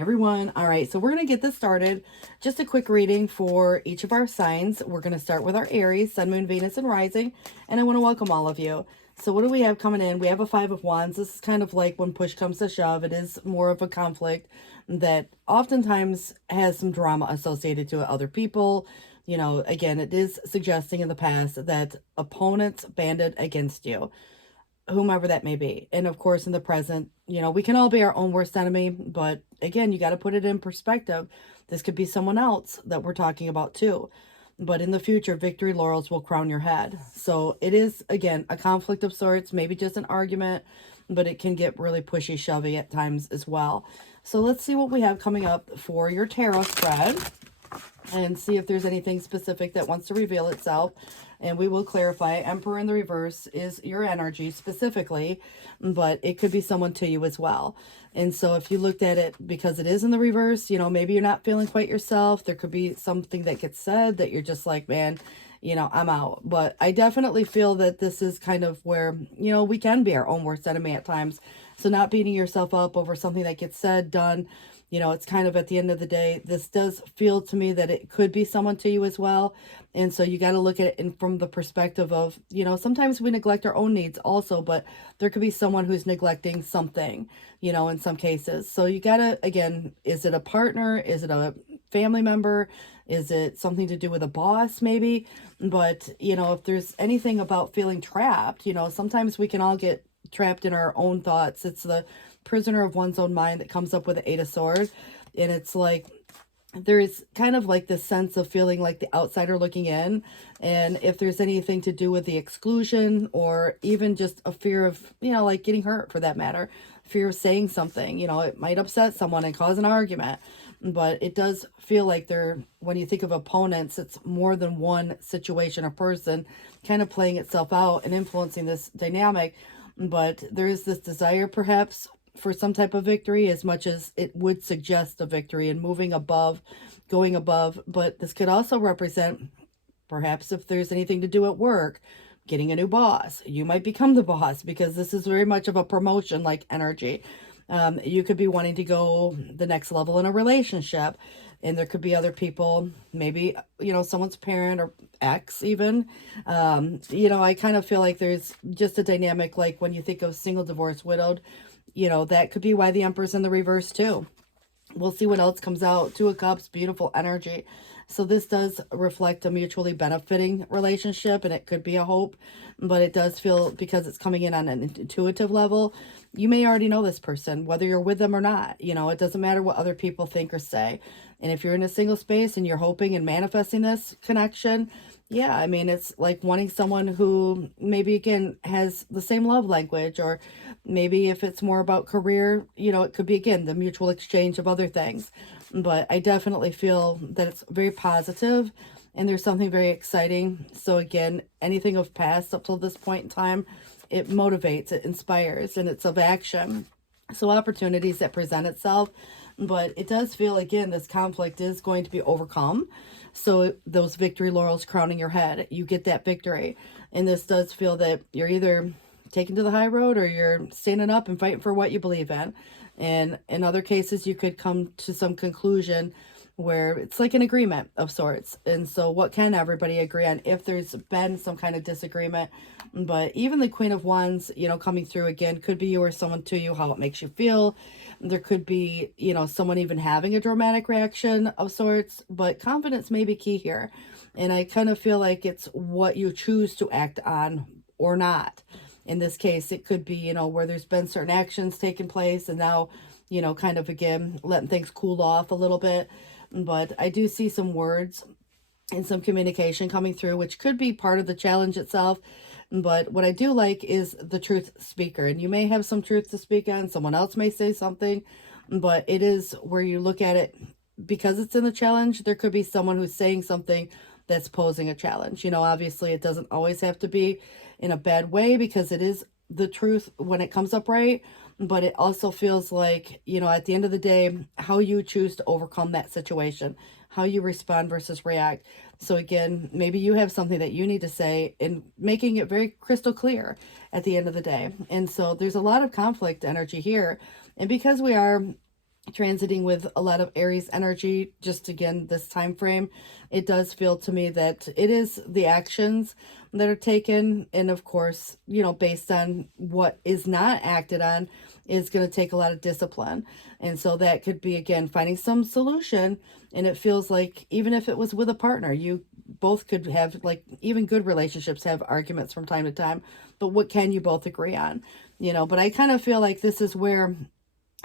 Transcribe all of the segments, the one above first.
Everyone. All right, so we're going to get this started. Just a quick reading for each of our signs. We're going to start with our Aries, Sun, Moon, Venus, and Rising, and I want to welcome all of you. So what do we have coming in? We have a Five of Wands. This is kind of like when push comes to shove. It is more of a conflict that oftentimes has some drama associated to it. Other people, you know, again, it is suggesting in the past that opponents banded against you, whomever that may be. And of course, in the present, you know, we can all be our own worst enemy, but again, you got to put it in perspective. This could be someone else that we're talking about too. But in the future, victory laurels will crown your head. So it is, again, a conflict of sorts, maybe just an argument, but it can get really pushy, shovey at times as well. So let's see what we have coming up for your tarot spread and see if there's anything specific that wants to reveal itself. And we will clarify. Emperor in the reverse is your energy specifically, but it could be someone to you as well. And so if you looked at it, because it is in the reverse, you know, maybe you're not feeling quite yourself. There could be something that gets said that you're just like, man, you know, I'm out. But I definitely feel that this is kind of where, you know, we can be our own worst enemy at times. So not beating yourself up over something that gets said, done, you know, it's kind of at the end of the day, this does feel to me that it could be someone to you as well. And so you got to look at it from the perspective of, you know, sometimes we neglect our own needs also, but there could be someone who's neglecting something, you know, in some cases. So you got to, again, is it a partner? Is it a family member? Is it something to do with a boss maybe? But, you know, if there's anything about feeling trapped, you know, sometimes we can all get trapped in our own thoughts. It's the prisoner of one's own mind that comes up with the Eight of Swords. And it's like, there's kind of like this sense of feeling like the outsider looking in. And if there's anything to do with the exclusion or even just a fear of, you know, like getting hurt for that matter, fear of saying something, you know, it might upset someone and cause an argument. But it does feel like when you think of opponents, it's more than one situation or person kind of playing itself out and influencing this dynamic. But there is this desire perhaps for some type of victory, as much as it would suggest a victory and moving above, going above. But this could also represent perhaps if there's anything to do at work, getting a new boss. You might become the boss because this is very much of a promotion like energy. You could be wanting to go the next level in a relationship, and there could be other people, maybe, you know, someone's parent or ex even. You know, I kind of feel like there's just a dynamic, like when you think of single, divorced, widowed, you know, that could be why the Emperor's in the reverse too. We'll see what else comes out. Two of Cups, beautiful energy. So this does reflect a mutually benefiting relationship, and it could be a hope, but it does feel, because it's coming in on an intuitive level, you may already know this person, whether you're with them or not. You know, it doesn't matter what other people think or say. And if you're in a single space and you're hoping and manifesting this connection, yeah, I mean, it's like wanting someone who maybe, again, has the same love language, or maybe if it's more about career, you know, it could be, again, the mutual exchange of other things. But I definitely feel that it's very positive and there's something very exciting. So again, anything of past up till this point in time, it motivates, it inspires, and it's of action. So opportunities that present itself, but it does feel, again, this conflict is going to be overcome. So those victory laurels crowning your head, you get that victory. And this does feel that you're either taken to the high road or you're standing up and fighting for what you believe in. And in other cases, you could come to some conclusion where it's like an agreement of sorts. And so what can everybody agree on if there's been some kind of disagreement? But even the Queen of Wands, you know, coming through again, could be you or someone to you, how it makes you feel. There could be, you know, someone even having a dramatic reaction of sorts, but confidence may be key here. And I kind of feel like it's what you choose to act on or not. In this case, it could be, you know, where there's been certain actions taking place and now, you know, kind of, again, letting things cool off a little bit. But I do see some words and some communication coming through, which could be part of the challenge itself. But what I do like is the truth speaker. And you may have some truth to speak on. Someone else may say something. But it is where you look at it, because it's in the challenge, there could be someone who's saying something that's posing a challenge. You know, obviously it doesn't always have to be in a bad way, because it is the truth when it comes up right. But it also feels like, you know, at the end of the day, how you choose to overcome that situation, how you respond versus react. So again, maybe you have something that you need to say and making it very crystal clear at the end of the day. And so there's a lot of conflict energy here. And because we are transiting with a lot of Aries energy, just again, this time frame, it does feel to me that it is the actions that are taken. And of course, you know, based on what is not acted on is going to take a lot of discipline. And so that could be, again, finding some solution. And it feels like even if it was with a partner, you both could have, like, even good relationships have arguments from time to time, but what can you both agree on? You know, but I kind of feel like this is where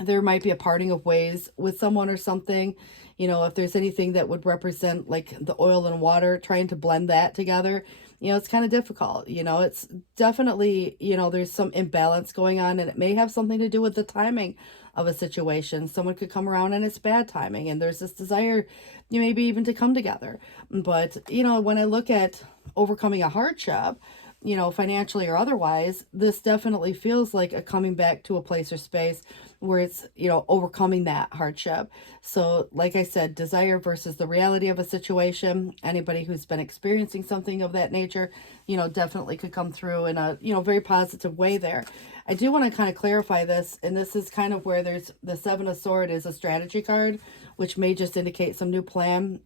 there might be a parting of ways with someone or something. You know, if there's anything that would represent like the oil and water, trying to blend that together, you know, it's kind of difficult. You know, it's definitely, you know, there's some imbalance going on, and it may have something to do with the timing of a situation. Someone could come around and it's bad timing, and there's this desire, you maybe even to come together. But, you know, when I look at overcoming a hardship, you know, financially or otherwise, this definitely feels like a coming back to a place or space where it's, you know, overcoming that hardship. So like I said, desire versus the reality of a situation. Anybody who's been experiencing something of that nature, you know, definitely could come through in a, you know, very positive way there. I do want to kind of clarify this, and this is kind of where there's the Seven of Swords is a strategy card, which may just indicate some new plan.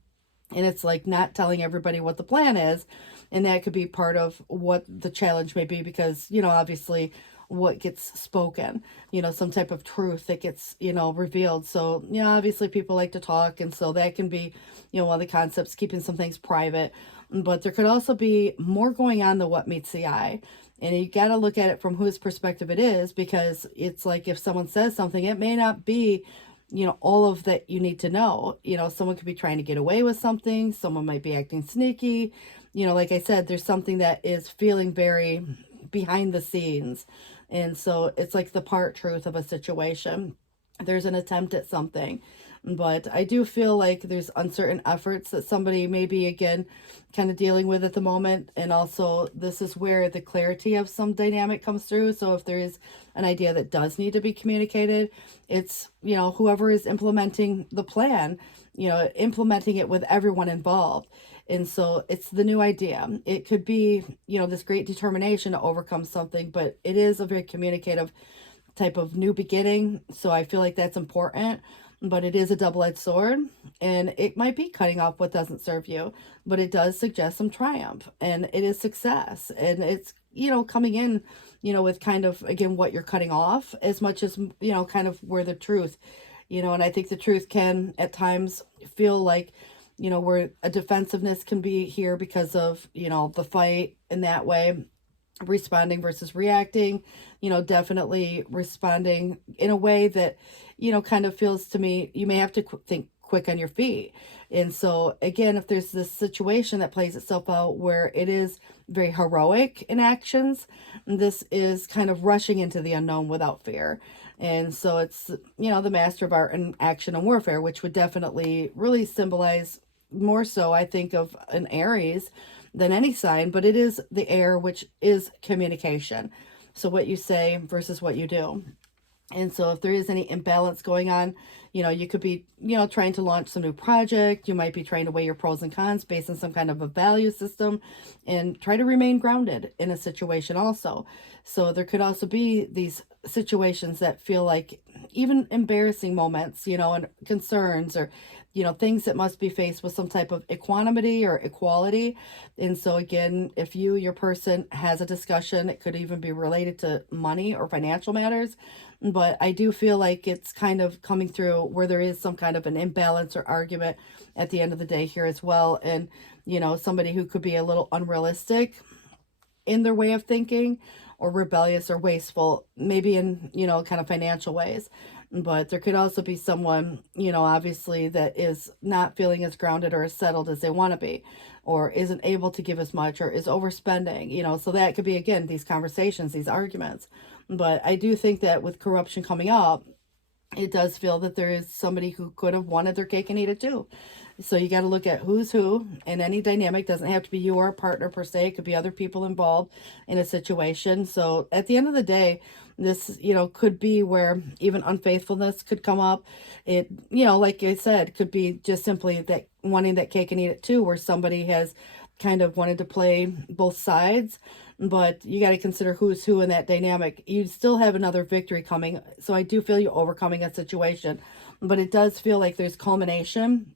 And it's like not telling everybody what the plan is. And that could be part of what the challenge may be, because, you know, obviously what gets spoken, you know, some type of truth that gets, you know, revealed. So, you know, obviously people like to talk. And so that can be, you know, one of the concepts, keeping some things private. But there could also be more going on than what meets the eye. And you got to look at it from whose perspective it is, because it's like if someone says something, it may not be, you know, all of that you need to know. You know, someone could be trying to get away with something. Someone might be acting sneaky. You know, like I said, there's something that is feeling very behind the scenes. And so it's like the part truth of a situation. There's an attempt at something. But I do feel like there's uncertain efforts that somebody may be, again, kind of dealing with at the moment. And also, this is where the clarity of some dynamic comes through. So if there is an idea that does need to be communicated, it's, you know, whoever is implementing the plan, you know, implementing it with everyone involved. And so it's the new idea. It could be, you know, this great determination to overcome something, but it is a very communicative type of new beginning. So I feel like that's important. But it is a double-edged sword, and it might be cutting off what doesn't serve you, but it does suggest some triumph, and it is success, and it's, you know, coming in, you know, with kind of, again, what you're cutting off as much as, you know, kind of where the truth, you know. And I think the truth can at times feel like, you know, where a defensiveness can be here because of, you know, the fight in that way, responding versus reacting, you know, definitely responding in a way that, you know, kind of feels to me, you may have to think quick on your feet. And so again, if there's this situation that plays itself out where it is very heroic in actions, this is kind of rushing into the unknown without fear. And so it's, you know, the master of art and action and warfare, which would definitely really symbolize more so, I think, of an Aries than any sign, but it is the air, which is communication. So what you say versus what you do. And so if there is any imbalance going on, you know, you could be, you know, trying to launch some new project. You might be trying to weigh your pros and cons based on some kind of a value system and try to remain grounded in a situation also. So there could also be these situations that feel like even embarrassing moments, you know, and concerns, or, you know, things that must be faced with some type of equanimity or equality. And so again, if your person has a discussion, it could even be related to money or financial matters. But I do feel like it's kind of coming through where there is some kind of an imbalance or argument at the end of the day here as well. And, you know, somebody who could be a little unrealistic in their way of thinking, or rebellious or wasteful, maybe in, you know, kind of financial ways. But there could also be someone, you know, obviously that is not feeling as grounded or as settled as they want to be, or isn't able to give as much, or is overspending, you know. So that could be, again, these conversations, these arguments. But I do think that with corruption coming up, it does feel that there is somebody who could have wanted their cake and eat it too. So you got to look at who's who, and any dynamic doesn't have to be you or a partner per se. It could be other people involved in a situation. So at the end of the day, this, you know, could be where even unfaithfulness could come up. It, you know, like I said, could be just simply that wanting that cake and eat it too, where somebody has kind of wanted to play both sides. But you got to consider who's who in that dynamic. You still have another victory coming. So I do feel you overcoming a situation. but it does feel like there's culmination,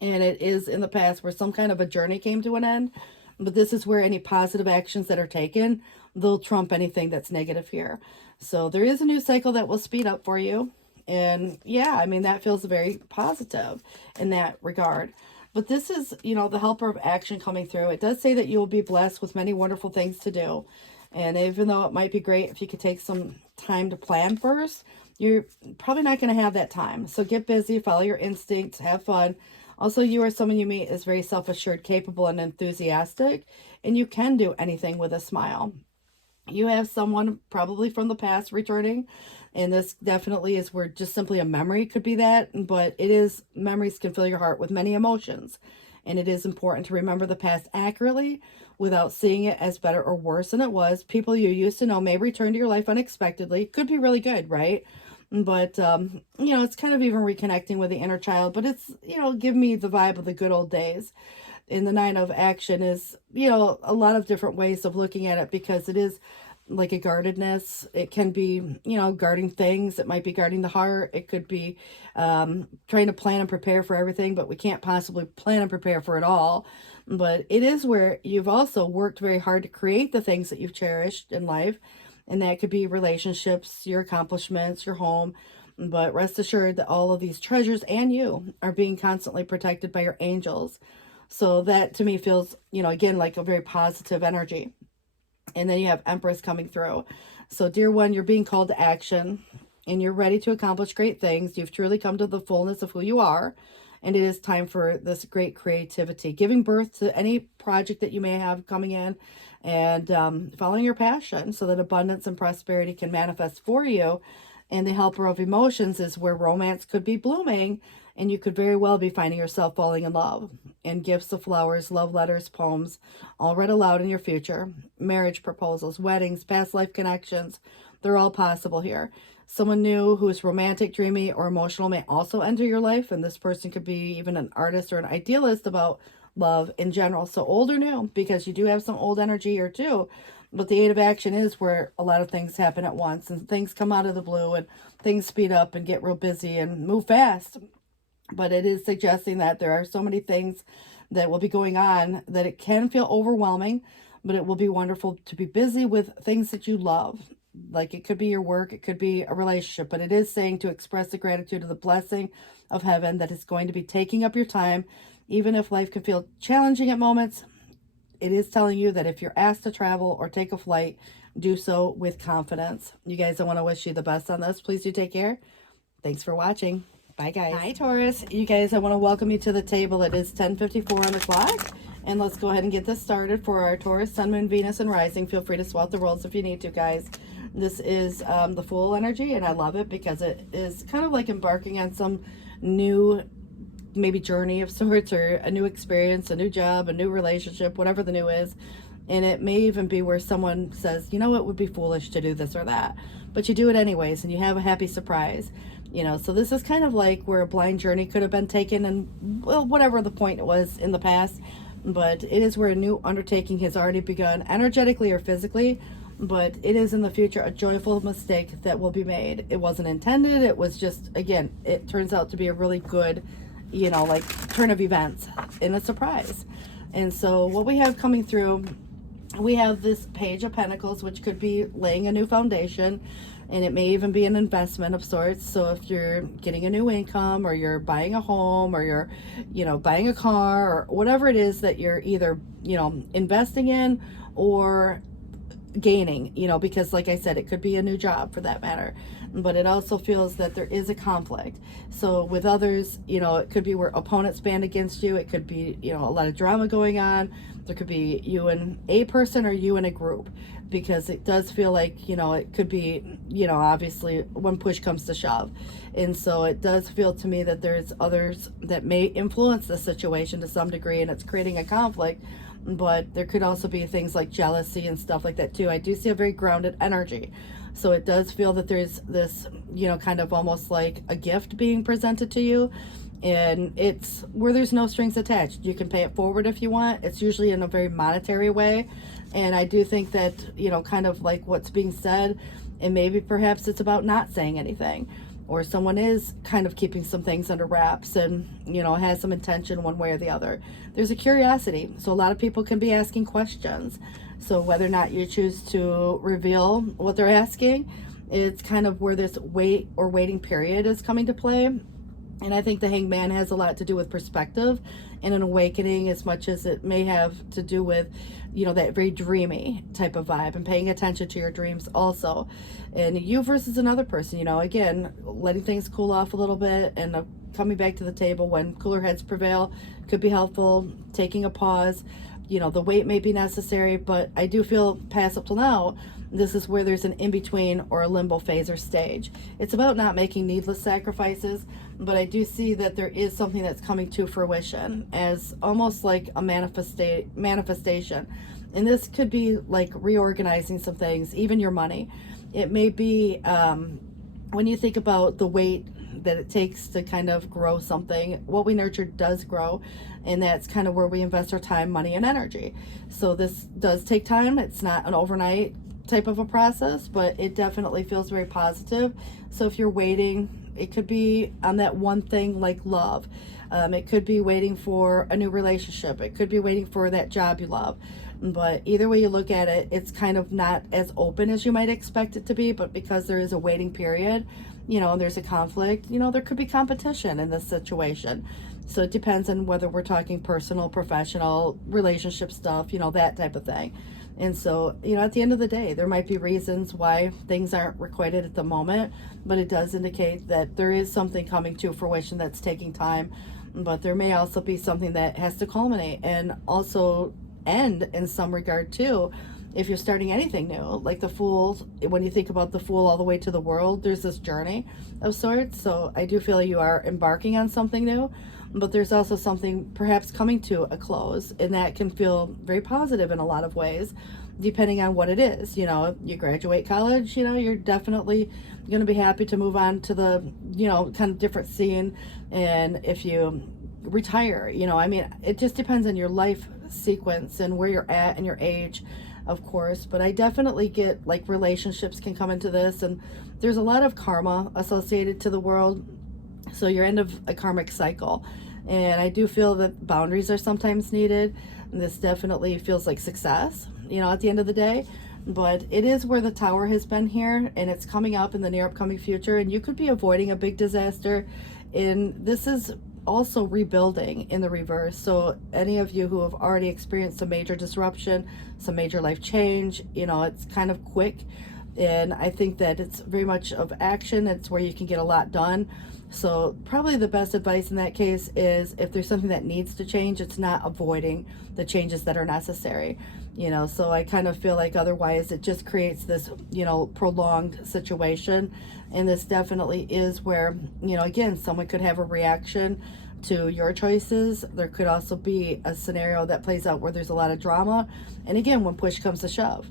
and it is in the past where some kind of a journey came to an end. But this is where any positive actions that are taken, they'll trump anything that's negative here. So there is a new cycle that will speed up for you. And yeah, I mean, that feels very positive in that regard. But this is, you know, the helper of action coming through. It does say that you will be blessed with many wonderful things to do. And even though it might be great if you could take some time to plan first, you're probably not going to have that time. So get busy, follow your instincts, have fun. Also, you or someone you meet is very self-assured, capable, and enthusiastic, and you can do anything with a smile. You have someone probably from the past returning, and this definitely is where just simply a memory could be that, but it is, memories can fill your heart with many emotions, and it is important to remember the past accurately without seeing it as better or worse than it was. People you used to know may return to your life unexpectedly. Could be really good, right? But, you know, it's kind of even reconnecting with the inner child, but it's, you know, give me the vibe of the good old days. And the Nine of Action is, you know, a lot of different ways of looking at it, because it is like a guardedness. It can be, you know, guarding things. It might be guarding the heart. It could be trying to plan and prepare for everything, but we can't possibly plan and prepare for it all. But it is where you've also worked very hard to create the things that you've cherished in life. And that could be relationships, your accomplishments, your home. But rest assured that all of these treasures and you are being constantly protected by your angels. So that to me feels, you know, again, like a very positive energy. And then you have Empress coming through. So dear one, you're being called to action and you're ready to accomplish great things. You've truly come to the fullness of who you are. And it is time for this great creativity, giving birth to any project that you may have coming in, and following your passion so that abundance and prosperity can manifest for you. And the helper of emotions is where romance could be blooming, and you could very well be finding yourself falling in love. And gifts of flowers, love letters, poems, all read aloud in your future. Marriage proposals, weddings, past life connections, they're all possible here. Someone new who is romantic, dreamy, or emotional may also enter your life, and this person could be even an artist or an idealist about love in general. So old or new, because you do have some old energy here too. But the Eight of Action is where a lot of things happen at once, and things come out of the blue, and things speed up and get real busy and move fast. But it is suggesting that there are so many things that will be going on that it can feel overwhelming, but it will be wonderful to be busy with things that you love. Like it could be your work, it could be a relationship, but it is saying to express the gratitude of the blessing of heaven that is going to be taking up your time. Even if life can feel challenging at moments, it is telling you that if you're asked to travel or take a flight, do so with confidence. You guys, I want to wish you the best on this. Please do take care. Thanks for watching. Bye, guys. Hi, Taurus. You guys, I want to welcome you to the table. It is 10:54 on the clock. And let's go ahead and get this started for our Taurus, Sun, Moon, Venus, and Rising. Feel free to swap the roles if you need to, guys. This is the Fool energy, and I love it because it is kind of like embarking on some new, maybe journey of sorts, or a new experience, a new job, a new relationship, whatever the new is. And it may even be where someone says, you know, it would be foolish to do this or that, but you do it anyways, and you have a happy surprise. You know, so this is kind of like where a blind journey could have been taken, and well, whatever the point was in the past, but it is where a new undertaking has already begun, energetically or physically. But it is in the future a joyful mistake that will be made. It wasn't intended. It was just, again, it turns out to be a really good, you know, like turn of events in a surprise. And so what we have coming through, we have this Page of Pentacles, which could be laying a new foundation, and it may even be an investment of sorts. So if you're getting a new income, or you're buying a home, or you're, you know, buying a car, or whatever it is that you're either, you know, investing in or gaining, you know, because like I said, it could be a new job for that matter. But it also feels that there is a conflict. So with others, you know, it could be where opponents band against you. It could be, you know, a lot of drama going on. There could be you and a person, or you and a group, because it does feel like, you know, it could be, you know, obviously when push comes to shove. And so it does feel to me that there's others that may influence the situation to some degree, and it's creating a conflict. But there could also be things like jealousy and stuff like that too. I do see a very grounded energy. So it does feel that there's this, you know, kind of almost like a gift being presented to you. And it's where there's no strings attached. You can pay it forward if you want. It's usually in a very monetary way. And I do think that, you know, kind of like what's being said, and maybe perhaps it's about not saying anything. or someone is kind of keeping some things under wraps and, you know, has some intention one way or the other. There's a curiosity. So a lot of people can be asking questions. So whether or not you choose to reveal what they're asking, it's kind of where this wait or waiting period is coming to play. And I think the Hangman has a lot to do with perspective and an awakening, as much as it may have to do with, you know, that very dreamy type of vibe, and paying attention to your dreams also. And you versus another person, you know, again, letting things cool off a little bit and coming back to the table when cooler heads prevail could be helpful. Taking a pause, you know, the wait may be necessary, but I do feel past up till now, this is where there's an in-between or a limbo phase or stage. It's about not making needless sacrifices, but I do see that there is something that's coming to fruition as almost like a manifestation. And this could be like reorganizing some things, even your money. It may be, when you think about the weight that it takes to kind of grow something, what we nurture does grow, and that's kind of where we invest our time, money, and energy. So this does take time. It's not an overnight type of a process, but it definitely feels very positive. So if you're waiting, it could be on that one thing like love. It could be waiting for a new relationship. It could be waiting for that job you love. But either way you look at it, it's kind of not as open as you might expect it to be. But because there is a waiting period, you know, and there's a conflict, you know, there could be competition in this situation. So it depends on whether we're talking personal, professional, relationship stuff, you know, that type of thing. And so, you know, at the end of the day, there might be reasons why things aren't requited at the moment, but it does indicate that there is something coming to fruition that's taking time. But there may also be something that has to culminate and also end in some regard too. If you're starting anything new, like the Fool, when you think about the Fool all the way to the world, there's this journey of sorts. So I do feel you are embarking on something new, but there's also something perhaps coming to a close, and that can feel very positive in a lot of ways, depending on what it is. You know, you graduate college, you know, you're definitely going to be happy to move on to the, you know, kind of different scene. And if you retire, you know, I mean, it just depends on your life sequence and where you're at and your age, of course. But I definitely get like relationships can come into this, and there's a lot of karma associated to the world. So you're end of a karmic cycle, and I do feel that boundaries are sometimes needed. And this definitely feels like success, you know, at the end of the day. But it is where the Tower has been here, and it's coming up in the near upcoming future, and you could be avoiding a big disaster. And this is also rebuilding in the reverse. So any of you who have already experienced some major disruption, some major life change, you know, it's kind of quick. And I think that it's very much of action. It's where you can get a lot done. So probably the best advice in that case is if there's something that needs to change, it's not avoiding the changes that are necessary. You know, so I kind of feel like otherwise it just creates this, you know, prolonged situation. And this definitely is where, you know, again, someone could have a reaction to your choices. There could also be a scenario that plays out where there's a lot of drama. And again, when push comes to shove.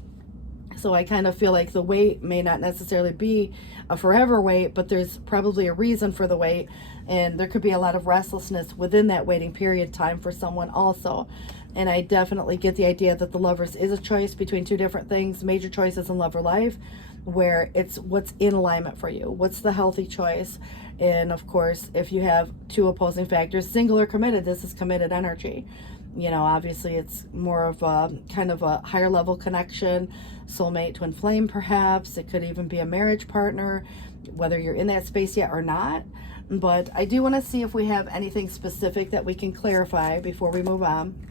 So I kind of feel like the wait may not necessarily be a forever wait, but there's probably a reason for the wait. And there could be a lot of restlessness within that waiting period time for someone also. And I definitely get the idea that the Lovers is a choice between two different things, major choices in love or life, where it's what's in alignment for you. What's the healthy choice? And of course, if you have two opposing factors, single or committed, this is committed energy. You know, obviously it's more of a kind of a higher level connection, soulmate, twin flame perhaps. It could even be a marriage partner, whether you're in that space yet or not. But I do want to see if we have anything specific that we can clarify before we move on.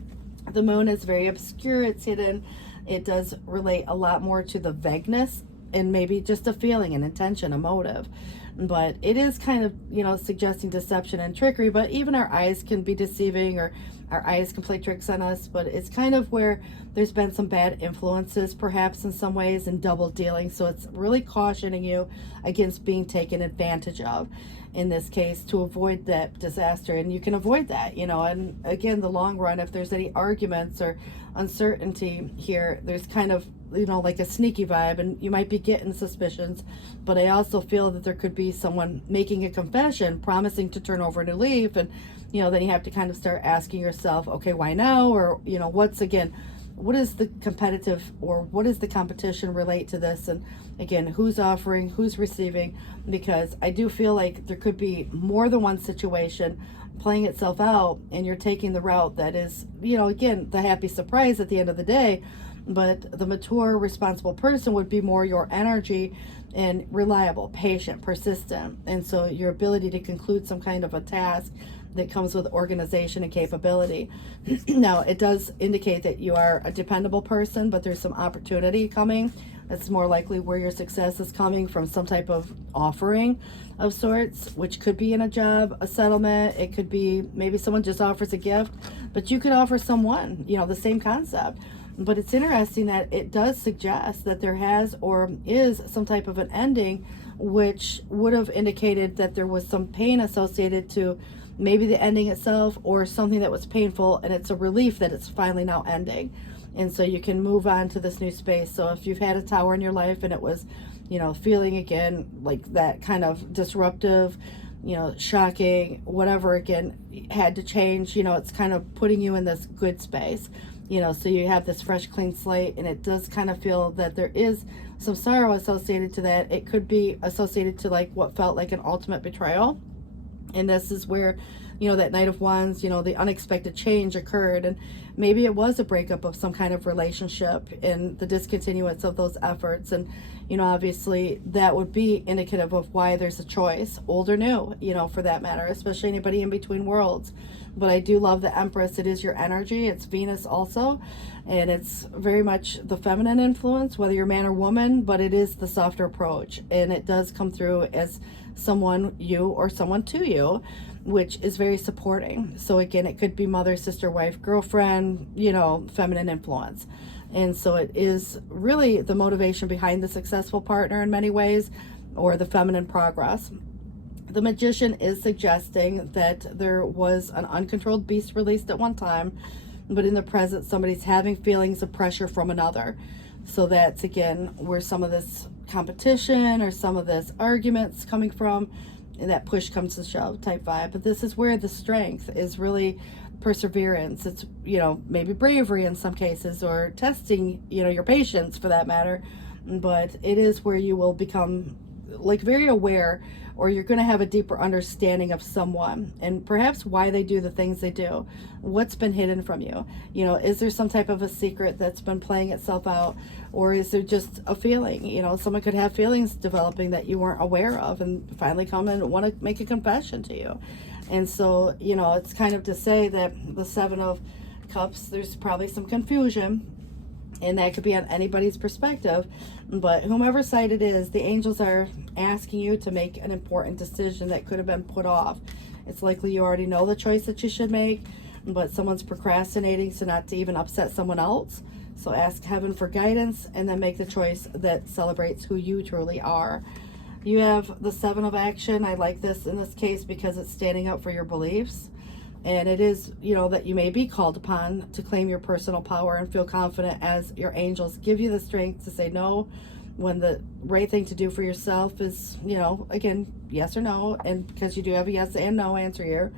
The Moon is very obscure, it's hidden. It does relate a lot more to the vagueness and maybe just a feeling, an intention, a motive. But it is kind of, you know, suggesting deception and trickery, but even our eyes can be deceiving, or our eyes can play tricks on us. But it's kind of where there's been some bad influences perhaps in some ways, and double dealing. So it's really cautioning you against being taken advantage of in this case, to avoid that disaster. And you can avoid that, you know. And again, the long run, if there's any arguments or uncertainty here, there's kind of, you know, like a sneaky vibe, and you might be getting suspicions. But I also feel that there could be someone making a confession, promising to turn over a new leaf, and, you know, then you have to kind of start asking yourself, okay, why now? Or, you know, what's, again, what is the competitive, or what is the competition relate to this? And again, who's offering, who's receiving? Because I do feel like there could be more than one situation playing itself out, and you're taking the route that is, again, the happy surprise at the end of the day. But the mature, responsible person would be more your energy and reliable, patient, persistent. And so your ability to conclude some kind of a task that comes with organization and capability. Now, it does indicate that you are a dependable person, but there's some opportunity coming. That's more likely where your success is coming from, some type of offering of sorts, which could be in a job, a settlement. It could be maybe someone just offers a gift, but you could offer someone, the same concept. But it's interesting that it does suggest that there has or is some type of an ending, which would have indicated that there was some pain associated to maybe the ending itself, or something that was painful, and it's a relief that it's finally now ending. And so you can move on to this new space. So if you've had a tower in your life and it was, feeling again like that kind of disruptive, shocking, whatever, again, had to change, it's kind of putting you in this good space. So you have this fresh, clean slate, and it does kind of feel that there is some sorrow associated to that. It could be associated to like what felt like an ultimate betrayal. And this is where, that Knight of Wands, the unexpected change occurred. And maybe it was a breakup of some kind of relationship and the discontinuance of those efforts. And, obviously that would be indicative of why there's a choice, old or new, for that matter, especially anybody in between worlds. But I do love the Empress. It is your energy. It's Venus also. And it's very much the feminine influence, whether you're man or woman, but it is the softer approach. And it does come through as someone you or someone to you, which is very supporting. So again, it could be mother, sister, wife, girlfriend, feminine influence. And so it is really the motivation behind the successful partner in many ways, or the feminine progress. The Magician is suggesting that there was an uncontrolled beast released at one time, but in the present, somebody's having feelings of pressure from another. So that's, again, where some of this competition or some of this arguments coming from, and that push comes to shove type vibe. But this is where the strength is really perseverance. It's, maybe bravery in some cases, or testing, your patience for that matter. But it is where you will become like very aware, or you're going to have a deeper understanding of someone and perhaps why they do the things they do, what's been hidden from you. Is there some type of a secret that's been playing itself out, or is there just a feeling? Someone could have feelings developing that you weren't aware of and finally come and want to make a confession to you. And so, it's kind of to say that the Seven of Cups, there's probably some confusion, and that could be on anybody's perspective. But whomever side it is, the angels are asking you to make an important decision that could have been put off. It's likely you already know the choice that you should make, but someone's procrastinating so not to even upset someone else. So ask heaven for guidance, and then make the choice that celebrates who you truly are. You have the Seven of Action. I like this in this case because it's standing up for your beliefs. And it is, that you may be called upon to claim your personal power and feel confident as your angels give you the strength to say no when the right thing to do for yourself is, again, yes or no. And because you do have a yes and no answer here.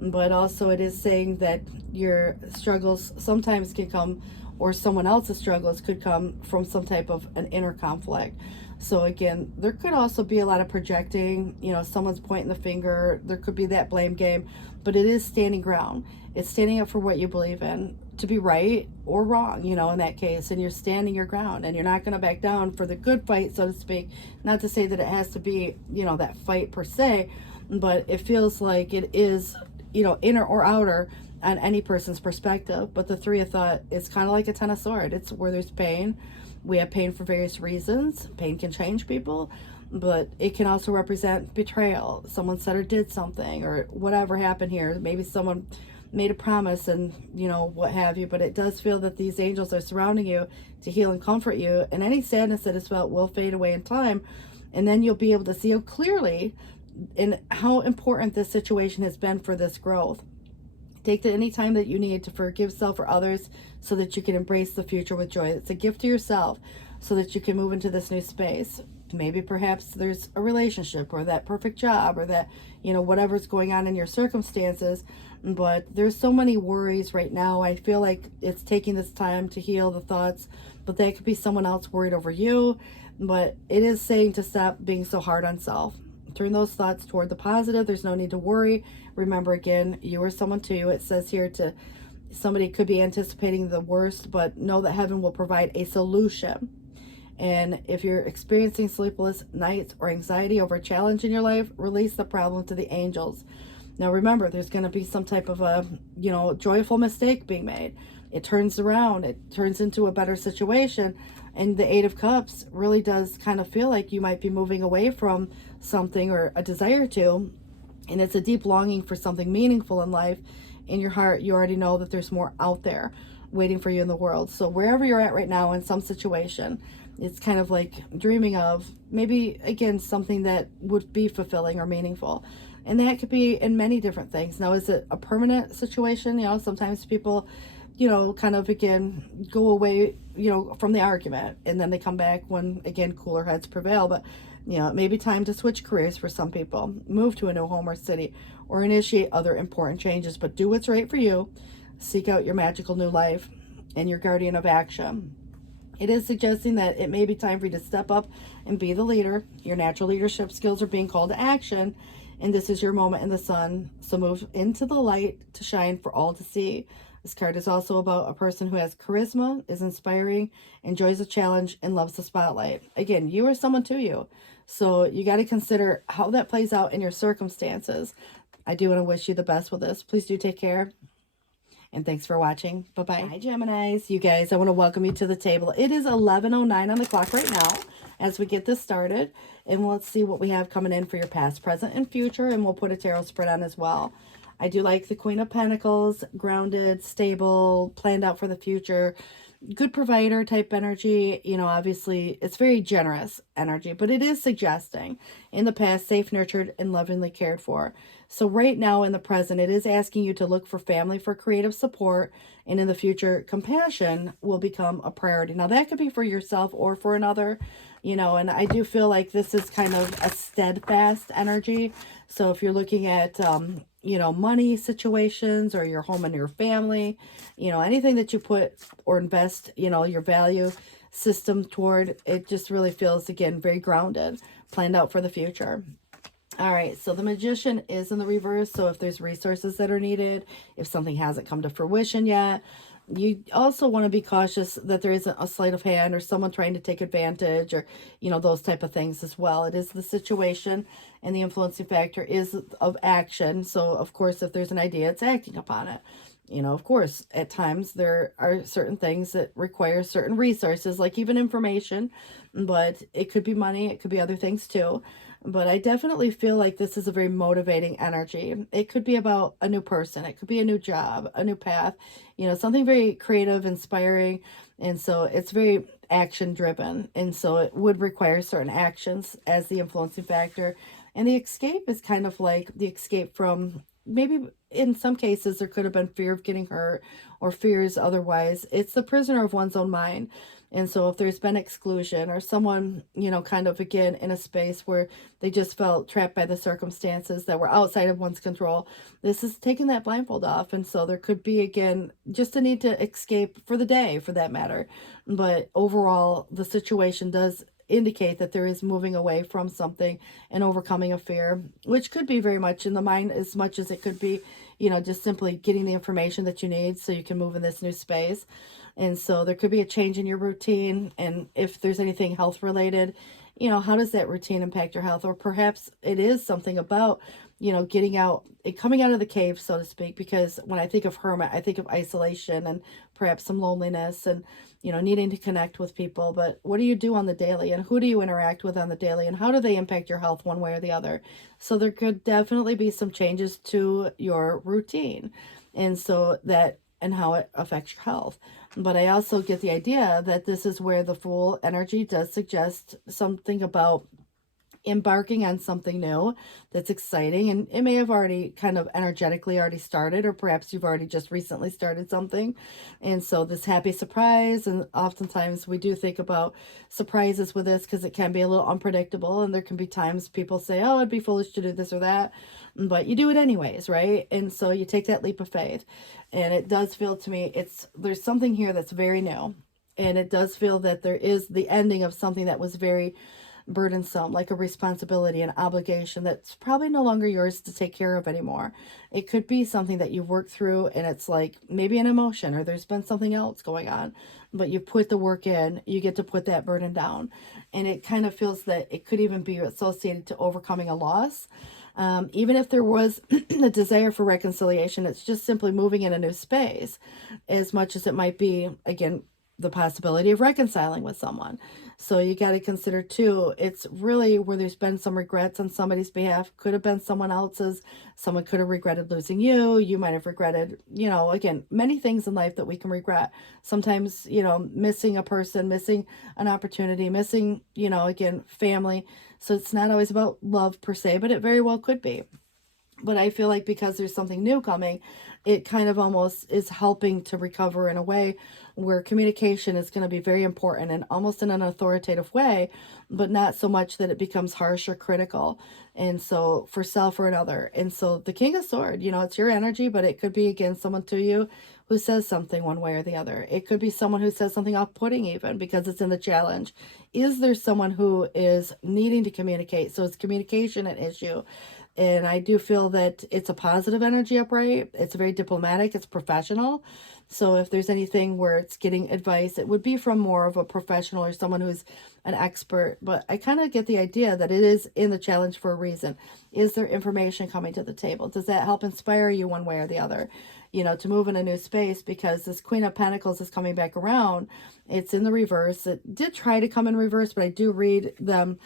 But also it is saying that your struggles sometimes can come, or someone else's struggles could come from some type of an inner conflict. So again, there could also be a lot of projecting, someone's pointing the finger. There could be that blame game, but it is standing ground. It's standing up for what you believe in, to be right or wrong, in that case. And you're standing your ground, and you're not going to back down for the good fight, so to speak. Not to say that it has to be, that fight per se, but it feels like it is, inner or outer on any person's perspective. But the Three of Thought is kind of like a Ten of Swords. It's where there's pain. We have pain for various reasons. Pain can change people, but it can also represent betrayal. Someone said or did something, or whatever happened here. Maybe someone made a promise and, what have you. But it does feel that these angels are surrounding you to heal and comfort you. And any sadness that is felt will fade away in time. And then you'll be able to see clearly in how important this situation has been for this growth. Take any time that you need to forgive self or others so that you can embrace the future with joy. It's a gift to yourself so that you can move into this new space. Maybe perhaps there's a relationship or that perfect job or that, whatever's going on in your circumstances. But there's so many worries right now. I feel like it's taking this time to heal the thoughts, but that could be someone else worried over you. But it is saying to stop being so hard on self. Turn those thoughts toward the positive. There's no need to worry. Remember, again, you are someone too. It says here to somebody could be anticipating the worst, but know that heaven will provide a solution. And if you're experiencing sleepless nights or anxiety over a challenge in your life, release the problem to the angels. Now remember, there's going to be some type of a, joyful mistake being made. It turns around, it turns into a better situation. And the Eight of Cups really does kind of feel like you might be moving away from something or a desire to. And it's a deep longing for something meaningful in life. In your heart, you already know that there's more out there waiting for you in the world. So wherever you're at right now in some situation, it's kind of like dreaming of maybe, again, something that would be fulfilling or meaningful. And that could be in many different things. Now, is it a permanent situation? Sometimes people, kind of, again, go away, from the argument. And then they come back when, again, cooler heads prevail. But, it may be time to switch careers for some people, move to a new home or city, or initiate other important changes. But do what's right for you. Seek out your magical new life and your guardian of action. It is suggesting that it may be time for you to step up and be the leader. Your natural leadership skills are being called to action, and this is your moment in the sun. So move into the light to shine for all to see. This card is also about a person who has charisma, is inspiring, enjoys a challenge, and loves the spotlight. Again, you are someone to you. So you got to consider how that plays out in your circumstances. I do want to wish you the best with this. Please do take care. And thanks for watching. Bye-bye. Hi, Geminis. You guys, I want to welcome you to the table. It is 11:09 on the clock right now as we get this started. And let's see what we have coming in for your past, present, and future. And we'll put a tarot spread on as well. I do like the Queen of Pentacles, grounded, stable, planned out for the future. Good provider type energy. Obviously, it's very generous energy, but it is suggesting in the past, safe, nurtured, and lovingly cared for. So right now in the present, it is asking you to look for family for creative support. And in the future, compassion will become a priority. Now, that could be for yourself or for another, and I do feel like this is kind of a steadfast energy. So if you're looking at, money situations or your home and your family, anything that you put or invest, your value system toward, it just really feels, again, very grounded, planned out for the future. All right, so the Magician is in the reverse. So if there's resources that are needed, if something hasn't come to fruition yet, you also want to be cautious that there isn't a sleight of hand or someone trying to take advantage or, those type of things as well. It is the situation, and the influencing factor is of action. So, of course, if there's an idea, it's acting upon it. Of course, at times there are certain things that require certain resources, like even information, but it could be money, it could be other things too. But I definitely feel like this is a very motivating energy. It could be about a new person. It could be a new job, a new path, something very creative, inspiring. And so it's very action driven. And so it would require certain actions as the influencing factor. And the escape is kind of like the escape from, maybe in some cases there could have been fear of getting hurt or fears otherwise. It's the prisoner of one's own mind. And so if there's been exclusion or someone, kind of, again, in a space where they just felt trapped by the circumstances that were outside of one's control, this is taking that blindfold off. And so there could be, again, just a need to escape for the day, for that matter. But overall, the situation does indicate that there is moving away from something and overcoming a fear, which could be very much in the mind as much as it could be, just simply getting the information that you need so you can move in this new space. And so there could be a change in your routine. And if there's anything health related, how does that routine impact your health? Or perhaps it is something about, getting out, coming out of the cave, so to speak, because when I think of hermit, I think of isolation and perhaps some loneliness and, needing to connect with people. But what do you do on the daily, and who do you interact with on the daily, and how do they impact your health one way or the other? So there could definitely be some changes to your routine. And so that, and how it affects your health. But I also get the idea that this is where the Fool energy does suggest something about embarking on something new that's exciting, and it may have already kind of energetically already started, or perhaps you've already just recently started something. And so this happy surprise, and oftentimes we do think about surprises with this because it can be a little unpredictable, and there can be times people say, oh, it'd be foolish to do this or that, but you do it anyways, right? And so you take that leap of faith, and it does feel to me there's something here that's very new, and it does feel that there is the ending of something that was very burdensome, like a responsibility, an obligation that's probably no longer yours to take care of anymore. It could be something that you've worked through, and it's like maybe an emotion, or there's been something else going on, but you put the work in, you get to put that burden down. And it kind of feels that it could even be associated to overcoming a loss. Even if there was a desire for reconciliation, it's just simply moving in a new space, as much as it might be, again, the possibility of reconciling with someone. So you got to consider too, it's really where there's been some regrets on somebody's behalf. Could have been someone else's. Someone could have regretted losing you. You might have regretted, again, many things in life that we can regret. Sometimes, missing a person, missing an opportunity, missing, again, family. So it's not always about love per se, but it very well could be. But I feel like because there's something new coming, it kind of almost is helping to recover in a way where communication is going to be very important, and almost in an authoritative way, but not so much that it becomes harsh or critical. And so for self or another. And so the King of Sword, it's your energy, but it could be, again, someone to you who says something one way or the other. It could be someone who says something off-putting even because it's in the challenge. Is there someone who is needing to communicate? So is communication an issue? And I do feel that it's a positive energy upright. It's very diplomatic. It's professional. So if there's anything where it's getting advice, it would be from more of a professional or someone who's an expert. But I kind of get the idea that it is in the challenge for a reason. Is there information coming to the table? Does that help inspire you one way or the other, to move in a new space? Because this Queen of Pentacles is coming back around. It's in the reverse. It did try to come in reverse, but I do read them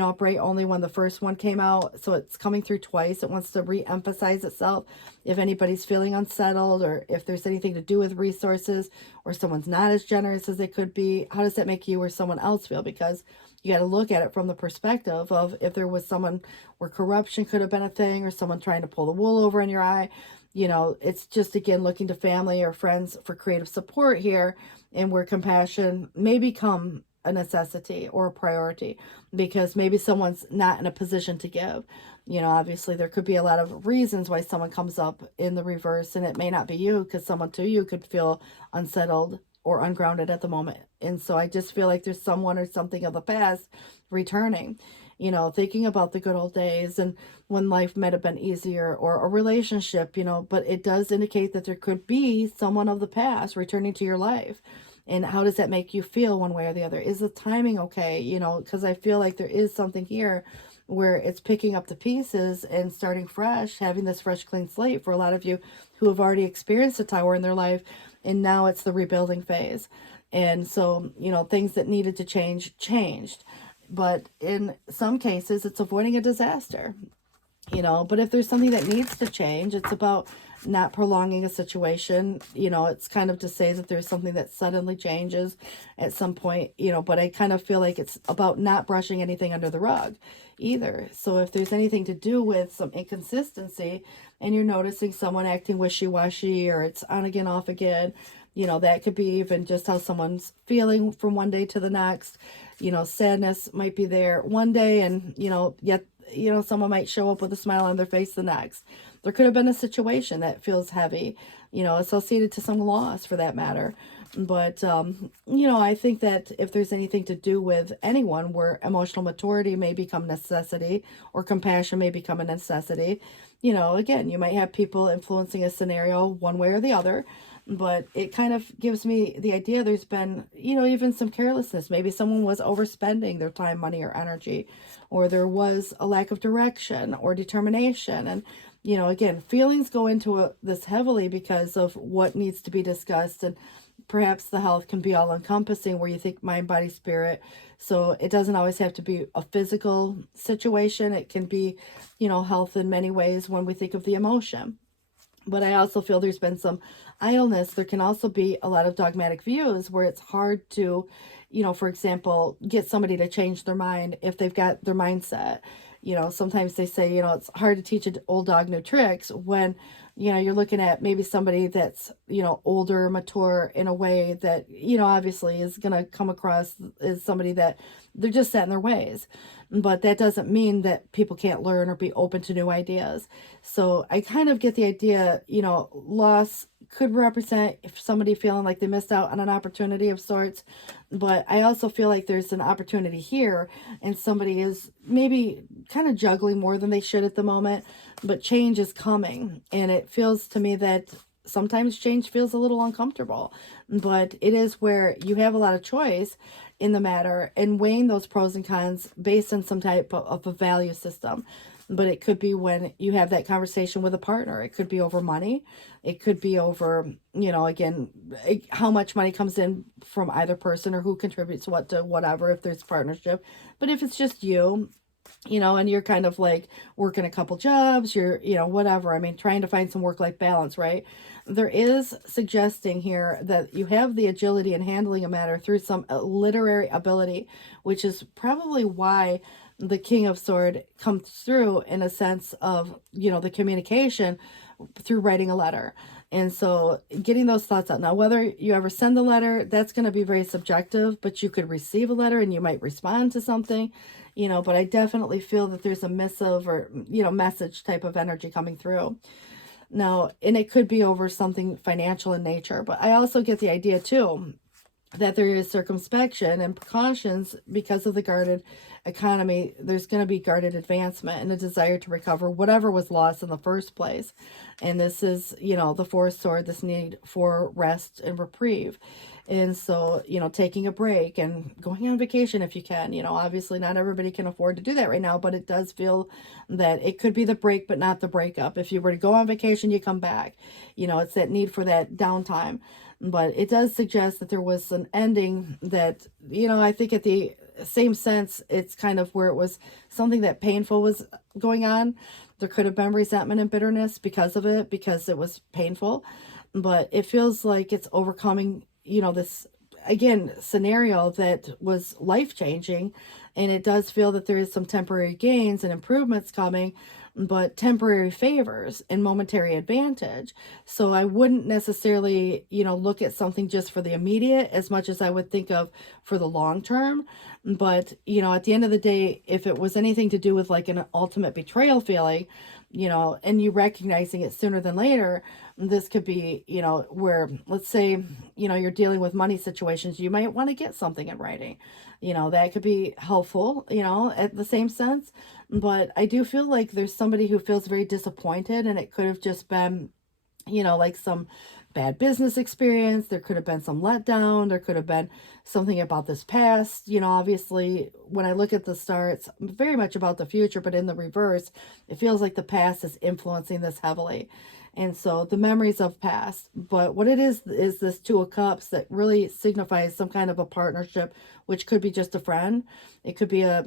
upright only when the first one came out. So it's coming through twice. It wants to re-emphasize itself. If anybody's feeling unsettled, or if there's anything to do with resources, or someone's not as generous as they could be, how does that make you or someone else feel? Because you got to look at it from the perspective of if there was someone where corruption could have been a thing, or someone trying to pull the wool over in your eye. It's just, again, looking to family or friends for creative support here, and where compassion may become a necessity or a priority because maybe someone's not in a position to give. Obviously there could be a lot of reasons why someone comes up in the reverse, and it may not be you, because someone to you could feel unsettled or ungrounded at the moment. And so I just feel like there's someone or something of the past returning, thinking about the good old days and when life might have been easier, or a relationship, but it does indicate that there could be someone of the past returning to your life. And how does that make you feel one way or the other? Is the timing okay? Because I feel like there is something here where it's picking up the pieces and starting fresh, having this fresh, clean slate for a lot of you who have already experienced a tower in their life. And now it's the rebuilding phase. And so, things that needed to change, changed. But in some cases, it's avoiding a disaster. But if there's something that needs to change, it's about not prolonging a situation. It's kind of to say that there's something that suddenly changes at some point, but I kind of feel like it's about not brushing anything under the rug either. So if there's anything to do with some inconsistency, and you're noticing someone acting wishy-washy, or it's on again, off again, that could be even just how someone's feeling from one day to the next. Sadness might be there one day, and yet someone might show up with a smile on their face the next. There could have been a situation that feels heavy, associated to some loss for that matter. But, I think that if there's anything to do with anyone where emotional maturity may become necessity, or compassion may become a necessity, again, you might have people influencing a scenario one way or the other. But it kind of gives me the idea there's been, even some carelessness. Maybe someone was overspending their time, money, or energy, or there was a lack of direction or determination. And, again, feelings go into this heavily because of what needs to be discussed. And perhaps the health can be all encompassing, where you think mind, body, spirit. So it doesn't always have to be a physical situation. It can be, health in many ways when we think of the emotion. But I also feel there's been some idleness. There can also be a lot of dogmatic views where it's hard to you know, for example, get somebody to change their mind if they've got their mindset. You know, sometimes they say, you know, it's hard to teach an old dog new tricks when, you know, you're looking at maybe somebody that's, you know, older, mature in a way that, you know, obviously is going to come across as somebody that they're just set in their ways. But that doesn't mean that people can't learn or be open to new ideas. So I kind of get the idea, you know, loss could represent if somebody feeling like they missed out on an opportunity of sorts. But I also feel like there's an opportunity here and somebody is maybe kind of juggling more than they should at the moment, but change is coming. And it feels to me that sometimes change feels a little uncomfortable, but it is where you have a lot of choice in the matter and weighing those pros and cons based on some type of a value system. But it could be when you have that conversation with a partner. It could be over money. It could be over, you know, again, how much money comes in from either person or who contributes what to whatever, if there's partnership. But if it's just you know, and you're kind of like working a couple jobs, you're, you know, whatever. I mean, trying to find some work-life balance, right? There is suggesting here that you have the agility in handling a matter through some literary ability, which is probably why the King of Sword comes through in a sense of, you know, the communication through writing a letter. And so getting those thoughts out. Now, whether you ever send the letter, that's going to be very subjective, but you could receive a letter and you might respond to something, you know, but I definitely feel that there's a missive or, you know, message type of energy coming through. Now, and it could be over something financial in nature, but I also get the idea too that there is circumspection and precautions because of the guarded economy. There's going to be guarded advancement and a desire to recover whatever was lost in the first place. And this is, you know, the Four of Swords, this need for rest and reprieve. And so, you know, taking a break and going on vacation if you can. You know, obviously not everybody can afford to do that right now, but it does feel that it could be the break, but not the breakup. If you were to go on vacation, you come back. You know, it's that need for that downtime. But it does suggest that there was an ending that, you know, I think at the same sense, it's kind of where it was something that painful was going on. There could have been resentment and bitterness because of it, because it was painful. But it feels like it's overcoming, you know, this, again, scenario that was life-changing. And it does feel that there is some temporary gains and improvements coming, but temporary favors and momentary advantage. So I wouldn't necessarily, you know, look at something just for the immediate as much as I would think of for the long term. But, you know, at the end of the day, if it was anything to do with like an ultimate betrayal feeling, you know, and you recognizing it sooner than later, this could be, you know, where, let's say, you know, you're dealing with money situations, you might want to get something in writing. You know, that could be helpful, you know, at the same sense. But I do feel like there's somebody who feels very disappointed, and it could have just been, you know, like some bad business experience. There could have been some letdown. There could have been something about this past. You know, obviously, when I look at the star, it's very much about the future, but in the reverse, it feels like the past is influencing this heavily. And so the memories of past. But what it is this Two of Cups that really signifies some kind of a partnership, which could be just a friend. It could be a,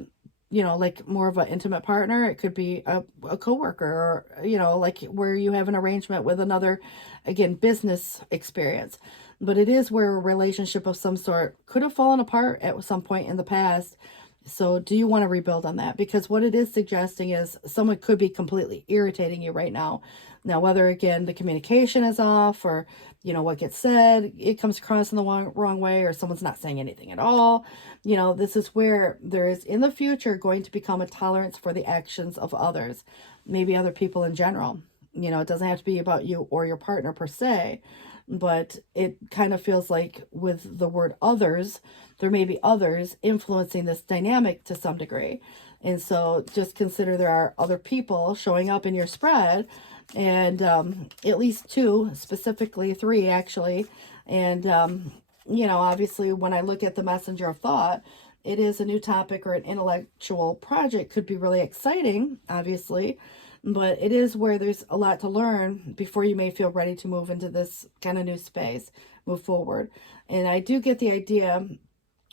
you know, like more of an intimate partner. It could be a coworker, or, you know, like where you have an arrangement with another, again, business experience. But it is where a relationship of some sort could have fallen apart at some point in the past. So do you want to rebuild on that? Because what it is suggesting is someone could be completely irritating you right now. Now, whether, again, the communication is off, or, you know, what gets said, it comes across in the wrong way, or someone's not saying anything at all. You know, this is where there is in the future going to become a tolerance for the actions of others, maybe other people in general. You know, it doesn't have to be about you or your partner per se, but it kind of feels like with the word others, there may be others influencing this dynamic to some degree. And so just consider there are other people showing up in your spread, and at least two, specifically three actually. And, you know, obviously when I look at the messenger of thought, it is a new topic or an intellectual project. Could be really exciting, obviously, but it is where there's a lot to learn before you may feel ready to move into this kind of new space, move forward. And I do get the idea,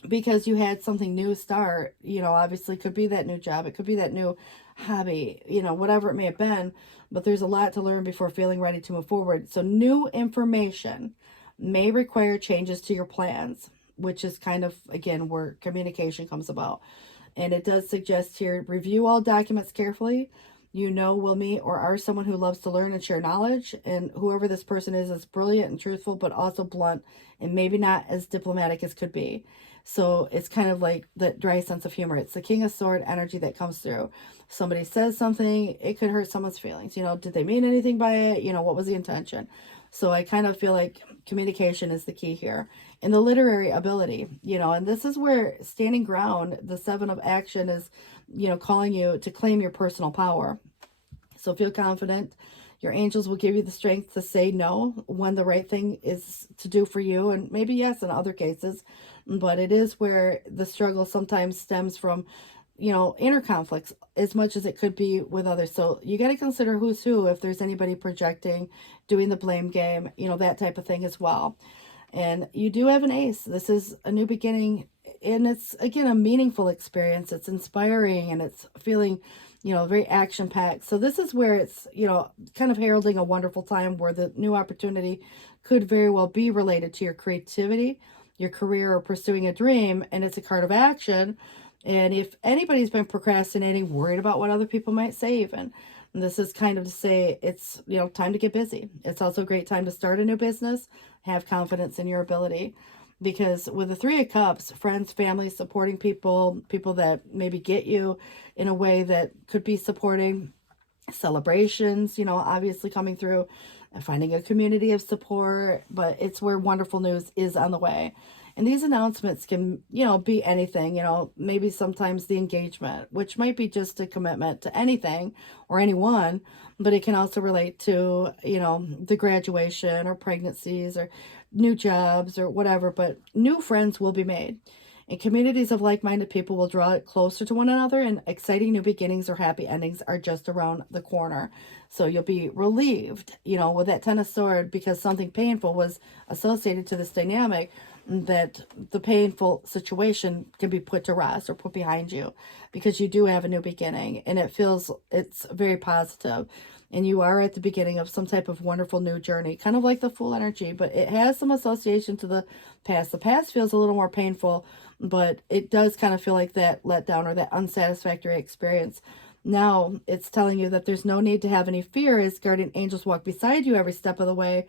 because you had something new start, you know, obviously could be that new job, it could be that new hobby, you know, whatever it may have been, but there's a lot to learn before feeling ready to move forward. So new information may require changes to your plans. which is kind of, again, where communication comes about. And it does suggest here, review all documents carefully. You know, will meet or are someone who loves to learn and share knowledge. And whoever this person is brilliant and truthful, but also blunt and maybe not as diplomatic as could be. So it's kind of like that dry sense of humor. It's the King of Sword energy that comes through. Somebody says something, it could hurt someone's feelings. You know, did they mean anything by it? You know, what was the intention? So I kind of feel like communication is the key here. And the literary ability, you know, and this is where standing ground, the 7 of action is, you know, calling you to claim your personal power. So feel confident. Your angels will give you the strength to say no when the right thing is to do for you, and maybe yes in other cases. But it is where the struggle sometimes stems from, you know, inner conflicts as much as it could be with others. So you got to consider who's who, if there's anybody projecting, doing the blame game, you know, that type of thing as well. And you do have an ace. This is a new beginning, and it's, again, a meaningful experience. It's inspiring, and it's feeling, you know, very action-packed. So this is where it's, you know, kind of heralding a wonderful time where the new opportunity could very well be related to your creativity, your career, or pursuing a dream. And it's a card of action. And if anybody's been procrastinating, worried about what other people might say even, and this is kind of to say it's, you know, time to get busy. It's also a great time to start a new business, have confidence in your ability. Because with the 3 of Cups, friends, family, supporting people, people that maybe get you in a way that could be supporting, celebrations, you know, obviously coming through, and finding a community of support. But it's where wonderful news is on the way. And these announcements can, you know, be anything, you know, maybe sometimes the engagement, which might be just a commitment to anything or anyone, but it can also relate to, you know, the graduation or pregnancies or new jobs or whatever. But new friends will be made, and communities of like-minded people will draw it closer to one another, and exciting new beginnings or happy endings are just around the corner. So you'll be relieved, you know, with that 10 of Swords, because something painful was associated to this dynamic, that the painful situation can be put to rest or put behind you, because you do have a new beginning, and it's very positive, and you are at the beginning of some type of wonderful new journey, kind of like the Fool energy, but it has some association to the past. The past feels a little more painful, but it does kind of feel like that letdown or that unsatisfactory experience. Now it's telling you that there's no need to have any fear, as guardian angels walk beside you every step of the way,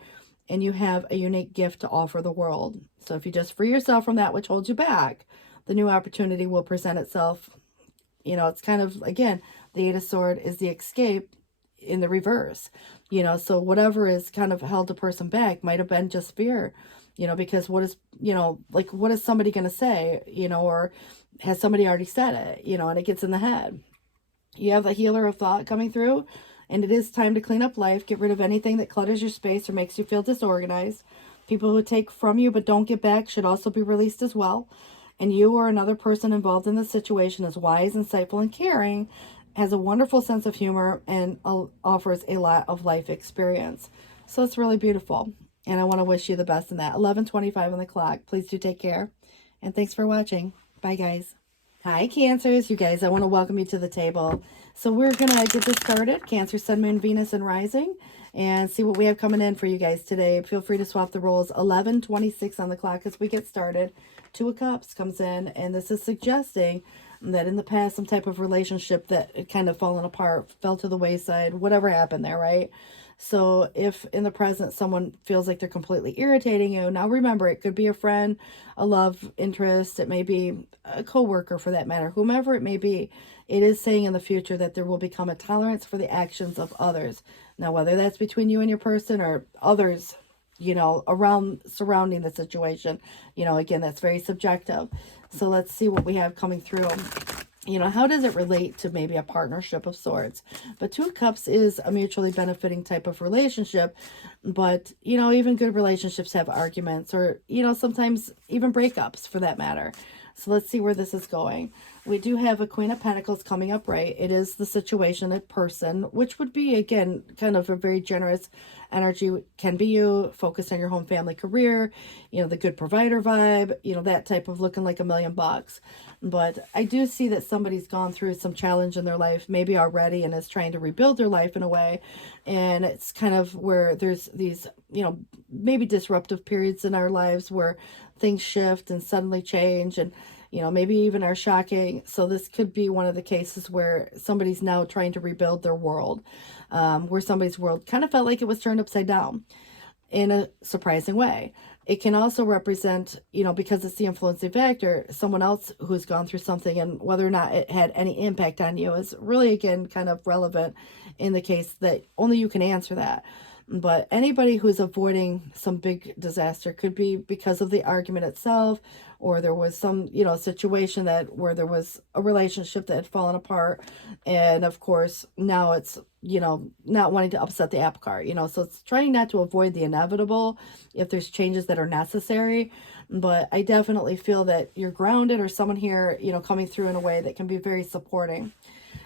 and you have a unique gift to offer the world. So if you just free yourself from that which holds you back, the new opportunity will present itself. You know, it's kind of, again, the 8 of Swords is the escape in the reverse. You know, so whatever is kind of held a person back might have been just fear. You know, because what is, you know, like, what is somebody going to say? You know, or has somebody already said it? You know, and it gets in the head. You have the healer of thought coming through. And it is time to clean up life. Get rid of anything that clutters your space or makes you feel disorganized. People who take from you but don't get back should also be released as well. And you or another person involved in the situation is wise, insightful, and caring, has a wonderful sense of humor, and offers a lot of life experience. So it's really beautiful. And I want to wish you the best in that. 11:25 on the clock. Please do take care. And thanks for watching. Bye, guys. Hi, Cancers. You guys, I want to welcome you to the table. So we're going to get this started. Cancer, Sun, Moon, Venus, and Rising. And see what we have coming in for you guys today. Feel free to swap the roles. 11:26 on the clock as we get started. 2 of Cups comes in. And this is suggesting that in the past, some type of relationship that had kind of fallen apart, fell to the wayside, whatever happened there, right? So if in the present someone feels like they're completely irritating you, now remember, it could be a friend, a love interest, it may be a coworker for that matter, whomever it may be. It is saying in the future that there will become a tolerance for the actions of others. Now, whether that's between you and your person or others, you know, around, surrounding the situation, you know, again, that's very subjective. So let's see what we have coming through. You know, how does it relate to maybe a partnership of sorts? But 2 of Cups is a mutually benefiting type of relationship. But, you know, even good relationships have arguments, or, you know, sometimes even breakups for that matter. So let's see where this is going. We do have a Queen of Pentacles coming up, right? It is the situation, a person, which would be, again, kind of a very generous energy. Can be you, focus on your home, family, career, you know, the good provider vibe, you know, that type of looking like $1,000,000. But I do see that somebody's gone through some challenge in their life, maybe already, and is trying to rebuild their life in a way. And it's kind of where there's these maybe disruptive periods in our lives where things shift and suddenly change, and maybe even are shocking. So this could be one of the cases where somebody's now trying to rebuild their world, where somebody's world kind of felt like it was turned upside down in a surprising way. It can also represent, because it's the influencing factor, someone else who's gone through something, and whether or not it had any impact on you is really, again, kind of relevant in the case that only you can answer that. But anybody who's avoiding some big disaster could be because of the argument itself, or there was some, situation where there was a relationship that had fallen apart. And of course, now it's, not wanting to upset the apple cart, so it's trying not to avoid the inevitable if there's changes that are necessary. But I definitely feel that you're grounded, or someone here, coming through in a way that can be very supporting.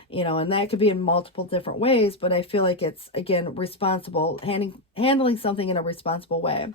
And that could be in multiple different ways, but I feel like it's, again, responsible, handling something in a responsible way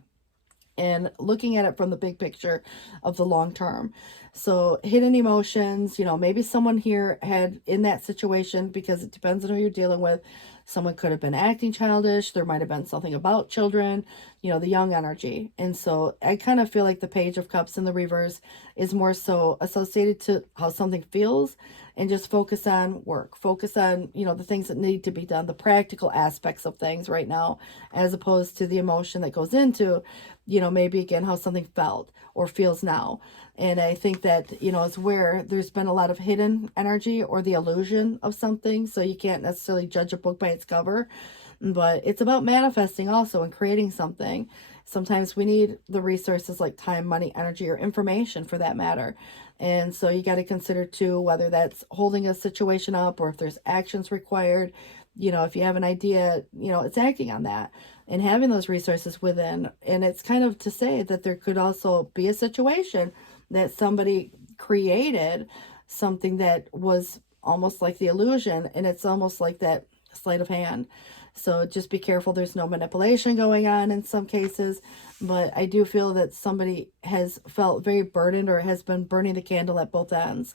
and looking at it from the big picture of the long term. So hidden emotions, maybe someone here had in that situation, because it depends on who you're dealing with. Someone could have been acting childish. There might have been something about children, the young energy. And so I kind of feel like the Page of Cups in the reverse is more so associated to how something feels, and just focus on work, focus on, the things that need to be done, the practical aspects of things right now, as opposed to the emotion that goes into, maybe again, how something felt or feels now. And I think that, is where there's been a lot of hidden energy or the illusion of something. So you can't necessarily judge a book by its cover, but it's about manifesting also and creating something. Sometimes we need the resources like time, money, energy, or information for that matter. And so you got to consider too, whether that's holding a situation up or if there's actions required. If you have an idea, it's acting on that and having those resources within. And it's kind of to say that there could also be a situation that somebody created something that was almost like the illusion, and it's almost like that sleight of hand. So just be careful there's no manipulation going on in some cases. But I do feel that somebody has felt very burdened or has been burning the candle at both ends.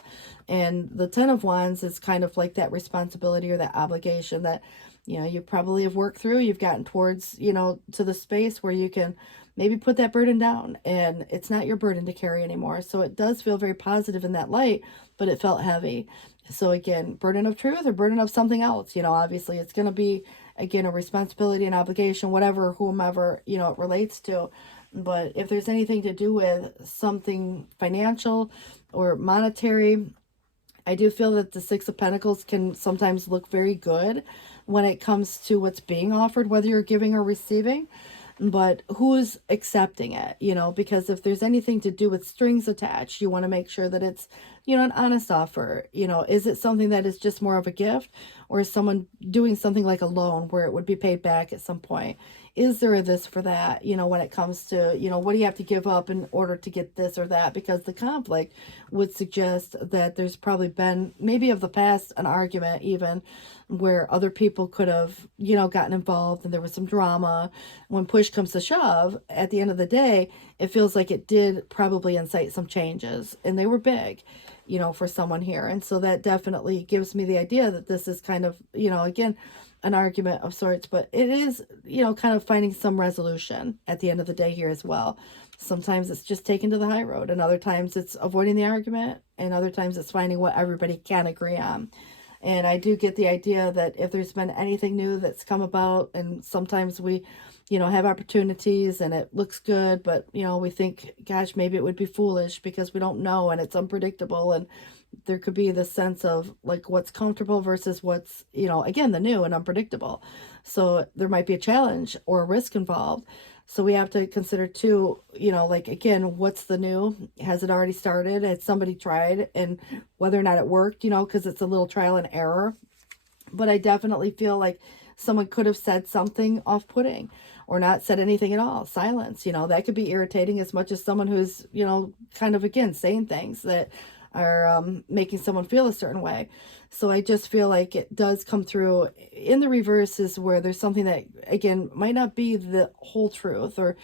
And the Ten of Wands is kind of like that responsibility or that obligation that, you probably have worked through. You've gotten towards, to the space where you can maybe put that burden down, and it's not your burden to carry anymore. So it does feel very positive in that light, but it felt heavy. So again, burden of truth or burden of something else, obviously it's going to be, again, a responsibility and obligation, whatever, whomever, it relates to. But if there's anything to do with something financial or monetary, I do feel that the Six of Pentacles can sometimes look very good when it comes to what's being offered, whether you're giving or receiving. But who's accepting it, because if there's anything to do with strings attached, you want to make sure that it's, an honest offer. Is it something that is just more of a gift, or is someone doing something like a loan where it would be paid back at some point? Is there a this for that, when it comes to, what do you have to give up in order to get this or that? Because the conflict would suggest that there's probably been, maybe of the past, an argument even where other people could have, gotten involved and there was some drama. When push comes to shove, at the end of the day, it feels like it did probably incite some changes, and they were big, for someone here. And so that definitely gives me the idea that this is kind of, again, an argument of sorts, but it is, kind of finding some resolution at the end of the day here as well. Sometimes it's just taken to the high road, and other times it's avoiding the argument, and other times it's finding what everybody can agree on. And I do get the idea that if there's been anything new that's come about, and sometimes we, have opportunities and it looks good, but, we think, gosh, maybe it would be foolish because we don't know and it's unpredictable. And there could be this sense of like what's comfortable versus what's, again, the new and unpredictable. So there might be a challenge or a risk involved. So we have to consider too, like, again, what's the new? Has it already started? Has somebody tried? And whether or not it worked, because it's a little trial and error. But I definitely feel like someone could have said something off-putting or not said anything at all. Silence, that could be irritating as much as someone who's, kind of, again, saying things that are making someone feel a certain way. So I just feel like it does come through in the reverses where there's something that, again, might not be the whole truth, or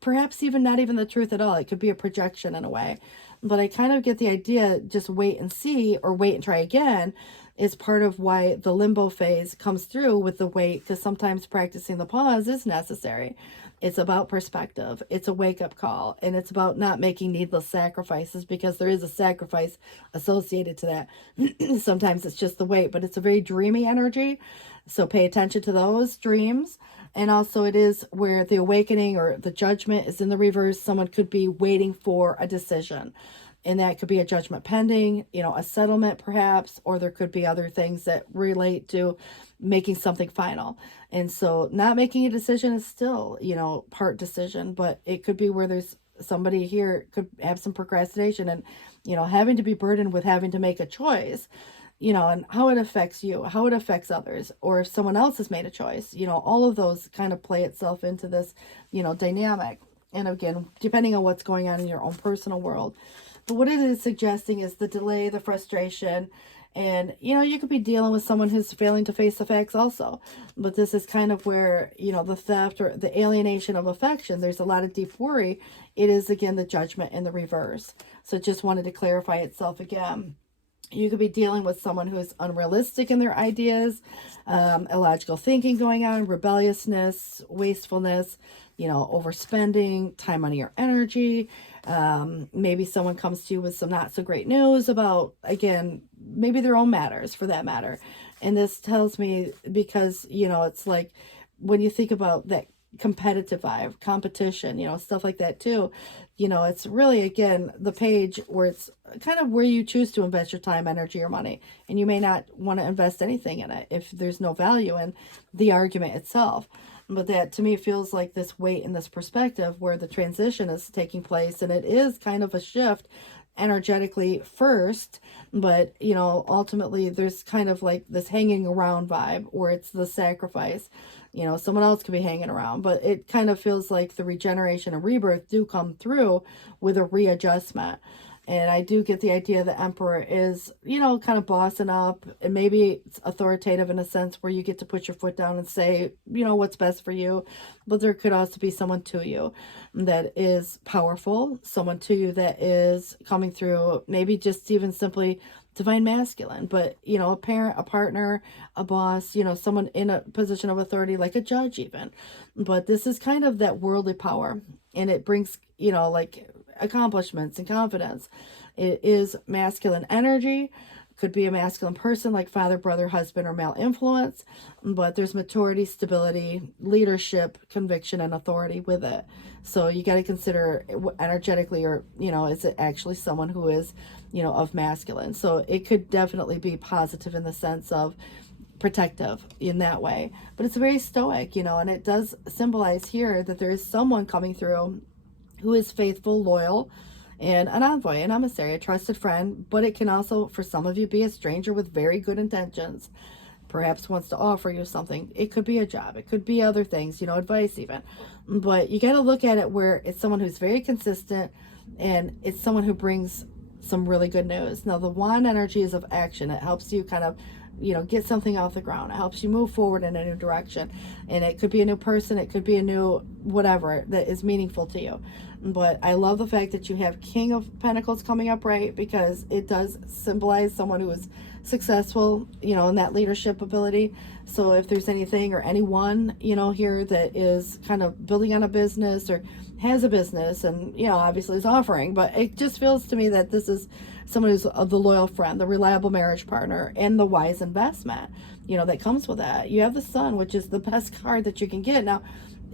perhaps even not even the truth at all. It could be a projection in a way. But I kind of get the idea, just wait and see, or wait and try again, is part of why the limbo phase comes through with the weight, because sometimes practicing the pause is necessary. It's about perspective. It's a wake-up call, and it's about not making needless sacrifices, because there is a sacrifice associated to that. Sometimes it's just the weight, but it's a very dreamy energy. So pay attention to those dreams. And also it is where the awakening or the judgment is in the reverse. Someone could be waiting for a decision. And that could be a judgment pending, you know, a settlement perhaps, or there could be other things that relate to making something final. And so not making a decision is still, you know, part decision, but it could be where there's somebody here could have some procrastination and, you know, having to be burdened with having to make a choice, you know, and how it affects you, how it affects others, or if someone else has made a choice, you know, all of those kind of play itself into this, you know, dynamic. And again, depending on what's going on in your own personal world. But what it is suggesting is the delay, the frustration, and, you know, you could be dealing with someone who's failing to face the facts also. But this is kind of where, you know, the theft or the alienation of affection, there's a lot of deep worry. It is, again, the judgment in the reverse. So just wanted to clarify itself again. You could be dealing with someone who is unrealistic in their ideas, illogical thinking going on, rebelliousness, wastefulness, you know, overspending, time, money, or energy. Maybe someone comes to you with some not so great news about, again, maybe their own matters for that matter. And this tells me, because, you know, it's like when you think about that competitive vibe, competition, you know, stuff like that too, you know, it's really, again, the page where it's kind of where you choose to invest your time, energy, or money. And you may not want to invest anything in it if there's no value in the argument itself. But that to me feels like this weight and this perspective where the transition is taking place, and it is kind of a shift energetically first, but, you know, ultimately there's kind of like this hanging around vibe where it's the sacrifice. You know, someone else could be hanging around, but it kind of feels like the regeneration and rebirth do come through with a readjustment. And I do get the idea the Emperor is, you know, kind of bossing up, and maybe it's authoritative in a sense where you get to put your foot down and say, you know, what's best for you. But there could also be someone to you that is powerful, someone to you that is coming through, maybe just even simply divine masculine, but, you know, a parent, a partner, a boss, you know, someone in a position of authority, like a judge even. But this is kind of that worldly power, and it brings, you know, like accomplishments and confidence. It is masculine energy. Could be a masculine person like father, brother, husband, or male influence, but there's maturity, stability, leadership, conviction, and authority with it. So you got to consider energetically, or, you know, is it actually someone who is, you know, of masculine? So it could definitely be positive in the sense of protective in that way, but it's very stoic, you know, and it does symbolize here that there is someone coming through who is faithful, loyal, and an envoy, an emissary, a trusted friend. But it can also, for some of you, be a stranger with very good intentions. Perhaps wants to offer you something. It could be a job. It could be other things, you know, advice even. But you got to look at it where it's someone who's very consistent, and it's someone who brings some really good news. Now, the wand energy is of action. It helps you kind of, you know, get something off the ground. It helps you move forward in a new direction. And it could be a new person. It could be a new whatever that is meaningful to you. But I love the fact that you have King of Pentacles coming up, right? Because it does symbolize someone who is successful, you know, in that leadership ability. So if there's anything or anyone, you know, here that is kind of building on a business or has a business and, you know, obviously is offering, but it just feels to me that this is someone who's the loyal friend, the reliable marriage partner, and the wise investment, you know, that comes with that. You have the Sun, which is the best card that you can get. Now,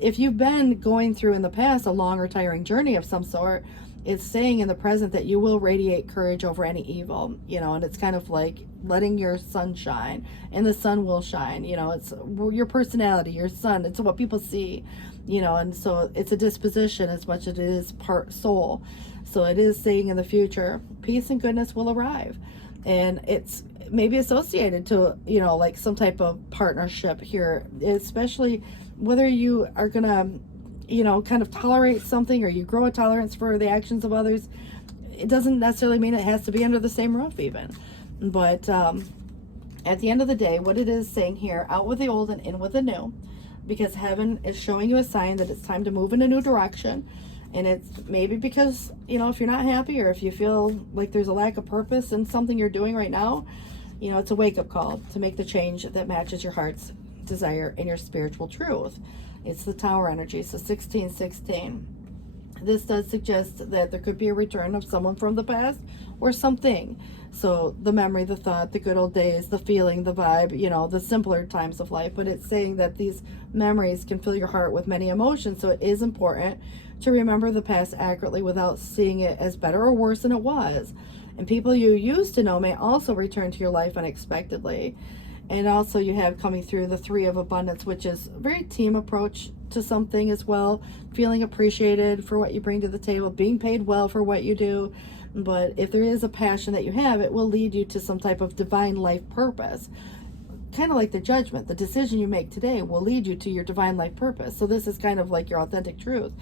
if you've been going through in the past a long or tiring journey of some sort, it's saying in the present that you will radiate courage over any evil, you know, and it's kind of like letting your sun shine, and the sun will shine, you know, it's your personality, your sun, it's what people see, you know, and so it's a disposition as much as it is part soul. So it is saying in the future, peace and goodness will arrive, and it's maybe associated to, you know, like some type of partnership here, especially whether you are gonna, you know, kind of tolerate something or you grow a tolerance for the actions of others. It doesn't necessarily mean it has to be under the same roof even. But at the end of the day, what it is saying here, out with the old and in with the new, because heaven is showing you a sign that it's time to move in a new direction. And it's maybe because, you know, if you're not happy or if you feel like there's a lack of purpose in something you're doing right now, You know, it's a wake-up call to make the change that matches your heart's desire and your spiritual truth. It's the Tower energy, so 1616. This does suggest that there could be a return of someone from the past or something. So the memory, the thought, the good old days, the feeling, the vibe, you know, the simpler times of life. But it's saying that these memories can fill your heart with many emotions. So it is important to remember the past accurately without seeing it as better or worse than it was. And people you used to know may also return to your life unexpectedly. And also you have coming through the Three of Abundance, which is a very team approach to something as well. Feeling appreciated for what you bring to the table, being paid well for what you do. But if there is a passion that you have, it will lead you to some type of divine life purpose. Kind of like the Judgment. The decision you make today will lead you to your divine life purpose. So this is kind of like your authentic truth.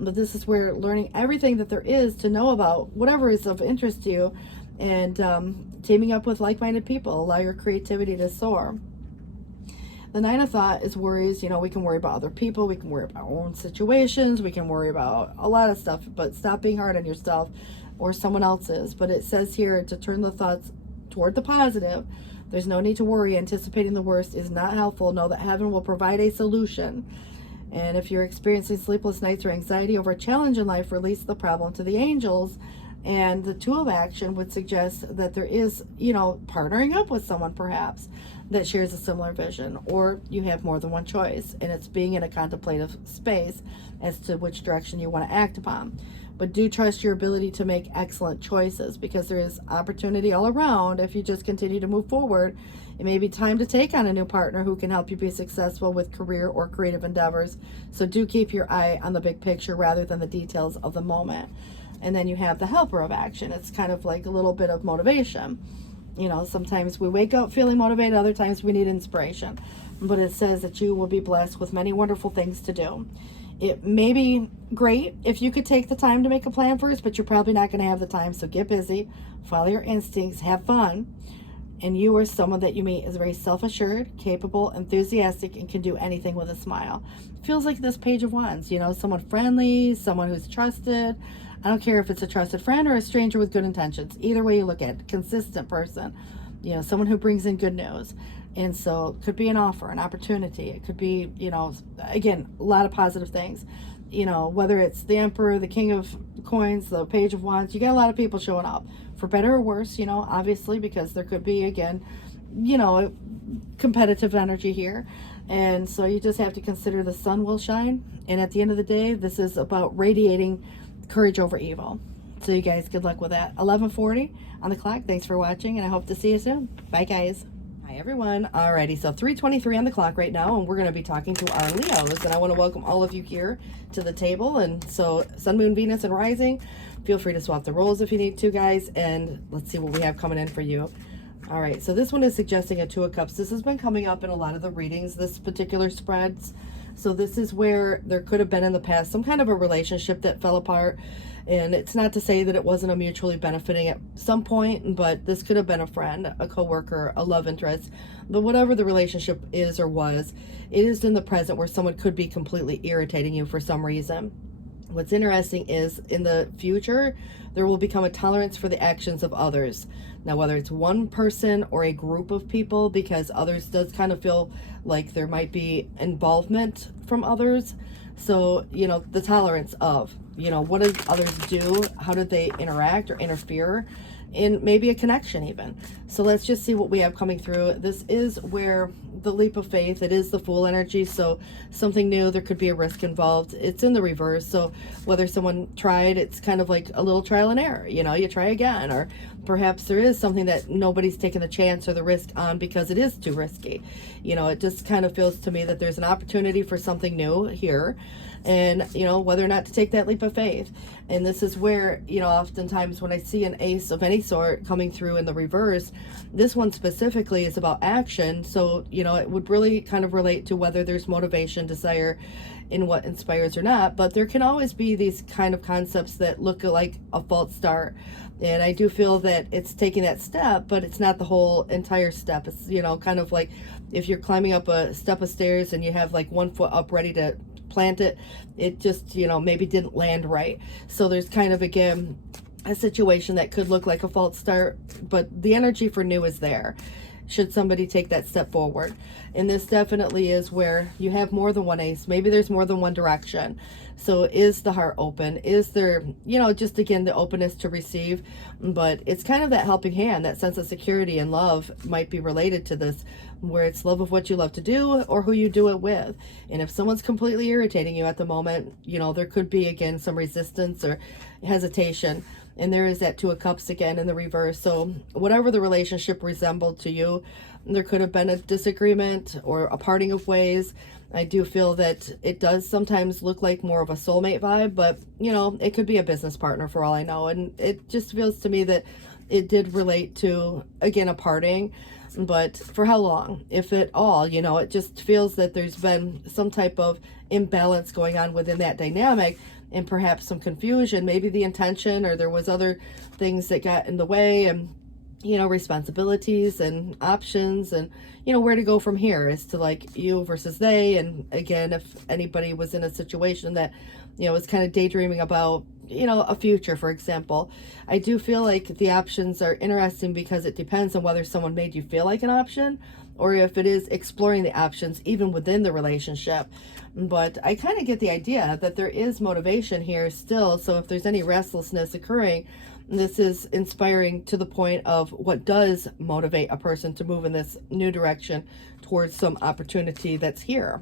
But this is where learning everything that there is to know about whatever is of interest to you, and teaming up with like-minded people, allow your creativity to soar. The Nine of Thought is worries. You know, we can worry about other people, we can worry about our own situations, we can worry about a lot of stuff, but stop being hard on yourself or someone else's. But it says here to turn the thoughts toward the positive. There's no need to worry. Anticipating the worst is not helpful. Know that heaven will provide a solution. And if you're experiencing sleepless nights or anxiety over a challenge in life, release the problem to the angels. And the Two of Action would suggest that there is, you know, partnering up with someone perhaps that shares a similar vision, or you have more than one choice, and it's being in a contemplative space as to which direction you want to act upon. But do trust your ability to make excellent choices, because there is opportunity all around if you just continue to move forward. It may be time to take on a new partner who can help you be successful with career or creative endeavors. So do keep your eye on the big picture rather than the details of the moment. And then you have the Helper of Action. It's kind of like a little bit of motivation. You know, sometimes we wake up feeling motivated, other times we need inspiration. But it says that you will be blessed with many wonderful things to do. It may be great if you could take the time to make a plan first, but you're probably not going to have the time. So get busy, follow your instincts, have fun. And you or someone that you meet is very self-assured, capable, enthusiastic, and can do anything with a smile. Feels like this Page of Wands, you know, someone friendly, someone who's trusted. I don't care if it's a trusted friend or a stranger with good intentions. Either way you look at it, consistent person, you know, someone who brings in good news. And so it could be an offer, an opportunity. It could be, you know, again, a lot of positive things. You know, whether it's the Emperor, the King of Coins, the Page of Wands, you got a lot of people showing up, for better or worse, you know, obviously, because there could be, again, you know, competitive energy here. And so you just have to consider the sun will shine. And at the end of the day, this is about radiating courage over evil. So you guys, good luck with that. 11:40 on the clock. Thanks for watching, and I hope to see you soon. Bye, guys. Hi, everyone. Alrighty, so 3:23 on the clock right now, and we're going to be talking to our Leos, and I want to welcome all of you here to the table. And so Sun, Moon, Venus, and Rising, feel free to swap the roles if you need to, guys, and let's see what we have coming in for you. All right, so this one is suggesting a Two of Cups. This has been coming up in a lot of the readings, this particular spreads. So this is where there could have been in the past some kind of a relationship that fell apart. And it's not to say that it wasn't a mutually benefiting at some point, but this could have been a friend, a coworker, a love interest. But whatever the relationship is or was, it is in the present where someone could be completely irritating you for some reason. What's interesting is in the future, there will become a tolerance for the actions of others. Now, whether it's one person or a group of people, because others does kind of feel like there might be involvement from others. So, you know, the tolerance of, you know, what did others do? How did they interact or interfere in maybe a connection even? So let's just see what we have coming through. This is where the leap of faith, it is the Fool energy. So something new, there could be a risk involved. It's in the reverse. So whether someone tried, it's kind of like a little trial and error. You know, you try again, or perhaps there is something that nobody's taken the chance or the risk on because it is too risky. You know, it just kind of feels to me that there's an opportunity for something new here. And, you know, whether or not to take that leap of faith. And this is where, you know, oftentimes when I see an ace of any sort coming through in the reverse, this one specifically is about action. So, you know, it would really kind of relate to whether there's motivation, desire in what inspires or not. But there can always be these kind of concepts that look like a false start. And I do feel that it's taking that step, but it's not the whole entire step. It's, you know, kind of like if you're climbing up a step of stairs and you have like 1 foot up ready to plant it, it just, you know, maybe didn't land right. So there's kind of, again, a situation that could look like a false start, but the energy for new is there should somebody take that step forward. And this definitely is where you have more than one ace. Maybe there's more than one direction. So is the heart open? Is there, you know, just again, the openness to receive? But it's kind of that helping hand, that sense of security and love might be related to this, where it's love of what you love to do or who you do it with. And if someone's completely irritating you at the moment, you know, there could be, again, some resistance or hesitation. And there is that Two of Cups again in the reverse. So whatever the relationship resembled to you, there could have been a disagreement or a parting of ways. I do feel that it does sometimes look like more of a soulmate vibe, but, you know, it could be a business partner for all I know. And it just feels to me that it did relate to, again, a parting. But for how long, if at all? You know, it just feels that there's been some type of imbalance going on within that dynamic, and perhaps some confusion, maybe the intention, or there was other things that got in the way, and, you know, responsibilities and options, and, you know, where to go from here as to like you versus they. And again, if anybody was in a situation that, you know, was kind of daydreaming about, you know, a future, for example, I do feel like the options are interesting because it depends on whether someone made you feel like an option, or if it is exploring the options even within the relationship. But I kind of get the idea that there is motivation here still. So if there's any restlessness occurring, this is inspiring to the point of what does motivate a person to move in this new direction towards some opportunity that's here.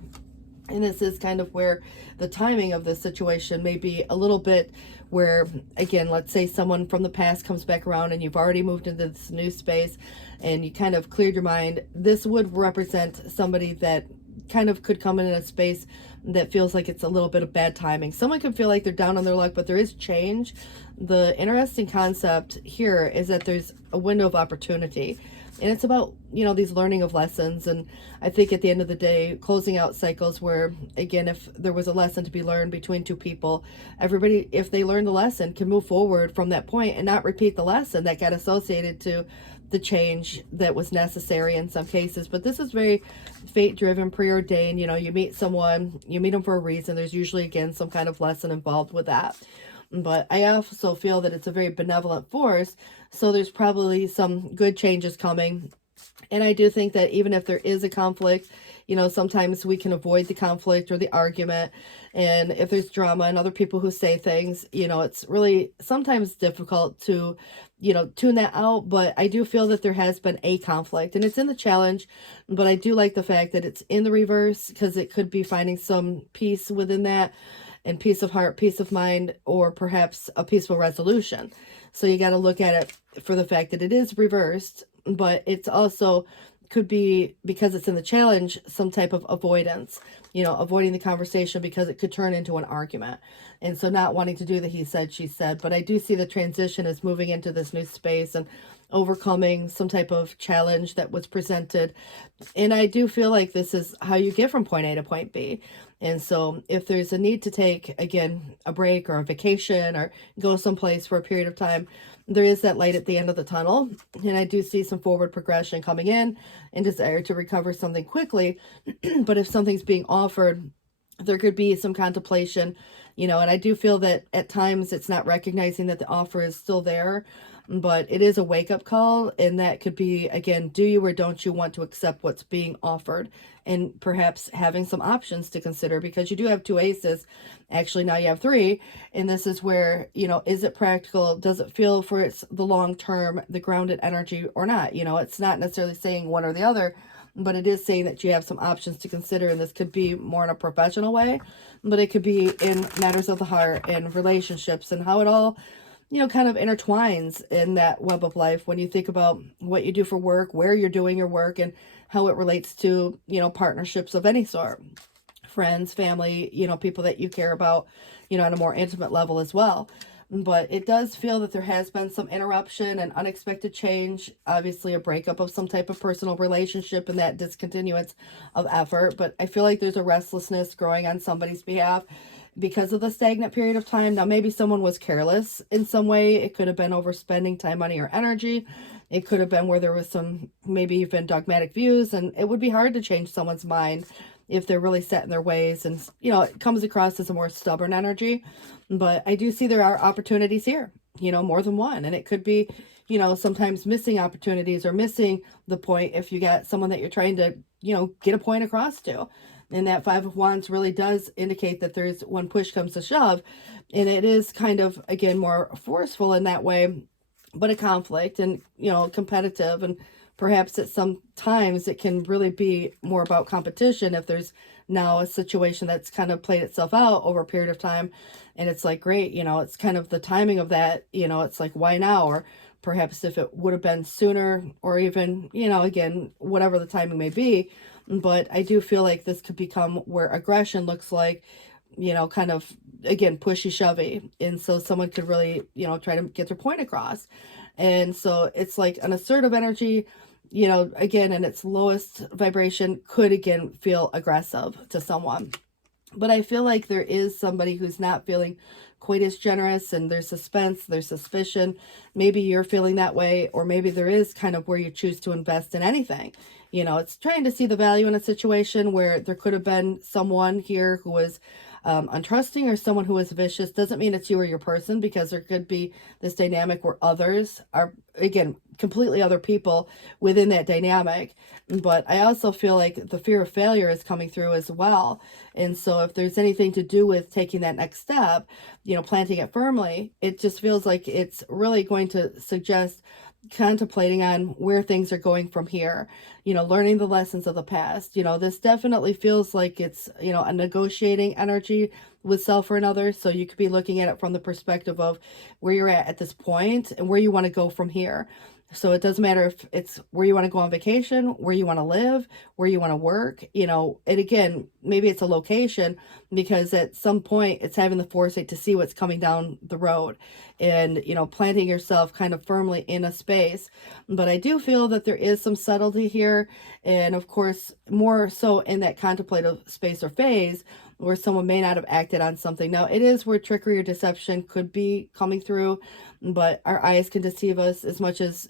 And this is kind of where the timing of this situation may be a little bit where, again, let's say someone from the past comes back around and you've already moved into this new space and you kind of cleared your mind. This would represent somebody that kind of could come in a space that feels like it's a little bit of bad timing. Someone could feel like they're down on their luck, but there is change. The interesting concept here is that there's a window of opportunity. And it's about, you know, these learning of lessons. And I think at the end of the day, closing out cycles where, again, if there was a lesson to be learned between two people, everybody, if they learn the lesson, can move forward from that point and not repeat the lesson that got associated to the change that was necessary in some cases. But this is very fate-driven, preordained. You know, you meet someone, you meet them for a reason. There's usually, again, some kind of lesson involved with that. But I also feel that it's a very benevolent force, so there's probably some good changes coming. And I do think that even if there is a conflict, you know, sometimes we can avoid the conflict or the argument. And if there's drama and other people who say things, you know, it's really sometimes difficult to, you know, tune that out. But I do feel that there has been a conflict and it's in the challenge. But I do like the fact that it's in the reverse, because it could be finding some peace within that, and peace of heart, peace of mind, or perhaps a peaceful resolution. So you got to look at it for the fact that it is reversed, but it's also could be, because it's in the challenge, some type of avoidance, you know, avoiding the conversation because it could turn into an argument. And so not wanting to do the he said, she said. But I do see the transition as moving into this new space and overcoming some type of challenge that was presented. And I do feel like this is how you get from point A to point B. And so if there's a need to take, again, a break or a vacation or go someplace for a period of time, there is that light at the end of the tunnel. And I do see some forward progression coming in and desire to recover something quickly. But if something's being offered, there could be some contemplation, you know, and I do feel that at times it's not recognizing that the offer is still there, but it is a wake-up call. And that could be, again, do you or don't you want to accept what's being offered? And perhaps having some options to consider, because you do have two aces. Actually, now you have three. And this is where, you know, is it practical? Does it feel for it's the long term, the grounded energy or not? You know, it's not necessarily saying one or the other, but it is saying that you have some options to consider. And this could be more in a professional way, but it could be in matters of the heart and relationships and how it all, you know, kind of intertwines in that web of life when you think about what you do for work, where you're doing your work, and how it relates to, you know, partnerships of any sort, friends, family, you know, people that you care about, you know, on a more intimate level as well. But it does feel that there has been some interruption and unexpected change, obviously a breakup of some type of personal relationship and that discontinuance of effort. But I feel like there's a restlessness growing on somebody's behalf because of the stagnant period of time. Now, maybe someone was careless in some way. It could have been overspending time, money, or energy. It could have been where there was some maybe even dogmatic views, and it would be hard to change someone's mind if they're really set in their ways. And, you know, it comes across as a more stubborn energy. But I do see there are opportunities here. more than one. And it could be, sometimes missing opportunities or missing the point if you got someone that you're trying to, get a point across to. And that Five of Wands really does indicate that there's, when push comes to shove, and it is kind of, again, more forceful in that way, but a conflict and, competitive. And perhaps at some times it can really be more about competition if there's now a situation that's kind of played itself out over a period of time. And it's like, great, it's kind of the timing of that, it's like, why now? Or perhaps if it would have been sooner, or even, again, whatever the timing may be. But I do feel like this could become where aggression looks like, kind of, again, pushy shovey. And so someone could really, try to get their point across. And so it's like an assertive energy, again, in its lowest vibration could, again, feel aggressive to someone. But I feel like there is somebody who's not feeling quite as generous, and there's suspense, there's suspicion. Maybe you're feeling that way, or maybe there is kind of where you choose to invest in anything. It's trying to see the value in a situation where there could have been someone here who was untrusting, or someone who was vicious. Doesn't mean it's you or your person, because there could be this dynamic where others are, again, completely other people within that dynamic. But I also feel like the fear of failure is coming through as well. And so if there's anything to do with taking that next step, planting it firmly, it just feels like it's really going to suggest contemplating on where things are going from here, learning the lessons of the past. This definitely feels like it's, a negotiating energy with self or another. So you could be looking at it from the perspective of where you're at this point and where you want to go from here. So it doesn't matter if it's where you want to go on vacation, where you want to live, where you want to work, and again, maybe it's a location, because at some point it's having the foresight to see what's coming down the road and, planting yourself kind of firmly in a space. But I do feel that there is some subtlety here. And of course, more so in that contemplative space or phase where someone may not have acted on something. Now, it is where trickery or deception could be coming through, but our eyes can deceive us as much as,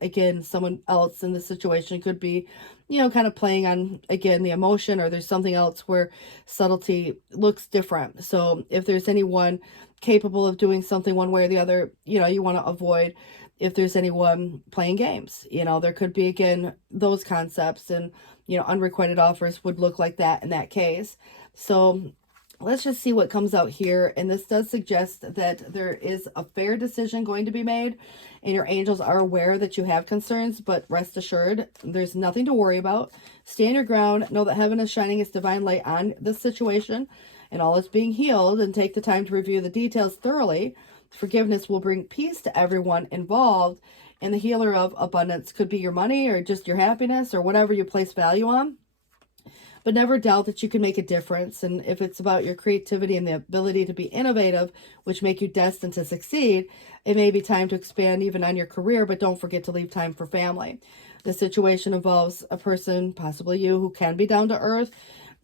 again, someone else in the situation could be, kind of playing on, again, the emotion, or there's something else where subtlety looks different. So if there's anyone capable of doing something one way or the other, you want to avoid. If there's anyone playing games, there could be, again, those concepts, and, unrequited offers would look like that in that case. So let's just see what comes out here. And this does suggest that there is a fair decision going to be made, and your angels are aware that you have concerns, but rest assured, there's nothing to worry about. Stand your ground. Know that heaven is shining its divine light on this situation, and all is being healed, and take the time to review the details thoroughly. Forgiveness will bring peace to everyone involved, and the healer of abundance could be your money, or just your happiness, or whatever you place value on. But never doubt that you can make a difference. And if it's about your creativity and the ability to be innovative, which make you destined to succeed, it may be time to expand even on your career, but don't forget to leave time for family. The situation involves a person, possibly you, who can be down to earth,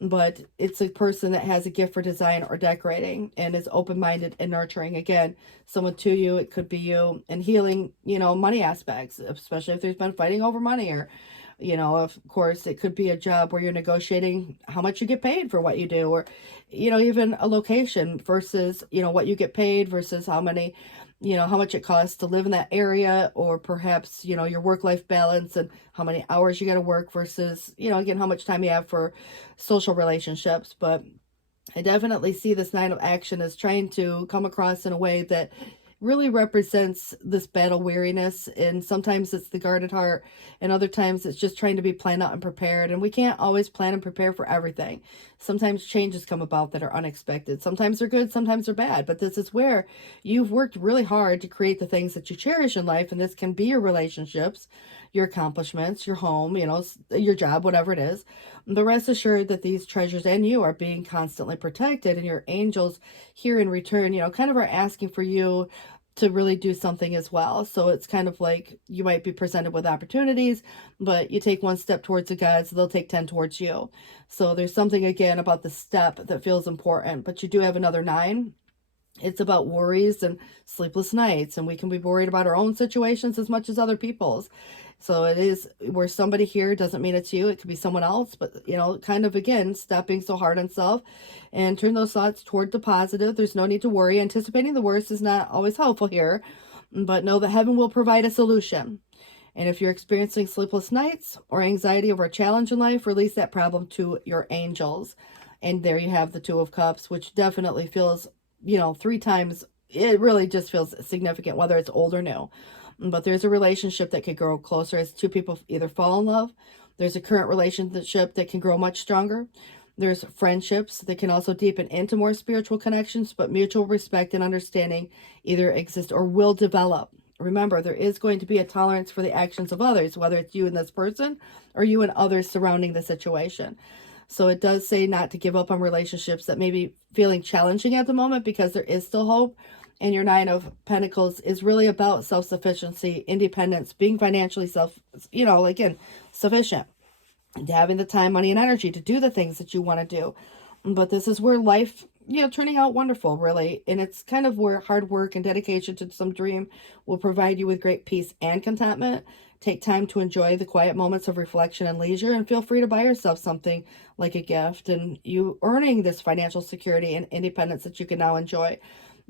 but it's a person that has a gift for design or decorating and is open-minded and nurturing. Again, someone to you, it could be you, and healing, money aspects, especially if there's been fighting over money, or of course, it could be a job where you're negotiating how much you get paid for what you do, or, even a location versus, what you get paid versus how many, how much it costs to live in that area, or perhaps, your work-life balance and how many hours you got to work versus, again, how much time you have for social relationships. But I definitely see this Nine of Action as trying to come across in a way that really represents this battle weariness. And sometimes it's the guarded heart, and other times it's just trying to be planned out and prepared. And we can't always plan and prepare for everything. Sometimes changes come about that are unexpected. Sometimes they're good, sometimes they're bad. But this is where you've worked really hard to create the things that you cherish in life. And this can be your relationships, your accomplishments, your home, your job, whatever it is. But rest assured that these treasures and you are being constantly protected, and your angels here in return, kind of are asking for you to really do something as well. So it's kind of like you might be presented with opportunities, but you take one step towards the gods, they'll take 10 towards you. So there's something, again, about the step that feels important. But you do have another 9. It's about worries and sleepless nights, and we can be worried about our own situations as much as other people's. So it is where somebody here doesn't mean it's you. It could be someone else, but, you know, kind of, again, stop being so hard on self and turn those thoughts toward the positive. There's no need to worry. Anticipating the worst is not always helpful here, but know that heaven will provide a solution. And if you're experiencing sleepless nights or anxiety over a challenge in life, release that problem to your angels. And there you have the Two of Cups, which definitely feels, you know, 3 times. It really just feels significant, whether it's old or new. But there's a relationship that could grow closer as 2 people either fall in love. There's a current relationship that can grow much stronger. There's friendships that can also deepen into more spiritual connections, but mutual respect and understanding either exist or will develop. Remember, there is going to be a tolerance for the actions of others, whether it's you and this person or you and others surrounding the situation. So it does say not to give up on relationships that may be feeling challenging at the moment, because there is still hope. And your 9 of Pentacles is really about self-sufficiency, independence, being financially again, sufficient, and having the time, money, and energy to do the things that you want to do. But this is where life, you know, turning out wonderful, really. And it's kind of where hard work and dedication to some dream will provide you with great peace and contentment. Take time to enjoy the quiet moments of reflection and leisure, and feel free to buy yourself something like a gift, and you earning this financial security and independence that you can now enjoy.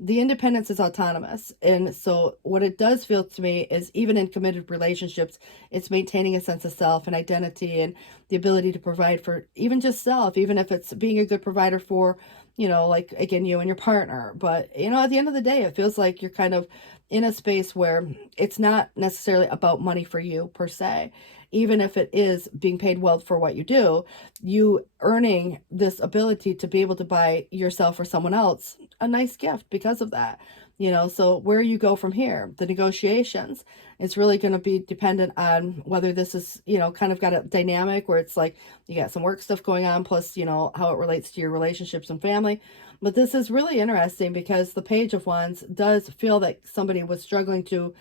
The independence is autonomous. And so what it does feel to me is, even in committed relationships, it's maintaining a sense of self and identity and the ability to provide for even just self, even if it's being a good provider for, you know, like, again, you and your partner. But, you know, at the end of the day, it feels like you're kind of in a space where it's not necessarily about money for you per se. Even if it is being paid well for what you do, you earning this ability to be able to buy yourself or someone else a nice gift because of that. You know, so where you go from here, the negotiations, it's really going to be dependent on whether this is, you know, kind of got a dynamic where it's like you got some work stuff going on, plus, you know, how it relates to your relationships and family. But this is really interesting because the Page of Wands does feel that somebody was struggling to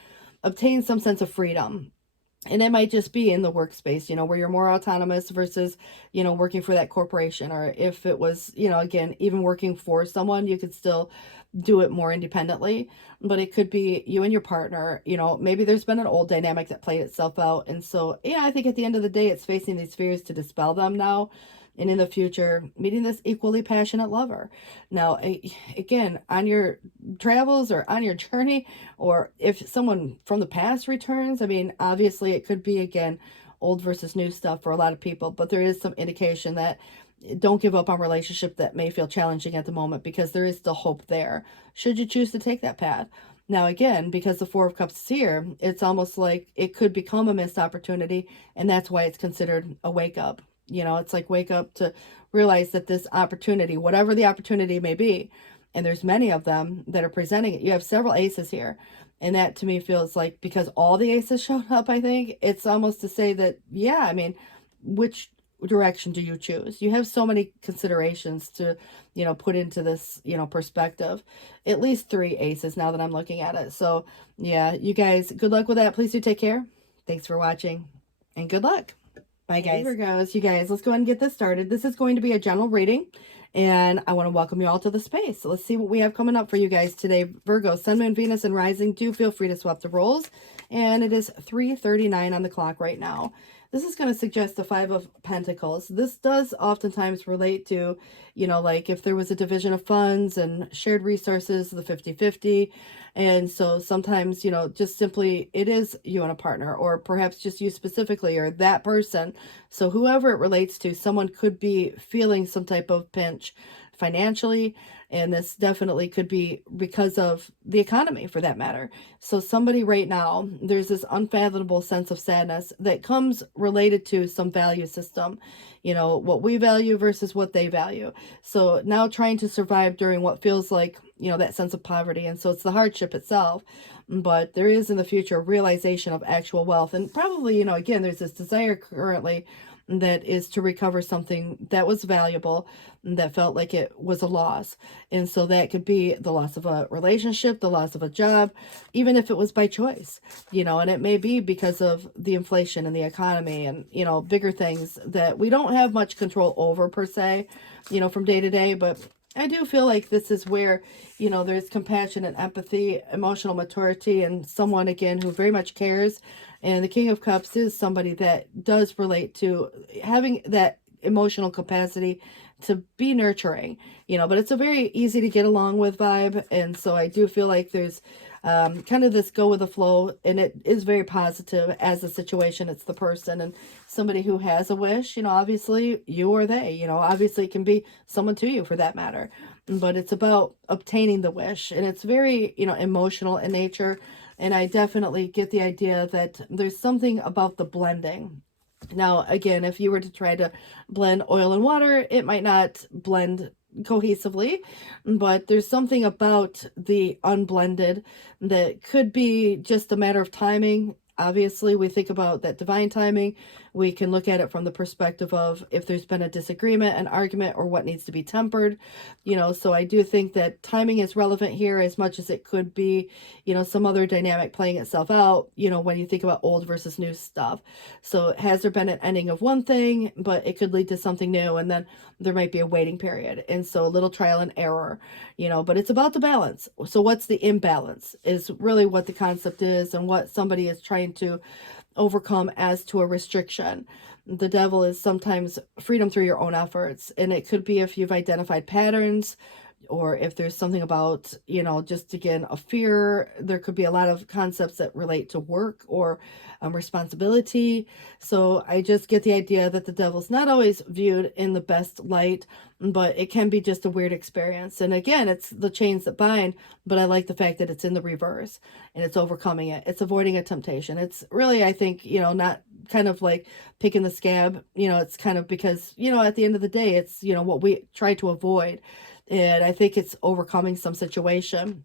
obtain some sense of freedom. And it might just be in the workspace, you know, where you're more autonomous versus, you know, working for that corporation. Or if it was, you know, again, even working for someone, you could still do it more independently. But it could be you and your partner, you know, maybe there's been an old dynamic that played itself out. And so, yeah, I think at the end of the day, it's facing these fears to dispel them now. And in the future, meeting this equally passionate lover. Now, again, on your travels or on your journey, or if someone from the past returns, I mean, obviously it could be, again, old versus new stuff for a lot of people, but there is some indication that don't give up on relationship that may feel challenging at the moment, because there is still hope there, should you choose to take that path. Now, again, because the Four of Cups is here, it's almost like it could become a missed opportunity, and that's why it's considered a wake up. You know, it's like wake up to realize that this opportunity, whatever the opportunity may be, and there's many of them that are presenting it. You have several aces here. And that to me feels like, because all the aces showed up, I think it's almost to say that, yeah, I mean, which direction do you choose? You have so many considerations to, you know, put into this, you know, perspective. At least 3 aces now that I'm looking at it. So yeah, you guys, good luck with that. Please do take care. Thanks for watching, and good luck. Bye, guys. Here goes, you guys. Let's go ahead and get this started. This is going to be a general reading, and I want to welcome you all to the space. So let's see what we have coming up for you guys today. Virgo, Sun, Moon, Venus, and Rising. Do feel free to swap the roles. And it is 3:39 on the clock right now. This is going to suggest the Five of Pentacles. This does oftentimes relate to, you know, like if there was a division of funds and shared resources, the 50-50. And so sometimes, you know, just simply it is you and a partner, or perhaps just you specifically, or that person. So whoever it relates to, someone could be feeling some type of pinch financially. And this definitely could be because of the economy, for that matter. So somebody right now, there's this unfathomable sense of sadness that comes related to some value system, you know, what we value versus what they value. So now trying to survive during what feels like, you know, that sense of poverty. And so it's the hardship itself. But there is in the future a realization of actual wealth. And probably, you know, again, there's this desire currently that is to recover something that was valuable, that felt like it was a loss. And so that could be the loss of a relationship, the loss of a job, even if it was by choice, you know, and it may be because of the inflation and the economy and, you know, bigger things that we don't have much control over per se, you know, from day to day. But I do feel like this is where, you know, there's compassion and empathy, emotional maturity, and someone, again, who very much cares And the King of Cups is somebody that does relate to having that emotional capacity to be nurturing, but it's a very easy to get along with vibe. And so I do feel like there's kind of this go with the flow, and it is very positive as a situation. It's the person and somebody who has a wish, obviously you or they, obviously it can be someone to you for that matter, but it's about obtaining the wish, and it's very, emotional in nature. And I definitely get the idea that there's something about the blending. Now, again, if you were to try to blend oil and water, it might not blend cohesively, but there's something about the unblended that could be just a matter of timing. Obviously, we think about that divine timing. We can look at it from the perspective of if there's been a disagreement, an argument, or what needs to be tempered. So I do think that timing is relevant here as much as it could be, some other dynamic playing itself out, when you think about old versus new stuff. So has there been an ending of one thing, but it could lead to something new, and then there might be a waiting period. And so a little trial and error, but it's about the balance. So what's the imbalance is really what the concept is, and what somebody is trying to overcome as to a restriction. The devil is sometimes freedom through your own efforts, and it could be if you've identified patterns, or if there's something about, just again, a fear. There could be a lot of concepts that relate to work or responsibility. So I just get the idea that the devil's not always viewed in the best light, but it can be just a weird experience. And again, it's the chains that bind, but I like the fact that it's in the reverse and it's overcoming it. It's avoiding a temptation. It's really, I think, not kind of like picking the scab, it's kind of because, at the end of the day, it's, what we try to avoid. And I think it's overcoming some situation.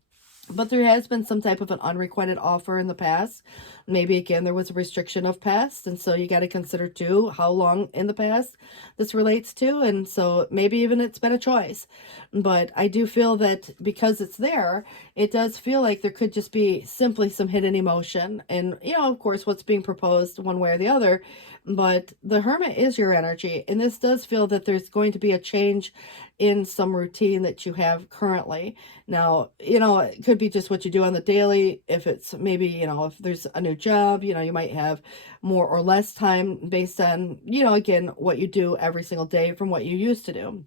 But there has been some type of an unrequited offer in the past. Maybe, again, there was a restriction of past. And so you got to consider, too, how long in the past this relates to. And so maybe even it's been a choice. But I do feel that because it's there, it does feel like there could just be simply some hidden emotion. And, of course, what's being proposed one way or the other. But the Hermit is your energy. And this does feel that there's going to be a change in some routine that you have currently. Now, it could be just what you do on the daily. If it's maybe, if there's a new job, you might have more or less time based on, again, what you do every single day from what you used to do.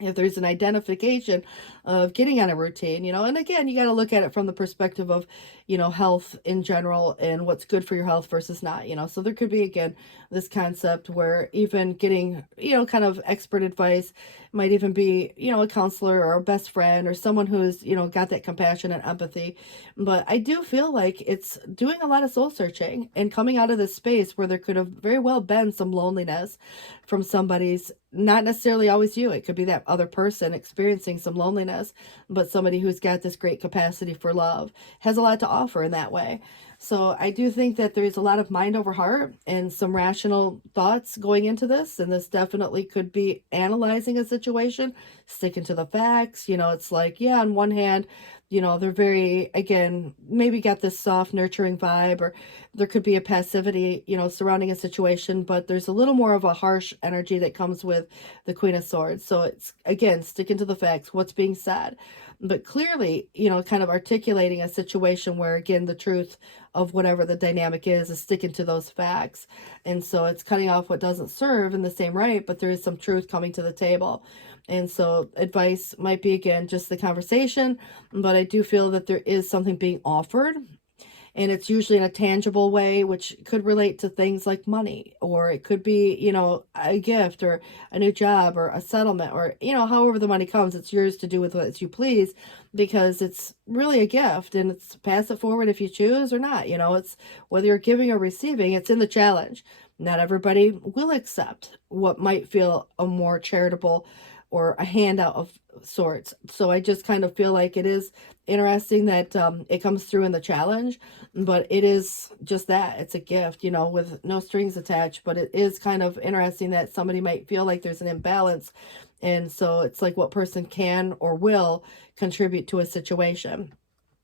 If there's an identification of getting on a routine, and again, you got to look at it from the perspective of, health in general and what's good for your health versus not, so there could be, again, this concept where even getting, kind of expert advice might even be, a counselor or a best friend or someone who's, got that compassion and empathy. But I do feel like it's doing a lot of soul searching and coming out of this space where there could have very well been some loneliness from somebody's, not necessarily always you. It could be that other person experiencing some loneliness, but somebody who's got this great capacity for love has a lot to offer in that way. So I do think that there's a lot of mind over heart and some rational thoughts going into this. And this definitely could be analyzing a situation, sticking to the facts. It's like, yeah, on one hand, they're very, again, maybe got this soft, nurturing vibe, or there could be a passivity, surrounding a situation, but there's a little more of a harsh energy that comes with the Queen of Swords. So it's, again, sticking to the facts, what's being said, but clearly, kind of articulating a situation where, again, the truth of whatever the dynamic is sticking to those facts. And so it's cutting off what doesn't serve in the same right, but there is some truth coming to the table. And so advice might be, again, just the conversation, but I do feel that there is something being offered, and it's usually in a tangible way, which could relate to things like money, or it could be, a gift or a new job or a settlement, or, however the money comes, it's yours to do with what you please, because it's really a gift, and it's pass it forward if you choose or not. It's whether you're giving or receiving, it's in the challenge. Not everybody will accept what might feel a more charitable or a handout of sorts. So I just kind of feel like it is interesting that it comes through in the challenge, but it is just that. It's a gift, with no strings attached, but it is kind of interesting that somebody might feel like there's an imbalance. And so it's like what person can or will contribute to a situation.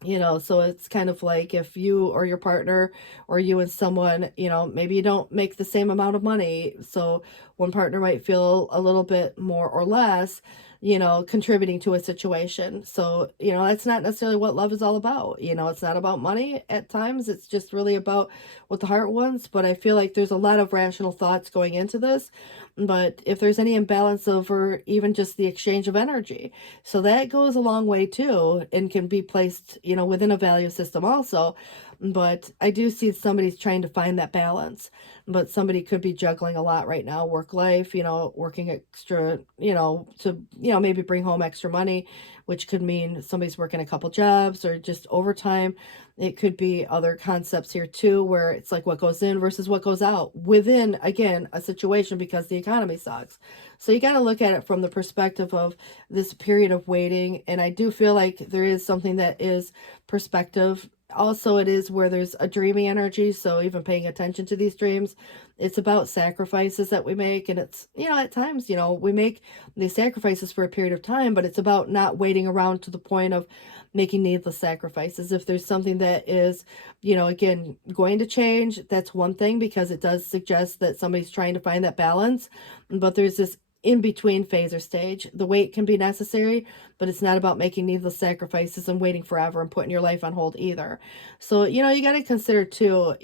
So it's kind of like if you or your partner or you and someone, maybe you don't make the same amount of money. So one partner might feel a little bit more or less, contributing to a situation. So, that's not necessarily what love is all about. It's not about money at times. It's just really about what the heart wants. But I feel like there's a lot of rational thoughts going into this. But if there's any imbalance over even just the exchange of energy, so that goes a long way too, and can be placed, within a value system also. But I do see somebody's trying to find that balance. But somebody could be juggling a lot right now, work life, working extra, to, maybe bring home extra money, which could mean somebody's working a couple jobs or just overtime. It could be other concepts here too, where it's like what goes in versus what goes out within, again, a situation because the economy sucks. So you got to look at it from the perspective of this period of waiting. And I do feel like there is something that is perspective. Also, it is where there's a dreamy energy. So even paying attention to these dreams, it's about sacrifices that we make. And it's, at times, we make these sacrifices for a period of time, but it's about not waiting around to the point of making needless sacrifices. If there's something that is, again, going to change, that's one thing, because it does suggest that somebody's trying to find that balance. But there's this in between phase or stage. The wait can be necessary, but it's not about making needless sacrifices and waiting forever and putting your life on hold either. So, you got to consider too,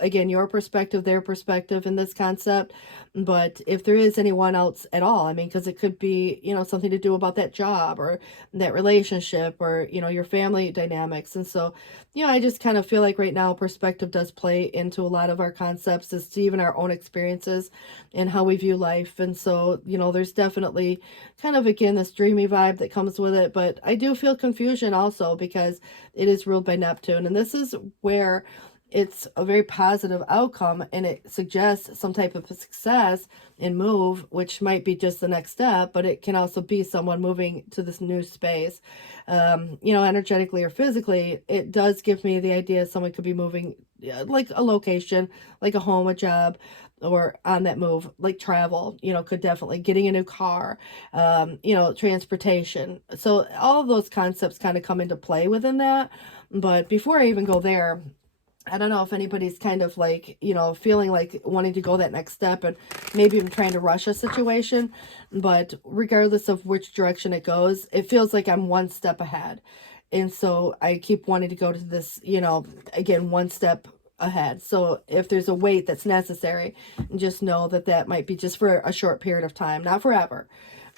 again, your perspective, their perspective in this concept. But if there is anyone else at all, I mean, because it could be, something to do about that job or that relationship or, your family dynamics. And so, I just kind of feel like right now perspective does play into a lot of our concepts as to even our own experiences and how we view life. And so, there's definitely kind of, again, this dreamy vibe that comes with it. But I do feel confusion also because it is ruled by Neptune. And this is where it's a very positive outcome, and it suggests some type of success and move, which might be just the next step, but it can also be someone moving to this new space. Energetically or physically, it does give me the idea someone could be moving, like a location, like a home, a job, or on that move, like travel, could definitely getting a new car, transportation. So all of those concepts kind of come into play within that. But before I even go there, I don't know if anybody's kind of like, feeling like wanting to go that next step and maybe even trying to rush a situation. But regardless of which direction it goes, it feels like I'm one step ahead. And so I keep wanting to go to this, again, one step ahead. So if there's a wait that's necessary, just know that that might be just for a short period of time, not forever.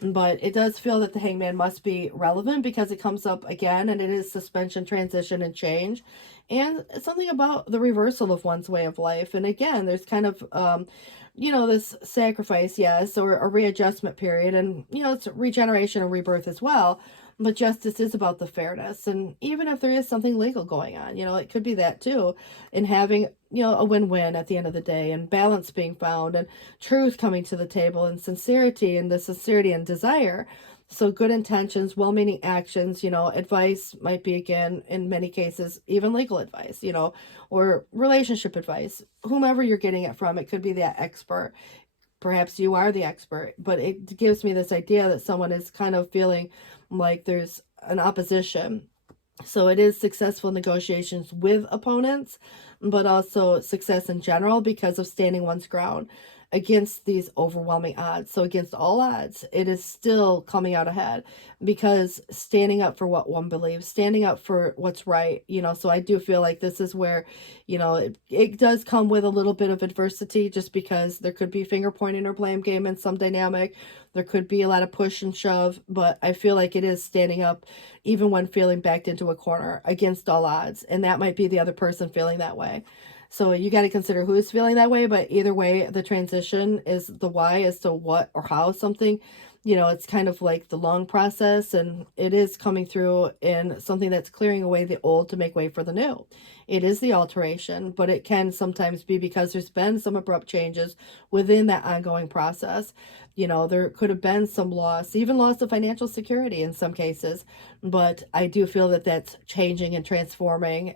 But it does feel that the Hangman must be relevant because it comes up again, and it is suspension, transition, and change. And it's something about the reversal of one's way of life. And again, there's kind of, this sacrifice, yes, or a readjustment period. And, it's regeneration and rebirth as well. But justice is about the fairness. And even if there is something legal going on, it could be that too. And having, a win-win at the end of the day, and balance being found, and truth coming to the table, and sincerity, and the sincerity and desire. So good intentions, well-meaning actions, advice might be, again, in many cases, even legal advice, or relationship advice, whomever you're getting it from. It could be that expert. Perhaps you are the expert, but it gives me this idea that someone is kind of feeling like there's an opposition. So it is successful negotiations with opponents, but also success in general because of standing one's ground against these overwhelming odds. So against all odds, it is still coming out ahead because standing up for what one believes, standing up for what's right, so I do feel like this is where, it does come with a little bit of adversity just because there could be finger pointing or blame game in some dynamic. There could be a lot of push and shove, but I feel like it is standing up even when feeling backed into a corner against all odds. And that might be the other person feeling that way. So you got to consider who's feeling that way. But either way, the transition is the why as to what or how something, it's kind of like the long process, and it is coming through in something that's clearing away the old to make way for the new. It is the alteration, but it can sometimes be because there's been some abrupt changes within that ongoing process. There could have been some loss, even loss of financial security in some cases, but I do feel that that's changing and transforming,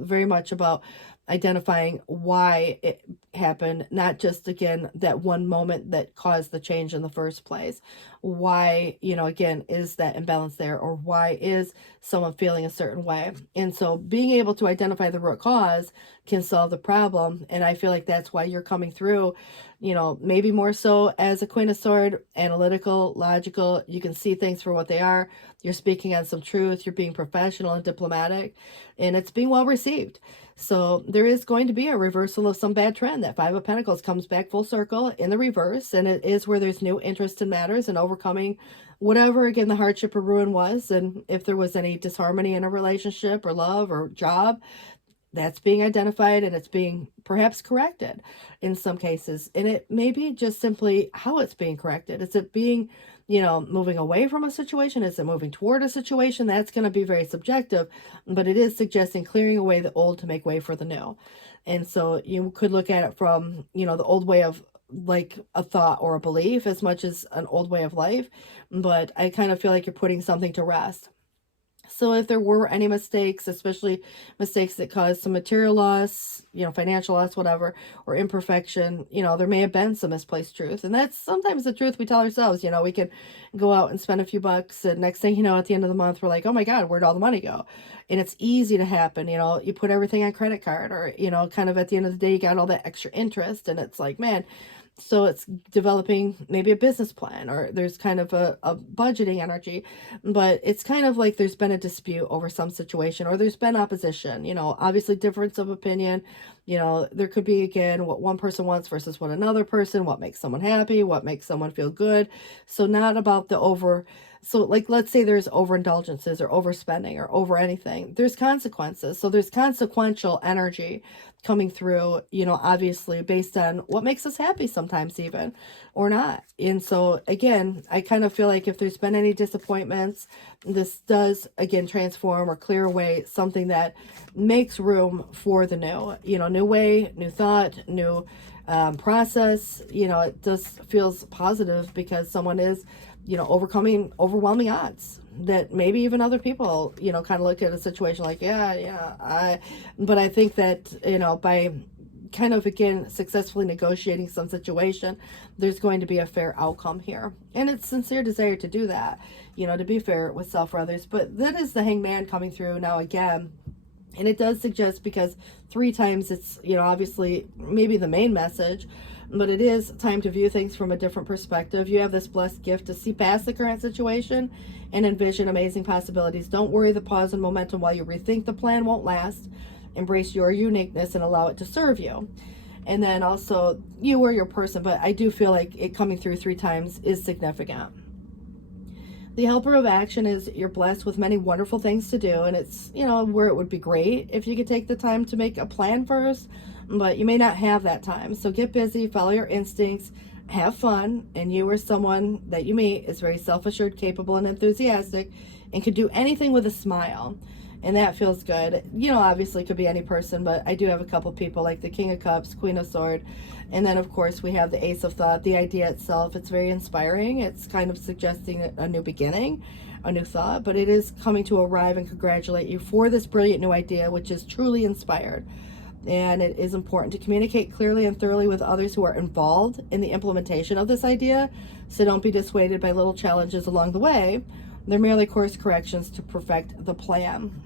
very much about identifying why it happened, not just, again, that one moment that caused the change in the first place. why, you know, again, is that imbalance there, or why is someone feeling a certain way. And so being able to identify the root cause can solve the problem. And I feel like that's why you're coming through, you know, maybe more so as a Queen of Swords, analytical, logical. You can see things for what they are. You're speaking on some truth. You're being professional and diplomatic, and it's being well received. So there is going to be a reversal of some bad trend. That Five of Pentacles comes back full circle in the reverse, and it is where there's new interest in matters and overcoming whatever, again, the hardship or ruin was. And if there was any disharmony in a relationship or love or job, that's being identified, and it's being perhaps corrected in some cases. And it may be just simply how it's being corrected. Is it being, you know, moving away from a situation? Is it moving toward a situation? That's going to be very subjective, but it is suggesting clearing away the old to make way for the new. And so you could look at it from, you know, the old way of like a thought or a belief as much as an old way of life. But I kind of feel like you're putting something to rest. So if there were any mistakes, especially mistakes that caused some material loss, you know, financial loss, whatever, or imperfection, you know, there may have been some misplaced truth. And that's sometimes the truth we tell ourselves. You know, we can go out and spend a few bucks, and next thing you know, at the end of the month, we're like, oh my God, where'd all the money go? And it's easy to happen. You know, you put everything on credit card, or, you know, kind of at the end of the day, you got all that extra interest, and it's like, man. So it's developing maybe a business plan, or there's kind of a budgeting energy, but it's kind of like there's been a dispute over some situation, or there's been opposition, you know, obviously difference of opinion. You know, there could be, again, what one person wants versus what another person, what makes someone happy, what makes someone feel good. So not about the so like, let's say there's overindulgences or overspending or over anything. There's consequences. So there's consequential energy coming through, you know, obviously based on what makes us happy sometimes even, or not. And so again, I kind of feel like if there's been any disappointments, this does, again, transform or clear away something that makes room for the new, you know, new way, new thought, new process. You know, it just feels positive because someone is, you know, overcoming overwhelming odds that maybe even other people, you know, kind of look at a situation like, but I think that, you know, by kind of, again, successfully negotiating some situation, there's going to be a fair outcome here. And it's sincere desire to do that, you know, to be fair with self or others. But that is the Hangman coming through now again. And it does suggest, because 3 times it's, you know, obviously maybe the main message, but it is time to view things from a different perspective. You have this blessed gift to see past the current situation and envision amazing possibilities. Don't worry the pause and momentum while you rethink the plan won't last. Embrace your uniqueness and allow it to serve you. And then also, you are your person, but I do feel like it coming through 3 times is significant. The helper of action is you're blessed with many wonderful things to do, and it's, you know, where it would be great if you could take the time to make a plan first, but you may not have that time. So get busy, follow your instincts, have fun, and you or someone that you meet is very self-assured, capable, and enthusiastic, and can do anything with a smile. And that feels good. You know, obviously it could be any person, but I do have a couple people like the King of Cups, Queen of Swords, and then of course we have the Ace of Thought. The idea itself, it's very inspiring. It's kind of suggesting a new beginning, a new thought, but it is coming to arrive and congratulate you for this brilliant new idea, which is truly inspired. And it is important to communicate clearly and thoroughly with others who are involved in the implementation of this idea. So don't be dissuaded by little challenges along the way. They're merely course corrections to perfect the plan.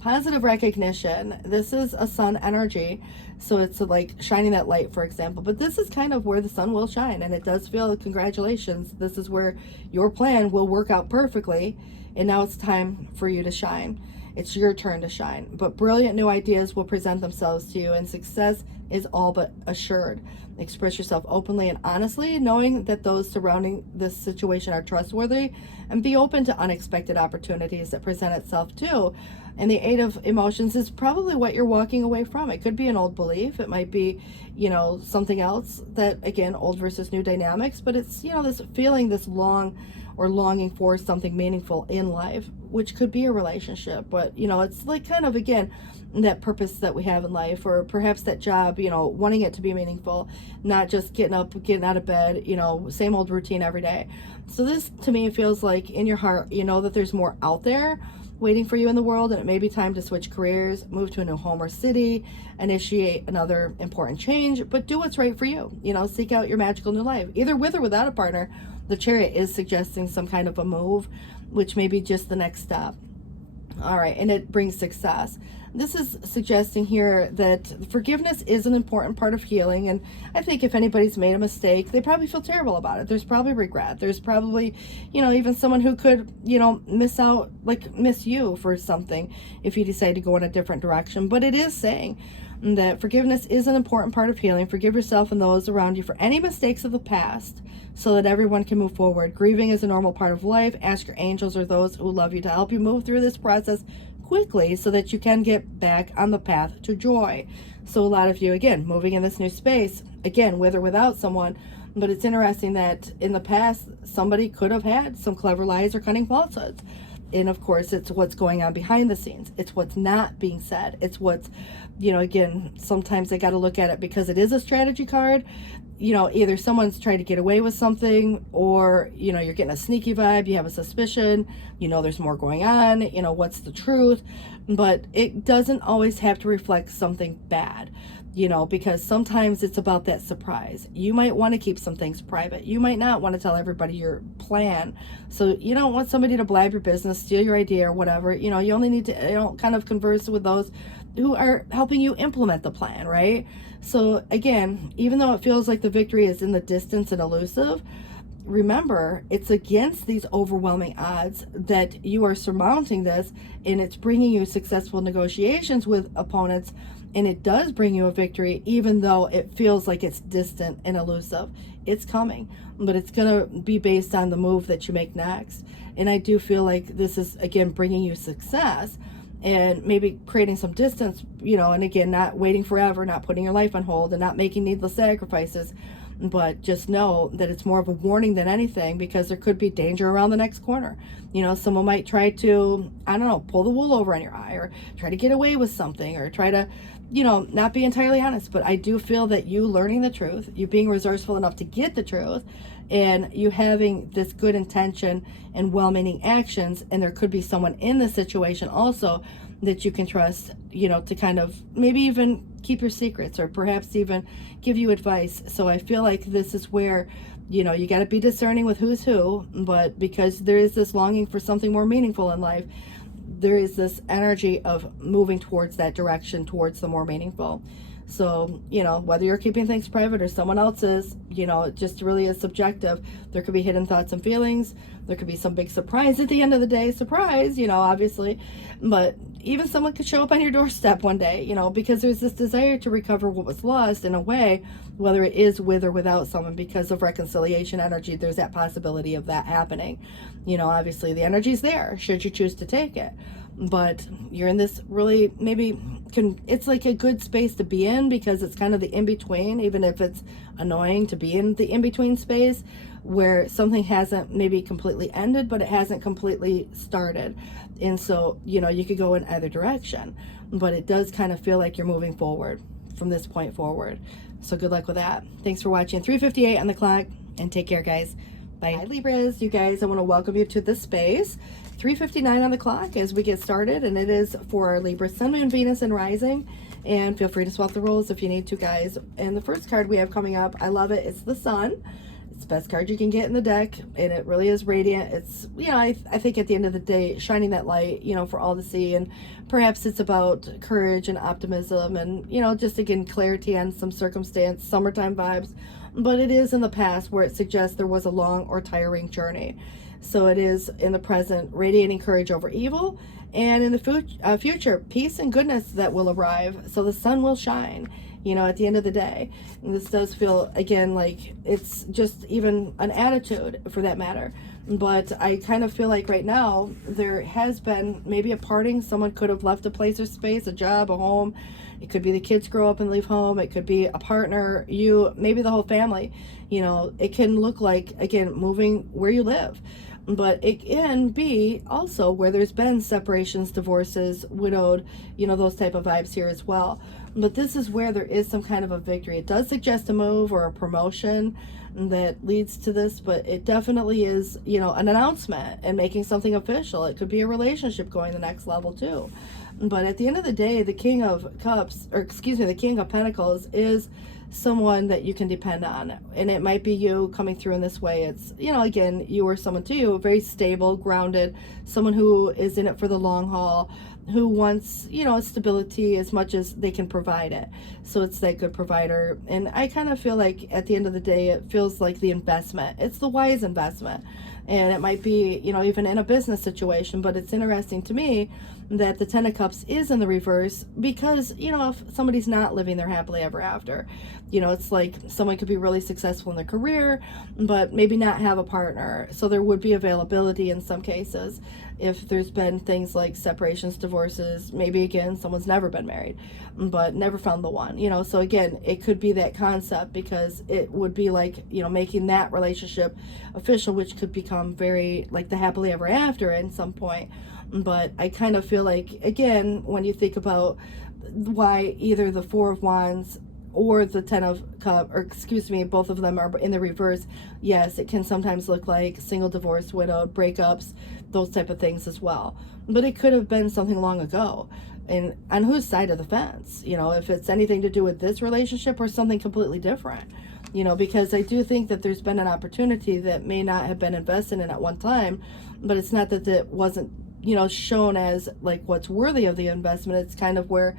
Positive recognition. This is a sun energy. So it's like shining that light, for example. But this is kind of where the sun will shine. And it does feel, congratulations, this is where your plan will work out perfectly. And now it's time for you to shine. It's your turn to shine. But brilliant new ideas will present themselves to you, and success is all but assured. Express yourself openly and honestly, knowing that those surrounding this situation are trustworthy, and be open to unexpected opportunities that present itself too. And the 8 of emotions is probably what you're walking away from. It could be an old belief. It might be, you know, something else that, again, old versus new dynamics, but it's, you know, this feeling, this longing for something meaningful in life, which could be a relationship. But, you know, it's like kind of, again, that purpose that we have in life, or perhaps that job, you know, wanting it to be meaningful, not just getting up, getting out of bed, you know, same old routine every day. So this, to me, feels like in your heart, you know that there's more out there waiting for you in the world, and it may be time to switch careers, move to a new home or city, initiate another important change, but do what's right for you. You know, seek out your magical new life, either with or without a partner. the Chariot is suggesting some kind of a move, which may be just the next step. All right, and it brings success. This is suggesting here that forgiveness is an important part of healing. And I think if anybody's made a mistake, they probably feel terrible about it. There's probably regret. There's probably, even someone who could, miss you for something if you decide to go in a different direction. But it is saying that forgiveness is an important part of healing. Forgive yourself and those around you for any mistakes of the past so that everyone can move forward. Grieving is a normal part of life. Ask your angels or those who love you to help you move through this process quickly so that you can get back on the path to joy. So a lot of you, again, moving in this new space, again, with or without someone. But it's interesting that in the past, somebody could have had some clever lies or cunning falsehoods. And of course, it's what's going on behind the scenes. It's what's not being said. It's what's, again, sometimes I got to look at it because it is a strategy card. Either someone's trying to get away with something, or, you're getting a sneaky vibe, you have a suspicion, there's more going on, what's the truth. But it doesn't always have to reflect something bad, because sometimes it's about that surprise. You might want to keep some things private. You might not want to tell everybody your plan. So you don't want somebody to blab your business, steal your idea or whatever. You only need to, kind of converse with those who are helping you implement the plan, right? So again, even though it feels like the victory is in the distance and elusive, remember, it's against these overwhelming odds that you are surmounting this, and it's bringing you successful negotiations with opponents, and it does bring you a victory, even though it feels like it's distant and elusive. It's coming, but it's going to be based on the move that you make next. And I do feel like this is, again, bringing you success, and maybe creating some distance, and again, not waiting forever, not putting your life on hold, and not making needless sacrifices. But just know that it's more of a warning than anything, because there could be danger around the next corner. Someone might try to, pull the wool over on your eye, or try to get away with something, or try to, not be entirely honest. But I do feel that you learning the truth, you being resourceful enough to get the truth, and you having this good intention and well-meaning actions, and there could be someone in the situation also that you can trust, to kind of maybe even keep your secrets, or perhaps even give you advice. So I feel like this is where, you got to be discerning with who's who, but because there is this longing for something more meaningful in life, there is this energy of moving towards that direction, towards the more meaningful. So, whether you're keeping things private or someone else is, it just really is subjective. There could be hidden thoughts and feelings. There could be some big surprise at the end of the day. Surprise, obviously. But even someone could show up on your doorstep one day, because there's this desire to recover what was lost in a way, whether it is with or without someone. Because of reconciliation energy, there's that possibility of that happening. Obviously the energy's there should you choose to take it. But you're in this really, it's like a good space to be in, because it's kind of the in-between, even if it's annoying to be in the in-between space where something hasn't maybe completely ended, but it hasn't completely started. And so, you could go in either direction, but it does kind of feel like you're moving forward from this point forward. So good luck with that. Thanks for watching. 3:58 on the clock, and take care, guys. Bye. Hi, Libras. You guys, I want to welcome you to this space. 3:59 on the clock as we get started, and it is for our Libra Sun, Moon, Venus, and Rising. And feel free to swap the roles if you need to, guys. And the first card we have coming up, I love it. It's the Sun. It's the best card you can get in the deck, and it really is radiant. It's, I think at the end of the day, shining that light, for all to see. And perhaps it's about courage and optimism and, just again, clarity on some circumstance, summertime vibes. But it is in the past where it suggests there was a long or tiring journey. So it is in the present, radiating courage over evil, and in the future, peace and goodness that will arrive. So the sun will shine, at the end of the day. And this does feel, again, like it's just even an attitude for that matter. But I kind of feel like right now there has been maybe a parting. Someone could have left a place or space, a job, a home. It could be the kids grow up and leave home. It could be a partner, you, maybe the whole family. It can look like, again, moving where you live. But it can be also where there's been separations, divorces, widowed, those type of vibes here as well. But this is where there is some kind of a victory. It does suggest a move or a promotion that leads to this, but it definitely is, an announcement and making something official. It could be a relationship going the next level too. But at the end of the day, the King of Cups, the King of Pentacles is someone that you can depend on. And it might be you coming through in this way. It's, you know, again, you or someone too, very stable, grounded, someone who is in it for the long haul, who wants, you know, stability as much as they can provide it. So it's that good provider. And I kind of feel like at the end of the day, it feels like the investment. It's the wise investment. And it might be, you know, even in a business situation, but it's interesting to me that the Ten of Cups is in the reverse because, you know, if somebody's not living their happily ever after, you know, it's like someone could be really successful in their career, but maybe not have a partner. So there would be availability in some cases if there's been things like separations, divorces, maybe again, someone's never been married, but never found the one, you know. So again, it could be that concept because it would be like, you know, making that relationship official, which could become very like the happily ever after at some point. But I kind of feel like, again, when you think about why either the Four of Wands or the Ten of Cups, or excuse me, both of them are in the reverse, yes, it can sometimes look like single, divorced, widowed, breakups, those type of things as well. But it could have been something long ago. And on whose side of the fence? You know, if it's anything to do with this relationship or something completely different. You know, because I do think that there's been an opportunity that may not have been invested in at one time, but it's not that it wasn't, you know, shown as like what's worthy of the investment. It's kind of where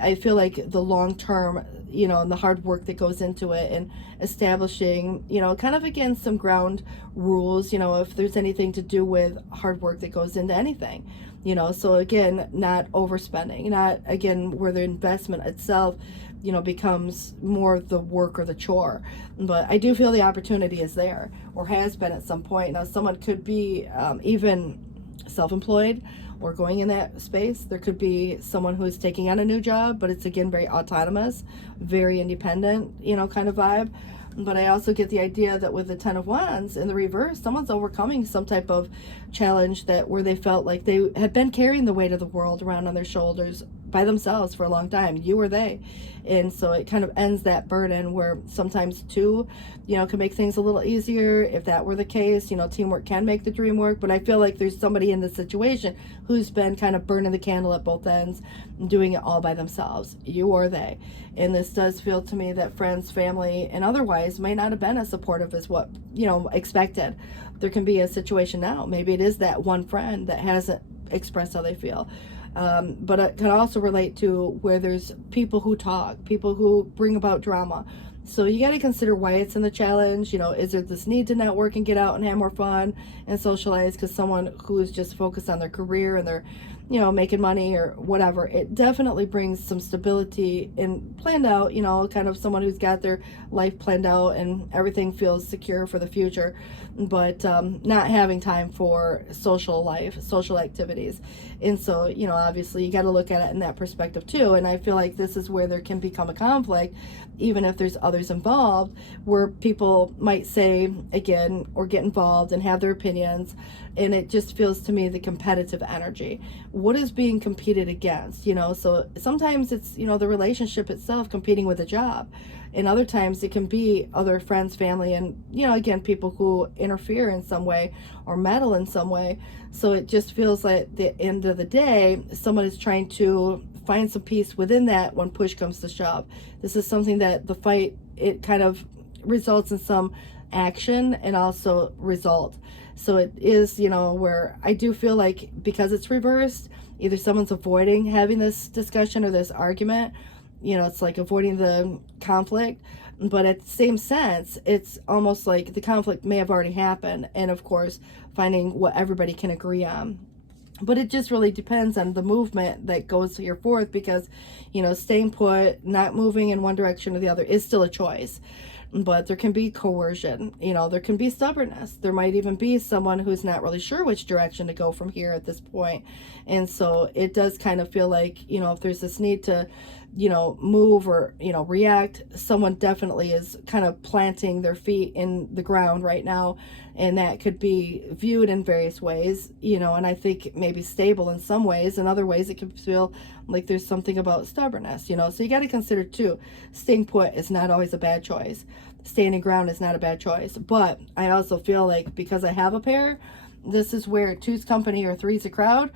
I feel like the long term, you know, and the hard work that goes into it and establishing, you know, kind of again some ground rules, you know, if there's anything to do with hard work that goes into anything, you know. So again, not overspending, not again where the investment itself, you know, becomes more the work or the chore. But I do feel the opportunity is there, or has been at some point. Now someone could be even self-employed or going in that space. There could be someone who's taking on a new job, but it's again very autonomous, very independent, you know, kind of vibe. But I also get the idea that with the Ten of Wands in the reverse, someone's overcoming some type of challenge that where they felt like they had been carrying the weight of the world around on their shoulders by themselves for a long time, you or they. And so it kind of ends that burden where sometimes two, you know, can make things a little easier. If that were the case, you know, teamwork can make the dream work. But I feel like there's somebody in this situation who's been kind of burning the candle at both ends, doing it all by themselves, you or they. And this does feel to me that friends, family, and otherwise may not have been as supportive as what, you know, expected. There can be a situation now. Maybe it is that one friend that hasn't expressed how they feel. But it can also relate to where there's people who talk, people who bring about drama. So you got to consider why it's in the challenge. You know, is there this need to network and get out and have more fun and socialize? Because someone who's just focused on their career and their, you know, making money or whatever, it definitely brings some stability and planned out, you know, kind of someone who's got their life planned out and everything feels secure for the future, but not having time for social life, social activities. And so, you know, obviously you got to look at it in that perspective too. And I feel like this is where there can become a conflict, even if there's others involved, where people might say again or get involved and have their opinions. And it just feels to me the competitive energy. What is being competed against, you know? So sometimes it's, you know, the relationship itself competing with a job. And other times it can be other friends, family, and, you know, again, people who interfere in some way or meddle in some way. So it just feels like at the end of the day, someone is trying to find some peace within that when push comes to shove. This is something that the fight, it kind of results in some action and also result. So it is, you know, where I do feel like because it's reversed, either someone's avoiding having this discussion or this argument, you know, it's like avoiding the conflict. But at the same sense, it's almost like the conflict may have already happened. And of course, finding what everybody can agree on. But it just really depends on the movement that goes here forth because, you know, staying put, not moving in one direction or the other is still a choice. But there can be coercion, you know, there can be stubbornness. There might even be someone who's not really sure which direction to go from here at this point. And so it does kind of feel like, you know, if there's this need to, you know, move or, you know, react, someone definitely is kind of planting their feet in the ground right now. And that could be viewed in various ways, you know, and I think maybe stable in some ways. In other ways, it can feel like there's something about stubbornness, you know. So you got to consider too, staying put is not always a bad choice. Standing ground is not a bad choice. But I also feel like because I have a pair, this is where two's company or three's a crowd.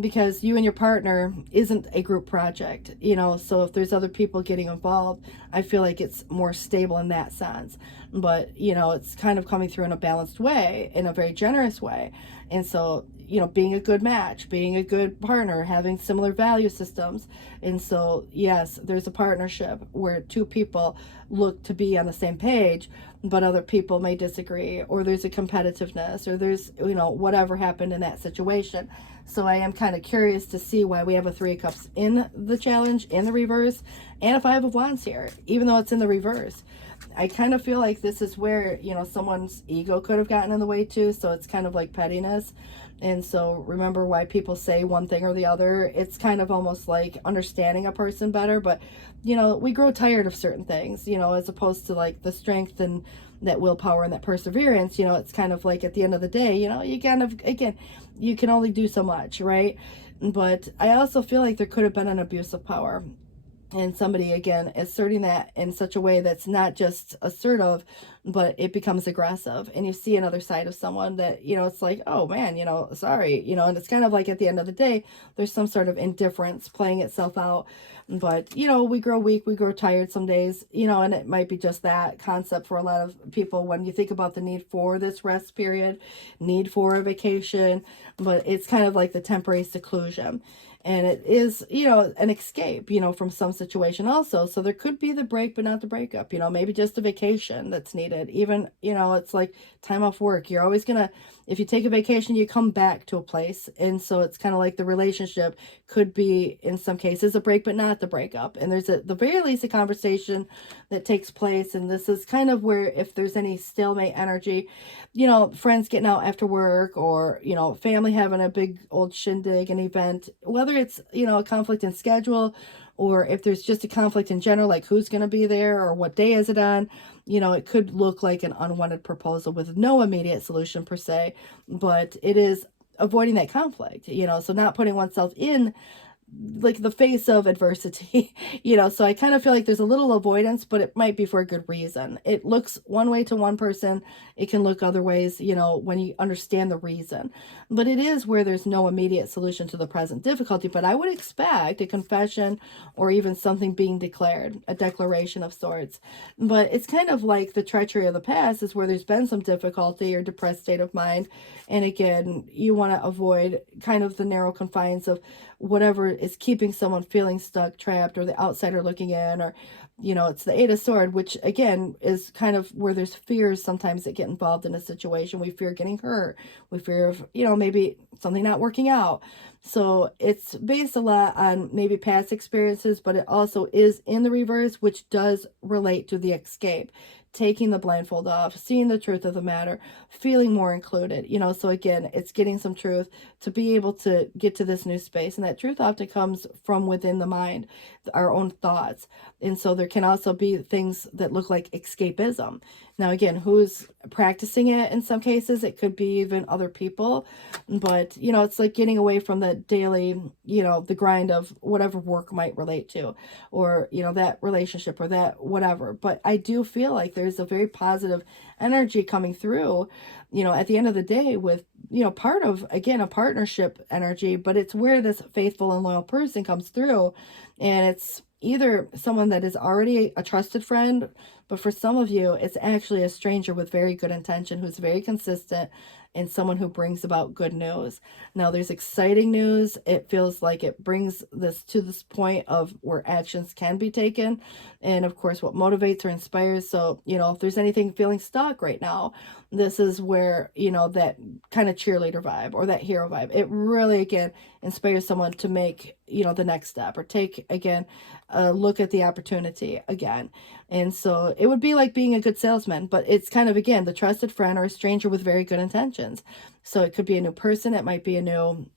because you and your partner isn't a group project, you know, so if there's other people getting involved, I feel like it's more stable in that sense. But, you know, it's kind of coming through in a balanced way, in a very generous way. And so, you know, being a good match, being a good partner, having similar value systems. And so, yes, there's a partnership where two people look to be on the same page, but other people may disagree, or there's a competitiveness, or there's, you know, whatever happened in that situation. So I am kind of curious to see why we have a 3 of Cups in the challenge, in the reverse, and a 5 of Wands here, even though it's in the reverse. I kind of feel like this is where, you know, someone's ego could have gotten in the way too. So it's kind of like pettiness. And so remember why people say one thing or the other. It's kind of almost like understanding a person better. But, you know, we grow tired of certain things, you know, as opposed to like the strength and that willpower and that perseverance. You know, it's kind of like at the end of the day, you know, you kind of, again, you can only do so much, right? But I also feel like there could have been an abuse of power. And somebody, again, asserting that in such a way that's not just assertive, but it becomes aggressive. And you see another side of someone that, you know, it's like, oh man, you know, sorry, you know, and it's kind of like at the end of the day, there's some sort of indifference playing itself out. But, you know, we grow weak, we grow tired some days, you know, and it might be just that concept for a lot of people when you think about the need for this rest period, need for a vacation, but it's kind of like the temporary seclusion. And it is, you know, an escape, you know, from some situation also. So there could be the break, but not the breakup, you know, maybe just a vacation that's needed. Even, you know, it's like time off work. You're always going to, if you take a vacation, you come back to a place. And so it's kind of like the relationship could be, in some cases, a break, but not the breakup. And there's at the very least a conversation that takes place. And this is kind of where if there's any stalemate energy, you know, friends getting out after work, or, you know, family having a big old shindig, an event, whether it's, you know, a conflict in schedule, or if there's just a conflict in general, like who's going to be there or what day is it on, you know, it could look like an unwanted proposal with no immediate solution per se, but it is avoiding that conflict, you know, so not putting oneself in like the face of adversity, you know, so I kind of feel like there's a little avoidance, but it might be for a good reason. It looks one way to one person, it can look other ways, you know, when you understand the reason. But it is where there's no immediate solution to the present difficulty. But I would expect a confession or even something being declared, a declaration of sorts. But it's kind of like the treachery of the past is where there's been some difficulty or depressed state of mind. And again, you want to avoid kind of the narrow confines of whatever is keeping someone feeling stuck, trapped, or the outsider looking in, or, you know, it's the 8 of Swords, which again is kind of where there's fears sometimes that get involved in a situation. We fear getting hurt. We fear of, you know, maybe something not working out. So it's based a lot on maybe past experiences, but it also is in the reverse, which does relate to the escape. Taking the blindfold off, seeing the truth of the matter, feeling more included, you know, so again, it's getting some truth to be able to get to this new space. And that truth often comes from within the mind, our own thoughts. And so there can also be things that look like escapism. Now, again, who's practicing it in some cases? It could be even other people. But, you know, it's like getting away from the daily, you know, the grind of whatever work might relate to, or, you know, that relationship or that whatever. But I do feel like there's a very positive energy coming through, you know, at the end of the day with, you know, part of, again, a partnership energy, but it's where this faithful and loyal person comes through. And it's either someone that is already a trusted friend, but for some of you, it's actually a stranger with very good intention who's very consistent and someone who brings about good news. Now, there's exciting news. It feels like it brings this to this point of where actions can be taken. And of course, what motivates or inspires. So, you know, if there's anything feeling stuck right now, this is where, you know, that kind of cheerleader vibe or that hero vibe, it really, again, inspires someone to make, you know, the next step or take, again, a look at the opportunity again. And so it would be like being a good salesman, but it's kind of, again, the trusted friend or a stranger with very good intentions. So it could be a new person. It might be a new,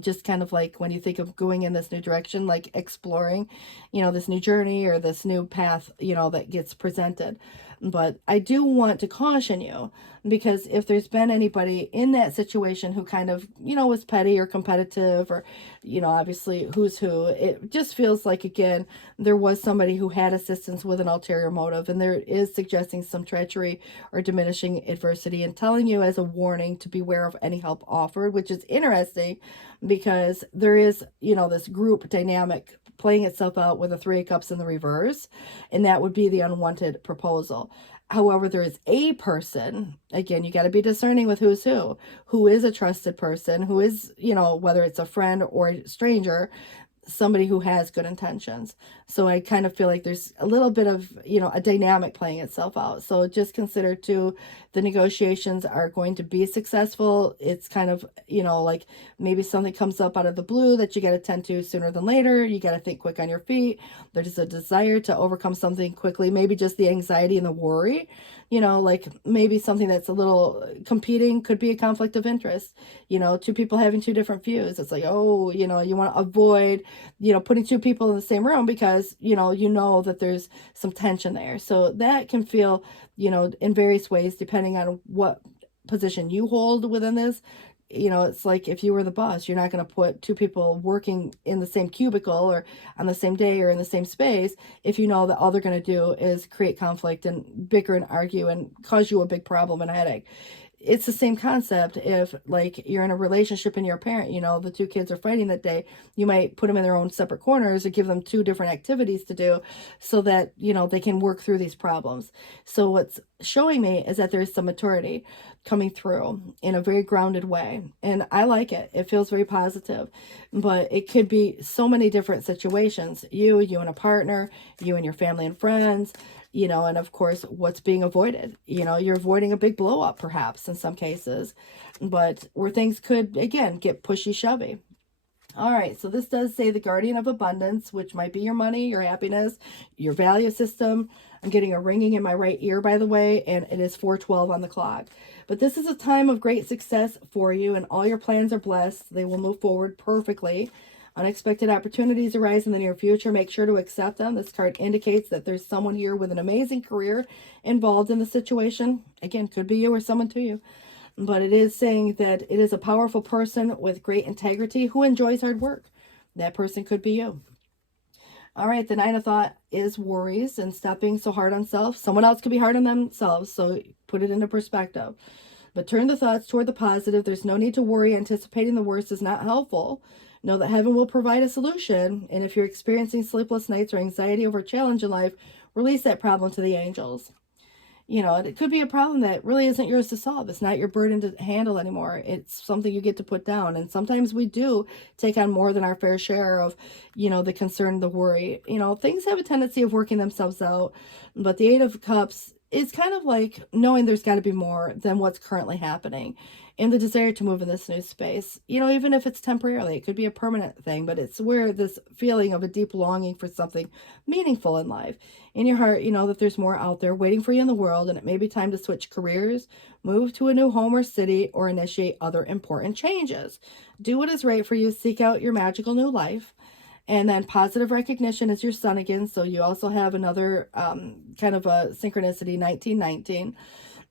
just kind of like when you think of going in this new direction, like exploring, you know, this new journey or this new path, you know, that gets presented. But I do want to caution you, because if there's been anybody in that situation who kind of, you know, was petty or competitive or, you know, obviously who's who, it just feels like, again, there was somebody who had assistance with an ulterior motive, and there is suggesting some treachery or diminishing adversity and telling you as a warning to beware of any help offered, which is interesting because there is, you know, this group dynamic playing itself out with a 3 of Cups in the reverse, and that would be the unwanted proposal. However, there is a person, again, you got to be discerning with who is a trusted person, who is, you know, whether it's a friend or a stranger, somebody who has good intentions. So I kind of feel like there's a little bit of, you know, a dynamic playing itself out. So just consider too, the negotiations are going to be successful. It's kind of, you know, like maybe something comes up out of the blue that you got to tend to sooner than later. You got to think quick on your feet. There's a desire to overcome something quickly, maybe just the anxiety and the worry, you know, like maybe something that's a little competing, could be a conflict of interest, you know, two people having two different views. It's like, oh, you know, you want to avoid, you know, putting two people in the same room because, you know that there's some tension there. So that can feel, you know, in various ways, depending on what position you hold within this. You know, it's like if you were the boss, you're not going to put two people working in the same cubicle or on the same day or in the same space if you know that all they're going to do is create conflict and bicker and argue and cause you a big problem and a headache. It's the same concept if, like, you're in a relationship and you're a parent, you know, the two kids are fighting that day. You might put them in their own separate corners and give them two different activities to do so that, you know, they can work through these problems. So what's showing me is that there's some maturity coming through in a very grounded way. And I like it. It feels very positive. But it could be so many different situations. You and a partner, you and your family and friends, you know, and of course, what's being avoided. You know, you're avoiding a big blow up, perhaps, in some cases, but where things could, again, get pushy shovey. All right, so this does say the guardian of abundance, which might be your money, your happiness, your value system. I'm getting a ringing in my right ear, by the way, and it is 4:12 on the clock. But this is a time of great success for you, and all your plans are blessed. They will move forward perfectly. Unexpected opportunities arise in the near future. Make sure to accept them. This card indicates that there's someone here with an amazing career involved in the situation. Again, could be you or someone to you. But it is saying that it is a powerful person with great integrity who enjoys hard work. That person could be you. All right, the 9 of thought is worries and stop being so hard on self. Someone else could be hard on themselves, so put it into perspective. But turn the thoughts toward the positive. There's no need to worry. Anticipating the worst is not helpful. Know that heaven will provide a solution. And if you're experiencing sleepless nights or anxiety over a challenge in life, release that problem to the angels. You know, it could be a problem that really isn't yours to solve. It's not your burden to handle anymore. It's something you get to put down. And sometimes we do take on more than our fair share of, you know, the concern, the worry. You know, things have a tendency of working themselves out. But the 8 of Cups is kind of like knowing there's got to be more than what's currently happening, and the desire to move in this new space. You know, even if it's temporarily, it could be a permanent thing, but it's where this feeling of a deep longing for something meaningful in life. In your heart, you know that there's more out there waiting for you in the world, and it may be time to switch careers, move to a new home or city, or initiate other important changes. Do what is right for you. Seek out your magical new life. And then positive recognition is your sun again. So you also have another kind of a synchronicity, 1919.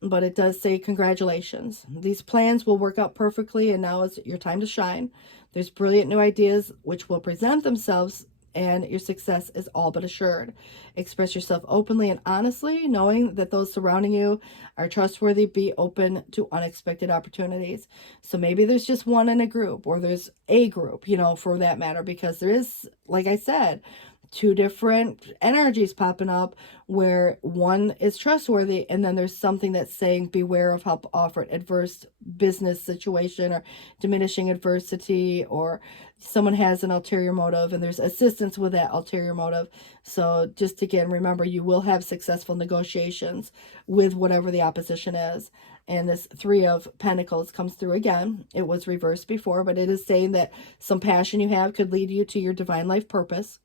But it does say congratulations. These plans will work out perfectly, and now is your time to shine. There's brilliant new ideas which will present themselves, and your success is all but assured. Express yourself openly and honestly, knowing that those surrounding you are trustworthy. Be open to unexpected opportunities. So maybe there's just one in a group, or there's a group, you know, for that matter, because there is, like I said, two different energies popping up where one is trustworthy, and then there's something that's saying beware of help offered, adverse business situation or diminishing adversity, or someone has an ulterior motive and there's assistance with that ulterior motive. So just again, remember, you will have successful negotiations with whatever the opposition is. And this 3 of Pentacles comes through again. It was reversed before, but it is saying that some passion you have could lead you to your divine life purpose.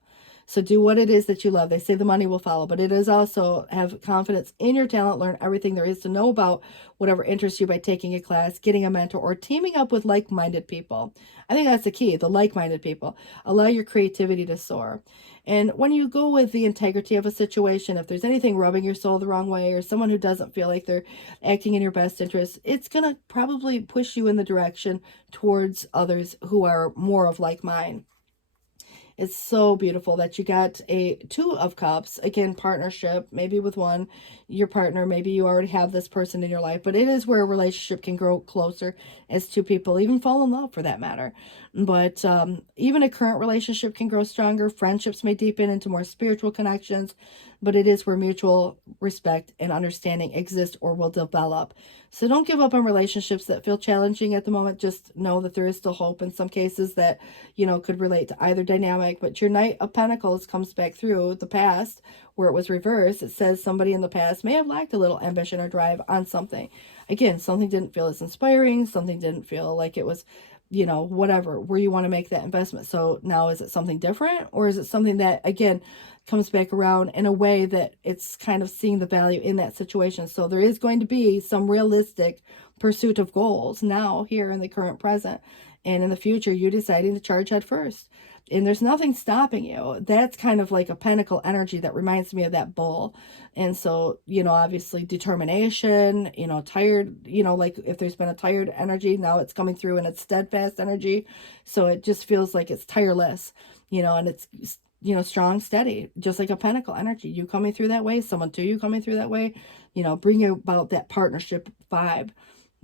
So do what it is that you love. They say the money will follow, but it is also have confidence in your talent. Learn everything there is to know about whatever interests you by taking a class, getting a mentor, or teaming up with like-minded people. I think that's the key, the like-minded people. Allow your creativity to soar. And when you go with the integrity of a situation, if there's anything rubbing your soul the wrong way, or someone who doesn't feel like they're acting in your best interest, it's going to probably push you in the direction towards others who are more of like mind. It's so beautiful that you got a Two of Cups. Again, partnership, maybe with your partner, maybe you already have this person in your life, but it is where a relationship can grow closer as two people, even fall in love for that matter. But even a current relationship can grow stronger. Friendships may deepen into more spiritual connections, but it is where mutual respect and understanding exist or will develop. So don't give up on relationships that feel challenging at the moment. Just know that there is still hope in some cases that, could relate to either dynamic. But your Knight of Pentacles comes back through the past where it was reversed. It says somebody in the past may have lacked a little ambition or drive on something. Again, something didn't feel as inspiring. Something didn't feel like it was, whatever, where you want to make that investment. So now is it something different, or is it something that, again, comes back around in a way that it's kind of seeing the value in that situation? So there is going to be some realistic pursuit of goals now, here in the current present, and in the future, you deciding to charge head first. And there's nothing stopping you. That's kind of like a pentacle energy that reminds me of that bull. And so, obviously determination, tired, like if there's been a tired energy, now it's coming through and it's steadfast energy. So it just feels like it's tireless, and it's, strong, steady, just like a pentacle energy. You coming through that way, someone to you coming through that way, bring about that partnership vibe.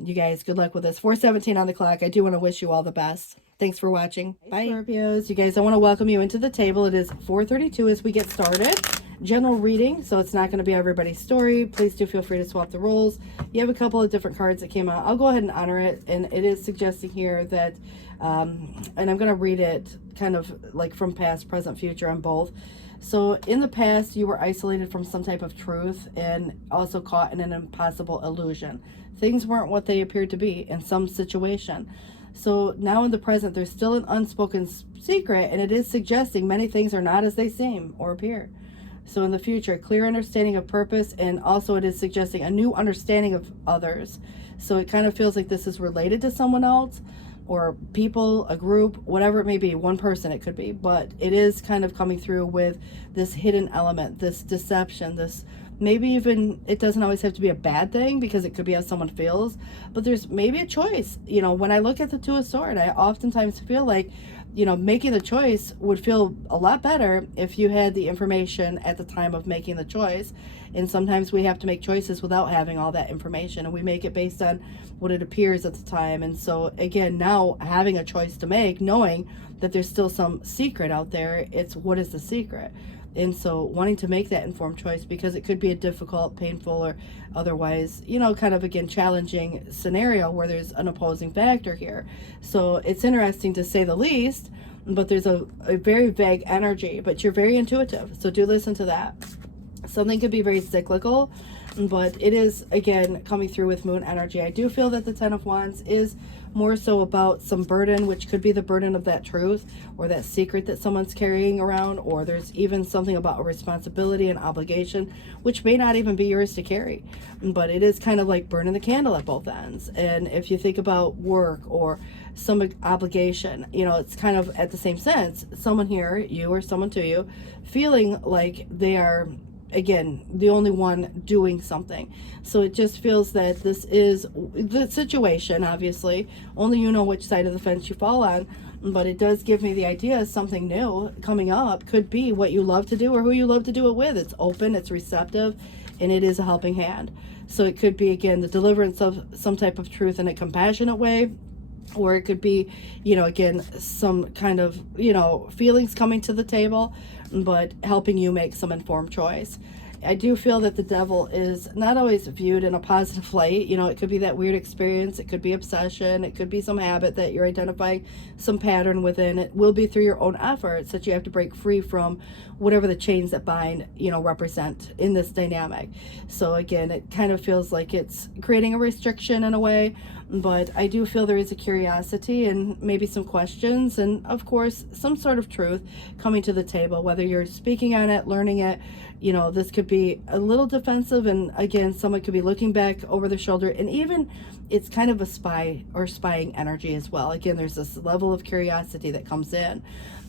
You guys, good luck with this. 4:17 on the clock. I do want to wish you all the best. Thanks for watching. Bye, Scorpios. You guys, I want to welcome you into the table. It is 4:32 as we get started. General reading, so it's not going to be everybody's story. Please do feel free to swap the roles. You have a couple of different cards that came out. I'll go ahead and honor it, and it is suggesting here that, and I'm going to read it kind of like from past, present, future on both. So in the past, you were isolated from some type of truth and also caught in an impossible illusion. Things weren't what they appeared to be in some situation. So now in the present, there's still an unspoken secret, and it is suggesting many things are not as they seem or appear. So in the future, clear understanding of purpose, and also it is suggesting a new understanding of others. So it kind of feels like this is related to someone else, or people, a group, whatever it may be, one person it could be, but it is kind of coming through with this hidden element, this deception, this maybe even, it doesn't always have to be a bad thing, because it could be how someone feels, but there's maybe a choice. When I look at the Two of Swords, I oftentimes feel like, making the choice would feel a lot better if you had the information at the time of making the choice. And sometimes we have to make choices without having all that information, and we make it based on what it appears at the time. And so again, now having a choice to make, knowing that there's still some secret out there, it's what is the secret? And so wanting to make that informed choice, because it could be a difficult, painful, or otherwise, kind of, again, challenging scenario where there's an opposing factor here. So it's interesting to say the least, but there's a very vague energy, but you're very intuitive. So do listen to that. Something could be very cyclical, but it is, again, coming through with moon energy. I do feel that the Ten of Wands is more so about some burden, which could be the burden of that truth or that secret that someone's carrying around, or there's even something about a responsibility and obligation, which may not even be yours to carry, but it is kind of like burning the candle at both ends. And if you think about work or some obligation, it's kind of at the same sense, someone here, you or someone to you, feeling like they are, again, the only one doing something. So it just feels that this is the situation. Obviously, only you know which side of the fence you fall on, but it does give me the idea of something new coming up. Could be what you love to do or who you love to do it with. It's open, it's receptive, and it is a helping hand. So it could be, again, the deliverance of some type of truth in a compassionate way, or it could be, again, some kind of, feelings coming to the table, but helping you make some informed choice. I do feel that the devil is not always viewed in a positive light. It could be that weird experience. It could be obsession. It could be some habit that you're identifying, some pattern within. It will be through your own efforts that you have to break free from whatever the chains that bind, represent in this dynamic. So again, it kind of feels like it's creating a restriction in a way, but I do feel there is a curiosity and maybe some questions, and of course some sort of truth coming to the table, whether you're speaking on it, learning it. This could be a little defensive, and again, someone could be looking back over their shoulder, and even it's kind of a spy or spying energy as well. Again, there's this level of curiosity that comes in,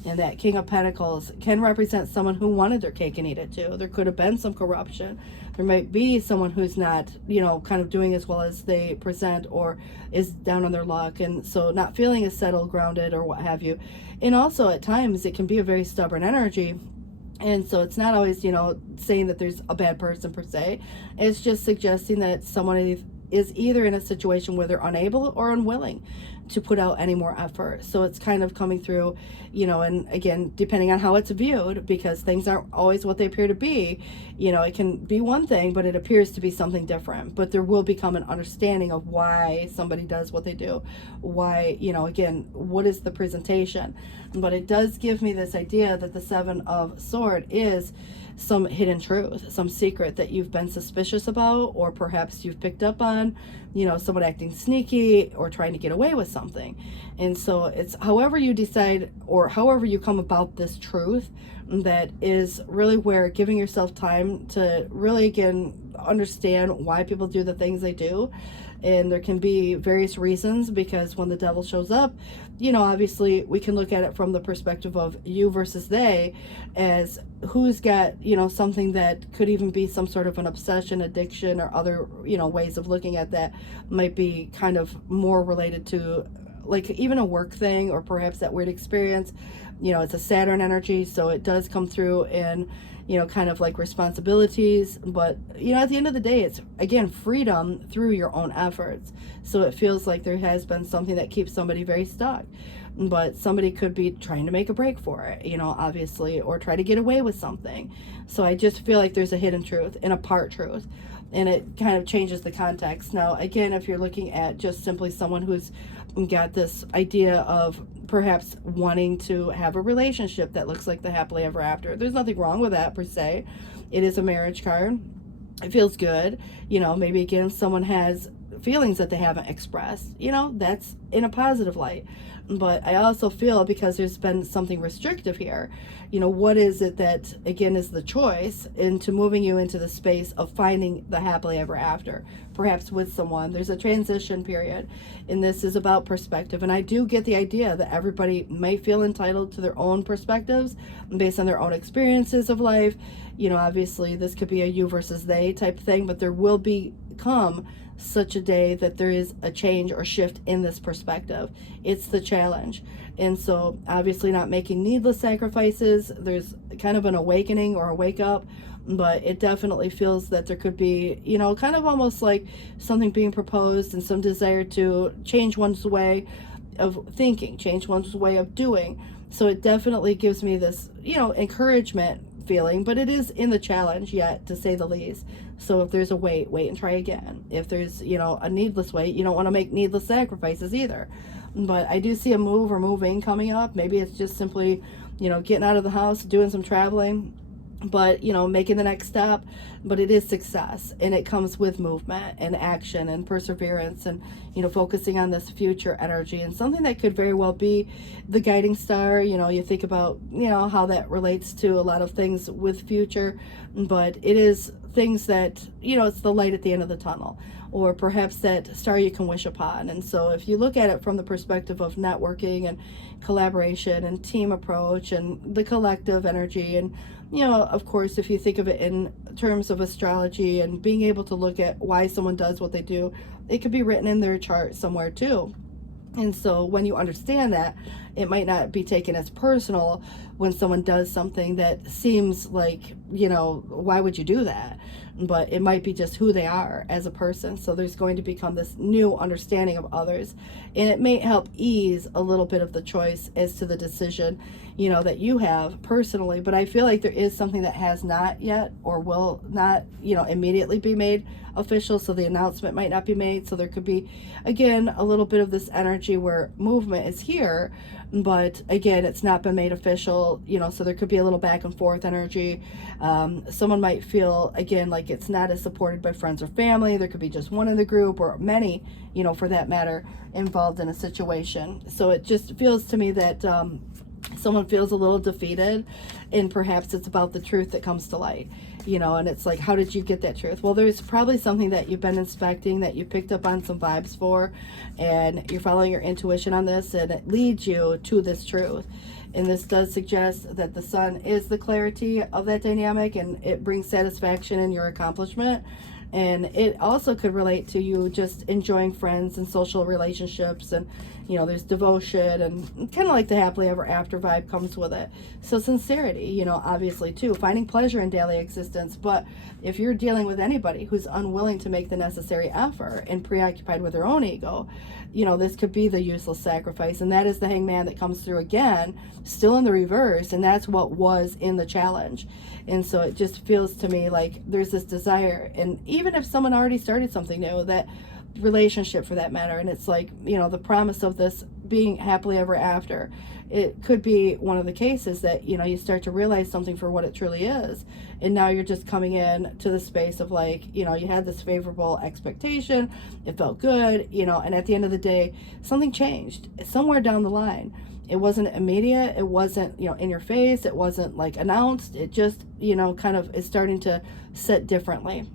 And that King of Pentacles can represent someone who wanted their cake and eat it too. There could have been some corruption. There might be someone who's not, you know, kind of doing as well as they present, or is down on their luck, and so not feeling as settled, grounded, or what have you. And also at times it can be a very stubborn energy. And so it's not always, you know, saying that there's a bad person per se. It's just suggesting that someone is either in a situation where they're unable or unwilling to put out any more effort. So it's kind of coming through, you know, and again, depending on how it's viewed, because things aren't always what they appear to be, you know, it can be one thing, but it appears to be something different. But there will become an understanding of why somebody does what they do. Why, you know, again, what is the presentation? But it does give me this idea that the Seven of Swords is some hidden truth, some secret that you've been suspicious about, or perhaps you've picked up on, you know, someone acting sneaky or trying to get away with something. And so it's however you decide, or however you come about this truth, that is really where giving yourself time to really, again, understand why people do the things they do. And there can be various reasons, because when the devil shows up, you know, obviously we can look at it from the perspective of you versus they, as who's got, you know, something that could even be some sort of an obsession, addiction, or other, you know, ways of looking at that might be kind of more related to like even a work thing, or perhaps that weird experience. You know, it's a Saturn energy, so it does come through in, you know, kind of like responsibilities. But, you know, at the end of the day, it's, again, freedom through your own efforts. So it feels like there has been something that keeps somebody very stuck. But somebody could be trying to make a break for it, you know, obviously, or try to get away with something. So I just feel like there's a hidden truth and a part truth. And it kind of changes the context. Now, again, if you're looking at just simply someone who's got this idea of perhaps wanting to have a relationship that looks like the happily ever after, there's nothing wrong with that per se. It is a marriage card. It feels good. You know, maybe again, someone has feelings that they haven't expressed. You know, that's in a positive light. But I also feel, because there's been something restrictive here, you know, what is it that, again, is the choice into moving you into the space of finding the happily ever after, perhaps with someone. There's a transition period, and this is about perspective. And I do get the idea that everybody may feel entitled to their own perspectives based on their own experiences of life. You know, obviously this could be a you versus they type thing, but there will become such a day that there is a change or shift in this perspective. It's the challenge. And so obviously not making needless sacrifices. There's kind of an awakening or a wake up, but it definitely feels that there could be, you know, kind of almost like something being proposed, and some desire to change one's way of thinking, change one's way of doing. So it definitely gives me this, you know, encouragement feeling, but it is in the challenge yet, to say the least. So if there's a wait and try again. If there's, you know, a needless wait, you don't want to make needless sacrifices either. But I do see a move or moving coming up. Maybe it's just simply, you know, getting out of the house, doing some traveling, but, you know, making the next step. But it is success, and it comes with movement and action and perseverance, and, you know, focusing on this future energy, and something that could very well be the guiding star. You know, you think about, you know, how that relates to a lot of things with future, but it is things that, you know, it's the light at the end of the tunnel, or perhaps that star you can wish upon. And so if you look at it from the perspective of networking and collaboration and team approach and the collective energy, and, you know, of course, if you think of it in terms of astrology and being able to look at why someone does what they do, it could be written in their chart somewhere too. And so when you understand that, it might not be taken as personal when someone does something that seems like, you know, why would you do that? But it might be just who they are as a person. So there's going to become this new understanding of others, and it may help ease a little bit of the choice as to the decision, you know, that you have personally. But I feel like there is something that has not yet, or will not, you know, immediately be made official. So the announcement might not be made. So there could be, again, a little bit of this energy where movement is here, but again, it's not been made official, you know, so there could be a little back and forth energy. Someone might feel, again, like it's not as supported by friends or family. There could be just one in the group, or many, you know, for that matter, involved in a situation. So it just feels to me that someone feels a little defeated, and perhaps it's about the truth that comes to light, you know, and it's like, how did you get that truth? Well, there's probably something that you've been inspecting, that you picked up on some vibes for, and you're following your intuition on this, and it leads you to this truth. And this does suggest that the sun is the clarity of that dynamic, and it brings satisfaction in your accomplishment. And it also could relate to you just enjoying friends and social relationships, and there's devotion and kind of like the happily ever after vibe comes with it. So sincerity, obviously too, finding pleasure in daily existence. But if you're dealing with anybody who's unwilling to make the necessary effort and preoccupied with their own ego, this could be the useless sacrifice. And that is the Hangman that comes through again, still in the reverse. And that's what was in the challenge. And so it just feels to me like there's this desire. And even if someone already started something new, that relationship for that matter, and it's like, the promise of this being happily ever after, it could be one of the cases that, you start to realize something for what it truly is. And now you're just coming in to the space of like, you had this favorable expectation. It felt good, and at the end of the day, something changed somewhere down the line. It wasn't immediate. It wasn't, in your face. It wasn't like announced. It just, kind of is starting to set differently.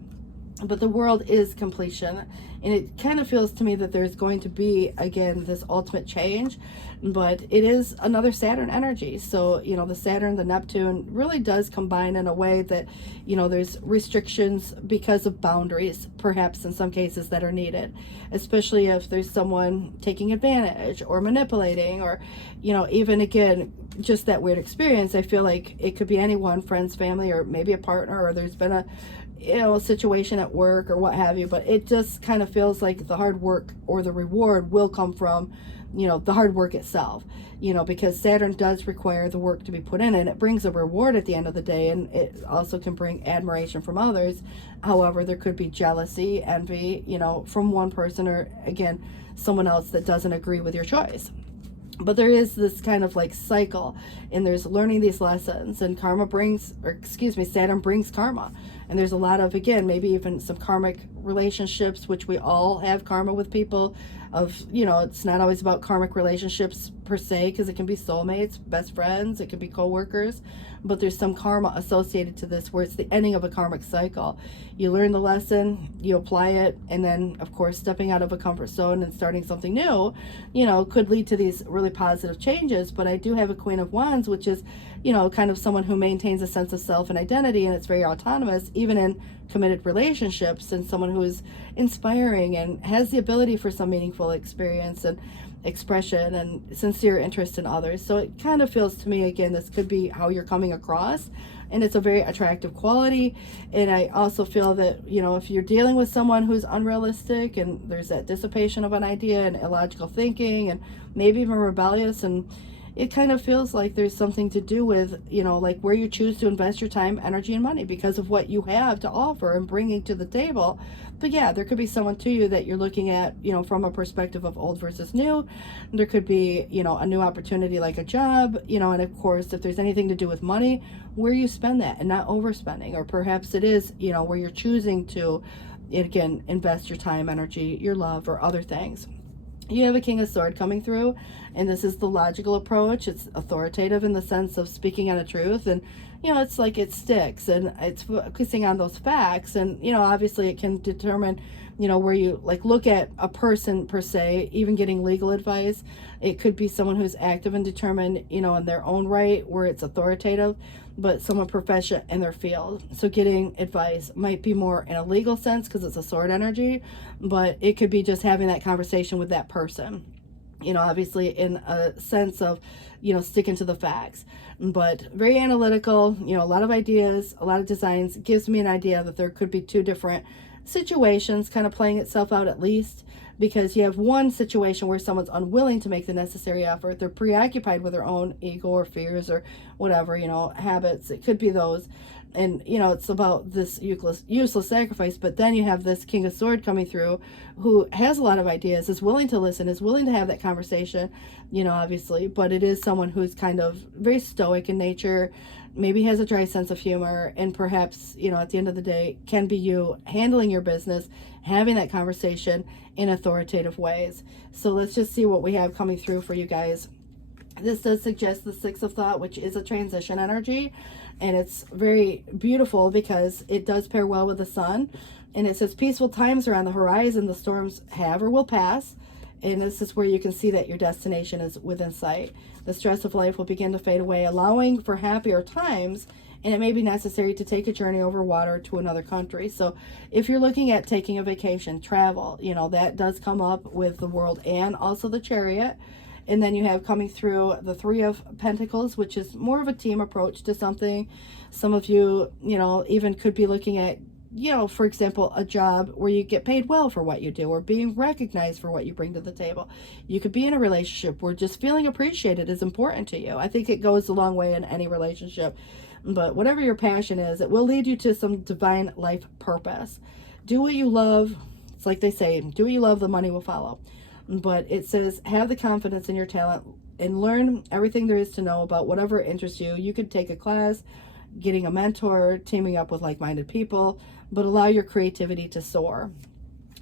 But the world is completion. And it kind of feels to me that there's going to be, again, this ultimate change. But it is another Saturn energy. So, the Saturn, the Neptune really does combine in a way that, there's restrictions because of boundaries, perhaps in some cases, that are needed. Especially if there's someone taking advantage or manipulating, or, even again, just that weird experience. I feel like it could be anyone, friends, family, or maybe a partner, or there's been a situation at work or what have you. But it just kind of feels like the hard work or the reward will come from the hard work itself, because Saturn does require the work to be put in, and it brings a reward at the end of the day. And it also can bring admiration from others. However, there could be jealousy, envy, from one person, or again, someone else that doesn't agree with your choice. But there is this kind of like cycle, and there's learning these lessons, and Saturn brings karma. And there's a lot of, again, maybe even some karmic relationships, which we all have karma with people of, it's not always about karmic relationships per se, because it can be soulmates, best friends, it could be co-workers, but there's some karma associated to this where it's the ending of a karmic cycle. You learn the lesson, you apply it, and then of course stepping out of a comfort zone and starting something new, could lead to these really positive changes. But I do have a Queen of Wands, which is, kind of someone who maintains a sense of self and identity, and it's very autonomous, even in committed relationships, and someone who is inspiring and has the ability for some meaningful experience and expression and sincere interest in others. So it kind of feels to me, again, this could be how you're coming across, and it's a very attractive quality. And I also feel that, if you're dealing with someone who's unrealistic, and there's that dissipation of an idea and illogical thinking, and maybe even rebellious, and it kind of feels like there's something to do with, like where you choose to invest your time, energy, and money because of what you have to offer and bringing to the table. But yeah, there could be someone to you that you're looking at, from a perspective of old versus new. There could be, a new opportunity like a job, and of course, if there's anything to do with money, where you spend that and not overspending. Or perhaps it is, where you're choosing to, again, invest your time, energy, your love, or other things. You have a King of Swords coming through, and this is the logical approach. It's authoritative in the sense of speaking on a truth, and it's like it sticks, and it's focusing on those facts. And obviously it can determine where you like look at a person per se, even getting legal advice. It could be someone who's active and determined in their own right, where it's authoritative, but someone proficient in their field. So getting advice might be more in a legal sense because it's a sword energy, but it could be just having that conversation with that person, obviously in a sense of, sticking to the facts. But very analytical, a lot of ideas, a lot of designs. Gives me an idea that there could be two different situations kind of playing itself out, at least, because you have one situation where someone's unwilling to make the necessary effort. They're preoccupied with their own ego or fears or whatever, habits. It could be those. And, it's about this useless sacrifice. But then you have this King of Swords coming through who has a lot of ideas, is willing to listen, is willing to have that conversation, obviously. But it is someone who's kind of very stoic in nature, maybe has a dry sense of humor, and perhaps, at the end of the day, can be you handling your business, having that conversation in authoritative ways. So let's just see what we have coming through for you guys. This does suggest the Six of Thought, which is a transition energy, and it's very beautiful because it does pair well with the sun. And it says peaceful times are on the horizon. The storms have or will pass. And this is where you can see that your destination is within sight. The stress of life will begin to fade away, allowing for happier times, and it may be necessary to take a journey over water to another country. So if you're looking at taking a vacation, travel, you know, that does come up with the World and also the Chariot. And then you have coming through the Three of Pentacles, which is more of a team approach to something. Some of you, you know, even could be looking at, you know, for example, a job where you get paid well for what you do, or being recognized for what you bring to the table. You could be in a relationship where just feeling appreciated is important to you. I think it goes a long way in any relationship. But whatever your passion is, it will lead you to some divine life purpose. Do what you love. It's like they say, do what you love, the money will follow. But it says, have the confidence in your talent and learn everything there is to know about whatever interests you. You could take a class, getting a mentor, teaming up with like-minded people, but allow your creativity to soar.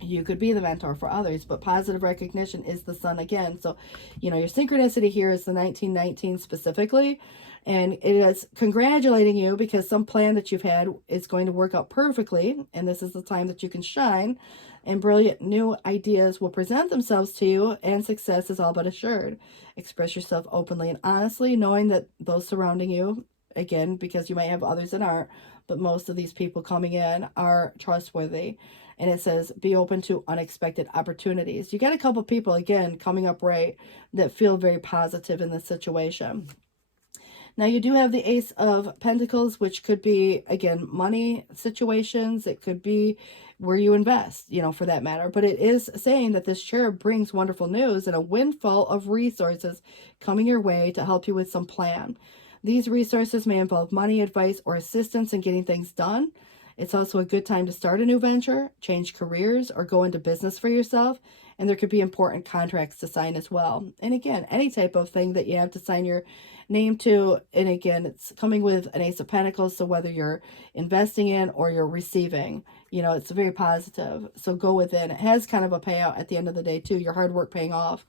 You could be the mentor for others, but positive recognition is the sun again. So, you know, your synchronicity here is the 1919 specifically, and it is congratulating you because some plan that you've had is going to work out perfectly, and this is the time that you can shine, and brilliant new ideas will present themselves to you, and success is all but assured. Express yourself openly and honestly, knowing that those surrounding you, again, because you might have others that aren't, but most of these people coming in are trustworthy. And it says, be open to unexpected opportunities. You got a couple people, again, coming up right that feel very positive in this situation. Now, you do have the Ace of Pentacles, which could be, again, money situations. It could be where you invest, you know, for that matter. But it is saying that this cherub brings wonderful news and a windfall of resources coming your way to help you with some plan. These resources may involve money, advice, or assistance in getting things done. It's also a good time to start a new venture, change careers, or go into business for yourself. And there could be important contracts to sign as well. And again, any type of thing that you have to sign your name to. And again, it's coming with an Ace of Pentacles. So whether you're investing in or you're receiving, you know, it's very positive. So go within. It has kind of a payout at the end of the day too. Your hard work paying off.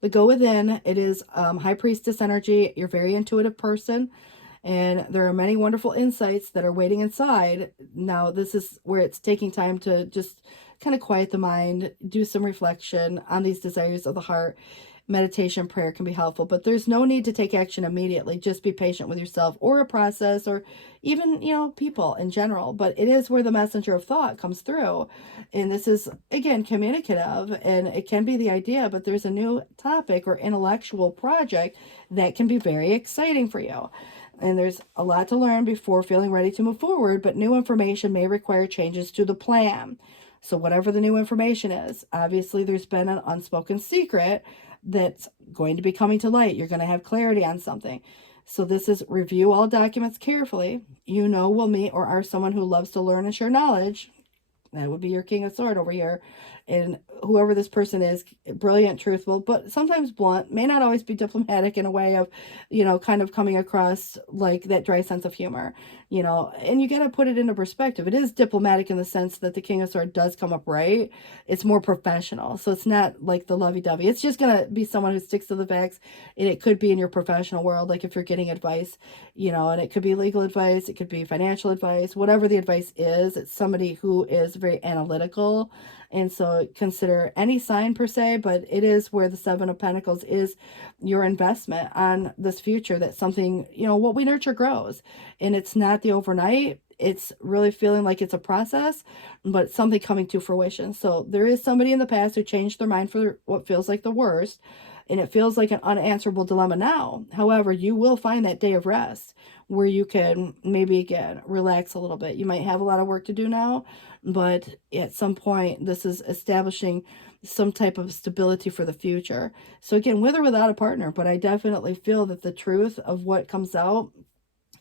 The go within, it is High Priestess energy. You're a very intuitive person. And there are many wonderful insights that are waiting inside. Now, this is where it's taking time to just kind of quiet the mind, do some reflection on these desires of the heart. Meditation, prayer can be helpful, but there's no need to take action immediately. Just be patient with yourself or a process or even, you know, people in general. But it is where the messenger of thought comes through. And this is, again, communicative, and it can be the idea, but there's a new topic or intellectual project that can be very exciting for you. And there's a lot to learn before feeling ready to move forward, but new information may require changes to the plan. So whatever the new information is, obviously there's been an unspoken secret that's going to be coming to light. You're going to have clarity on something. So this is review all documents carefully. You know, will meet or are someone who loves to learn and share knowledge. That would be your King of Swords over here. And whoever this person is, brilliant, truthful, but sometimes blunt, may not always be diplomatic in a way of, you know, kind of coming across like that dry sense of humor, you know, and you got to put it into perspective. It is diplomatic in the sense that the King of Swords does come up right. It's more professional. So it's not like the lovey-dovey. It's just going to be someone who sticks to the facts. And it could be in your professional world, like if you're getting advice, you know, and it could be legal advice. It could be financial advice, whatever the advice is. It's somebody who is very analytical. And so consider any sign per se, but it is where the Seven of Pentacles is your investment on this future. That something, you know, what we nurture grows. And it's not the overnight. It's really feeling like it's a process, but it's something coming to fruition. So there is somebody in the past who changed their mind for what feels like the worst. And it feels like an unanswerable dilemma now. However, you will find that day of rest where you can maybe, again, relax a little bit. You might have a lot of work to do now, but at some point, this is establishing some type of stability for the future. So again, with or without a partner, but I definitely feel that the truth of what comes out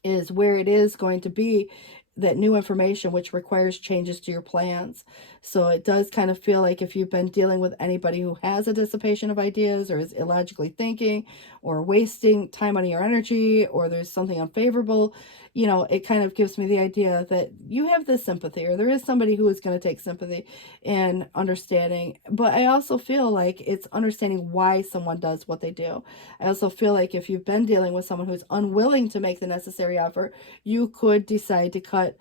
is where it is going to be that new information, which requires changes to your plans. So it does kind of feel like if you've been dealing with anybody who has a dissipation of ideas or is illogically thinking or wasting time, money, or energy, or there's something unfavorable, you know, it kind of gives me the idea that you have this sympathy, or there is somebody who is going to take sympathy and understanding. But I also feel like it's understanding why someone does what they do. I also feel like if you've been dealing with someone who's unwilling to make the necessary effort, you could decide to cut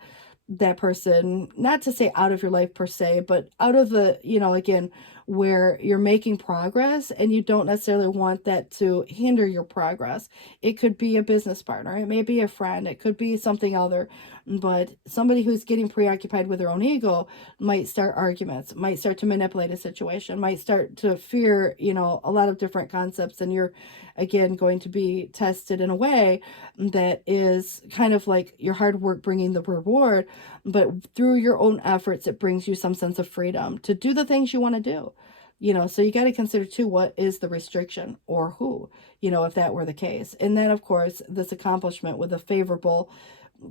that person, not to say out of your life per se, but out of the, you know, again, where you're making progress and you don't necessarily want that to hinder your progress. It could be a business partner, it may be a friend, it could be something other, but somebody who's getting preoccupied with their own ego might start arguments, might start to manipulate a situation, might start to fear, a lot of different concepts, and you're again going to be tested in a way that is kind of like your hard work bringing the reward, but through your own efforts it brings you some sense of freedom to do the things you want to do. So you got to consider too, what is the restriction, or who, if that were the case. And then of course this accomplishment with a favorable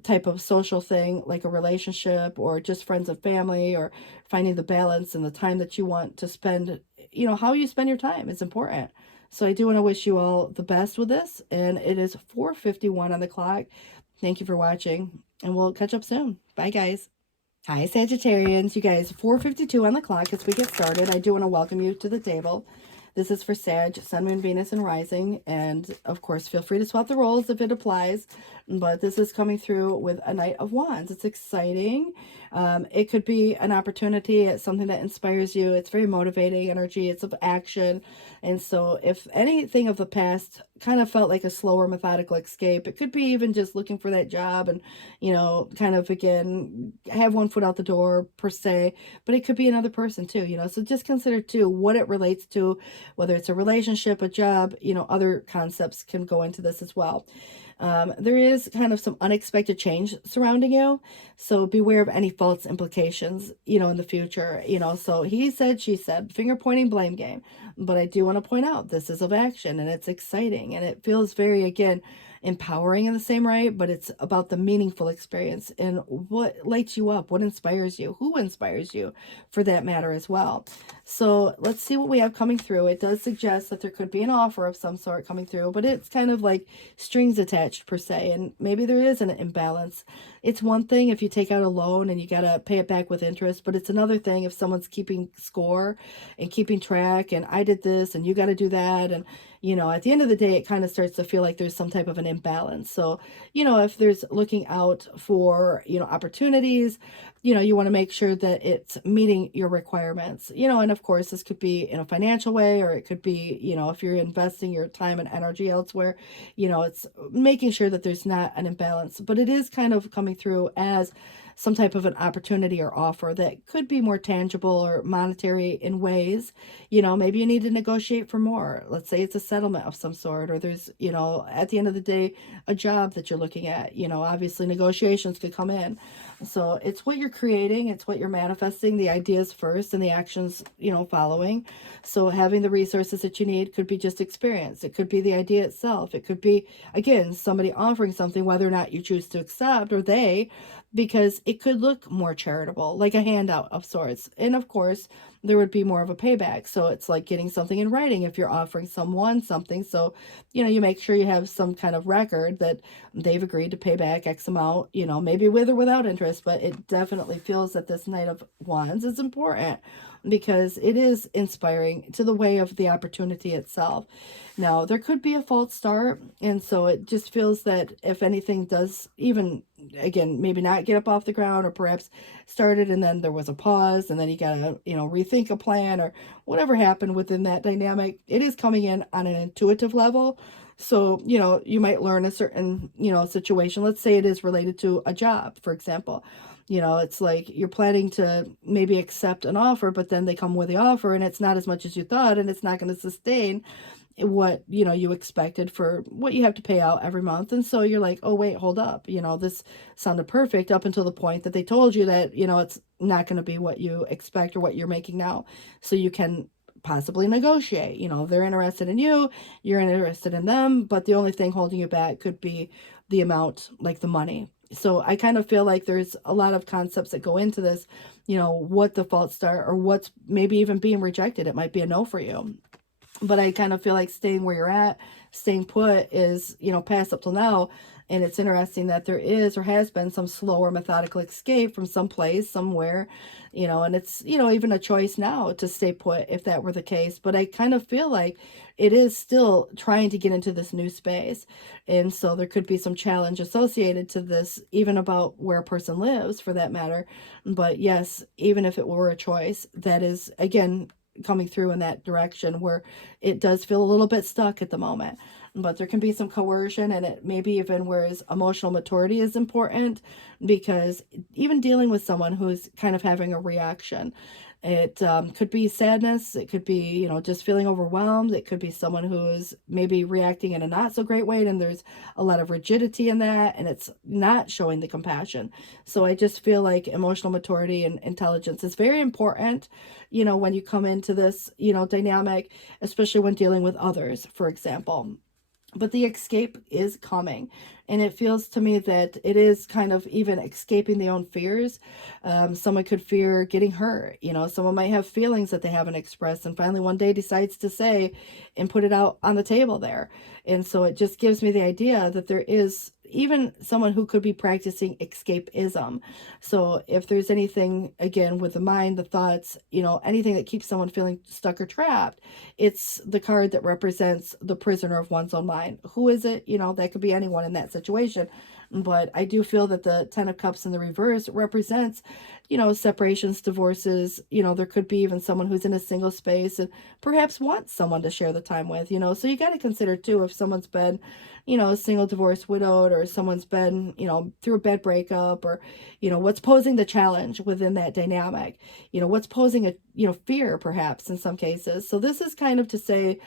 type of social thing, like a relationship or just friends and family, or finding the balance and the time that you want to spend, how you spend your time is important. So I do want to wish you all the best with this, and it is 4:51 on the clock. Thank you for watching, and we'll catch up soon. Bye guys. Hi Sagittarians, you guys, 4:52 on the clock as we get started. I do want to welcome you to the table. This is for Sag, Sun, Moon, Venus, and Rising. And of course, feel free to swap the roles if it applies. But this is coming through with a Knight of Wands. It's exciting. It could be an opportunity. It's something that inspires you. It's very motivating energy. It's of action. And so if anything of the past kind of felt like a slower methodical escape, it could be even just looking for that job and, kind of, again, have one foot out the door per se, but it could be another person too, so just consider too what it relates to, whether it's a relationship, a job, other concepts can go into this as well. There is kind of some unexpected change surrounding you, so beware of any false implications, in the future, so he said, she said, finger pointing, blame game. But I do want to point out this is of action, and it's exciting, and it feels very, again, empowering in the same right, but it's about the meaningful experience and what lights you up, what inspires you, who inspires you for that matter as well. So let's see what we have coming through. It does suggest that there could be an offer of some sort coming through, but it's kind of like strings attached per se, and maybe there is an imbalance. It's one thing if you take out a loan and you got to pay it back with interest, but it's another thing if someone's keeping score and keeping track, and I did this and you got to do that, and at the end of the day, it kind of starts to feel like there's some type of an imbalance. So, if there's looking out for, opportunities, you want to make sure that it's meeting your requirements, and of course, this could be in a financial way, or it could be, if you're investing your time and energy elsewhere, it's making sure that there's not an imbalance, but it is kind of coming through as some type of an opportunity or offer that could be more tangible or monetary in ways. Maybe you need to negotiate for more. Let's say it's a settlement of some sort, or there's, at the end of the day, a job that you're looking at. Obviously negotiations could come in. So it's what you're creating, it's what you're manifesting, the ideas first and the actions, following. So having the resources that you need could be just experience. It could be the idea itself. It could be, again, somebody offering something, whether or not you choose to accept, or they, because it could look more charitable, like a handout of sorts. And of course, there would be more of a payback. So it's like getting something in writing if you're offering someone something. So, you make sure you have some kind of record that they've agreed to pay back X amount, maybe with or without interest, but it definitely feels that this Knight of Wands is important because it is inspiring to the way of the opportunity itself. Now, there could be a false start, and so it just feels that if anything does even, again, maybe not get up off the ground, or perhaps started and then there was a pause, and then you gotta, rethink a plan or whatever happened within that dynamic, it is coming in on an intuitive level. So, you might learn a certain, situation. Let's say it is related to a job, for example. It's like you're planning to maybe accept an offer, but then they come with the offer and it's not as much as you thought, and it's not going to sustain what, you expected for what you have to pay out every month. And so you're like, oh, wait, hold up. This sounded perfect up until the point that they told you that, it's not going to be what you expect or what you're making now. So you can possibly negotiate. They're interested in you, you're interested in them, but the only thing holding you back could be the amount, like the money. So I kind of feel like there's a lot of concepts that go into this, what the false start, or what's maybe even being rejected. It might be a no for you. But I kind of feel like staying where you're at, staying put is, past up till now. And it's interesting that there is or has been some slower methodical escape from someplace, somewhere, and it's, even a choice now to stay put if that were the case. But I kind of feel like it is still trying to get into this new space. And so there could be some challenge associated to this, even about where a person lives for that matter. But yes, even if it were a choice, that is, again, coming through in that direction where it does feel a little bit stuck at the moment. But there can be some coercion, and it maybe even whereas emotional maturity is important, because even dealing with someone who's kind of having a reaction, it could be sadness. It could be, just feeling overwhelmed. It could be someone who's maybe reacting in a not so great way, and there's a lot of rigidity in that, and it's not showing the compassion. So I just feel like emotional maturity and intelligence is very important, when you come into this, dynamic, especially when dealing with others, for example. But the escape is coming, and it feels to me that it is kind of even escaping their own fears. Someone could fear getting hurt. Someone might have feelings that they haven't expressed, and finally one day decides to say and put it out on the table there. And so it just gives me the idea that there is even someone who could be practicing escapism. So if there's anything, again, with the mind, the thoughts, anything that keeps someone feeling stuck or trapped, it's the card that represents the prisoner of one's own mind. Who is it? That could be anyone in that situation. But I do feel that the Ten of Cups in the reverse represents, separations, divorces. There could be even someone who's in a single space and perhaps wants someone to share the time with, So you got to consider too, if someone's been, single, divorced, widowed, or someone's been, through a bad breakup, or, what's posing the challenge within that dynamic, what's posing a, fear perhaps in some cases. So this is kind of to say,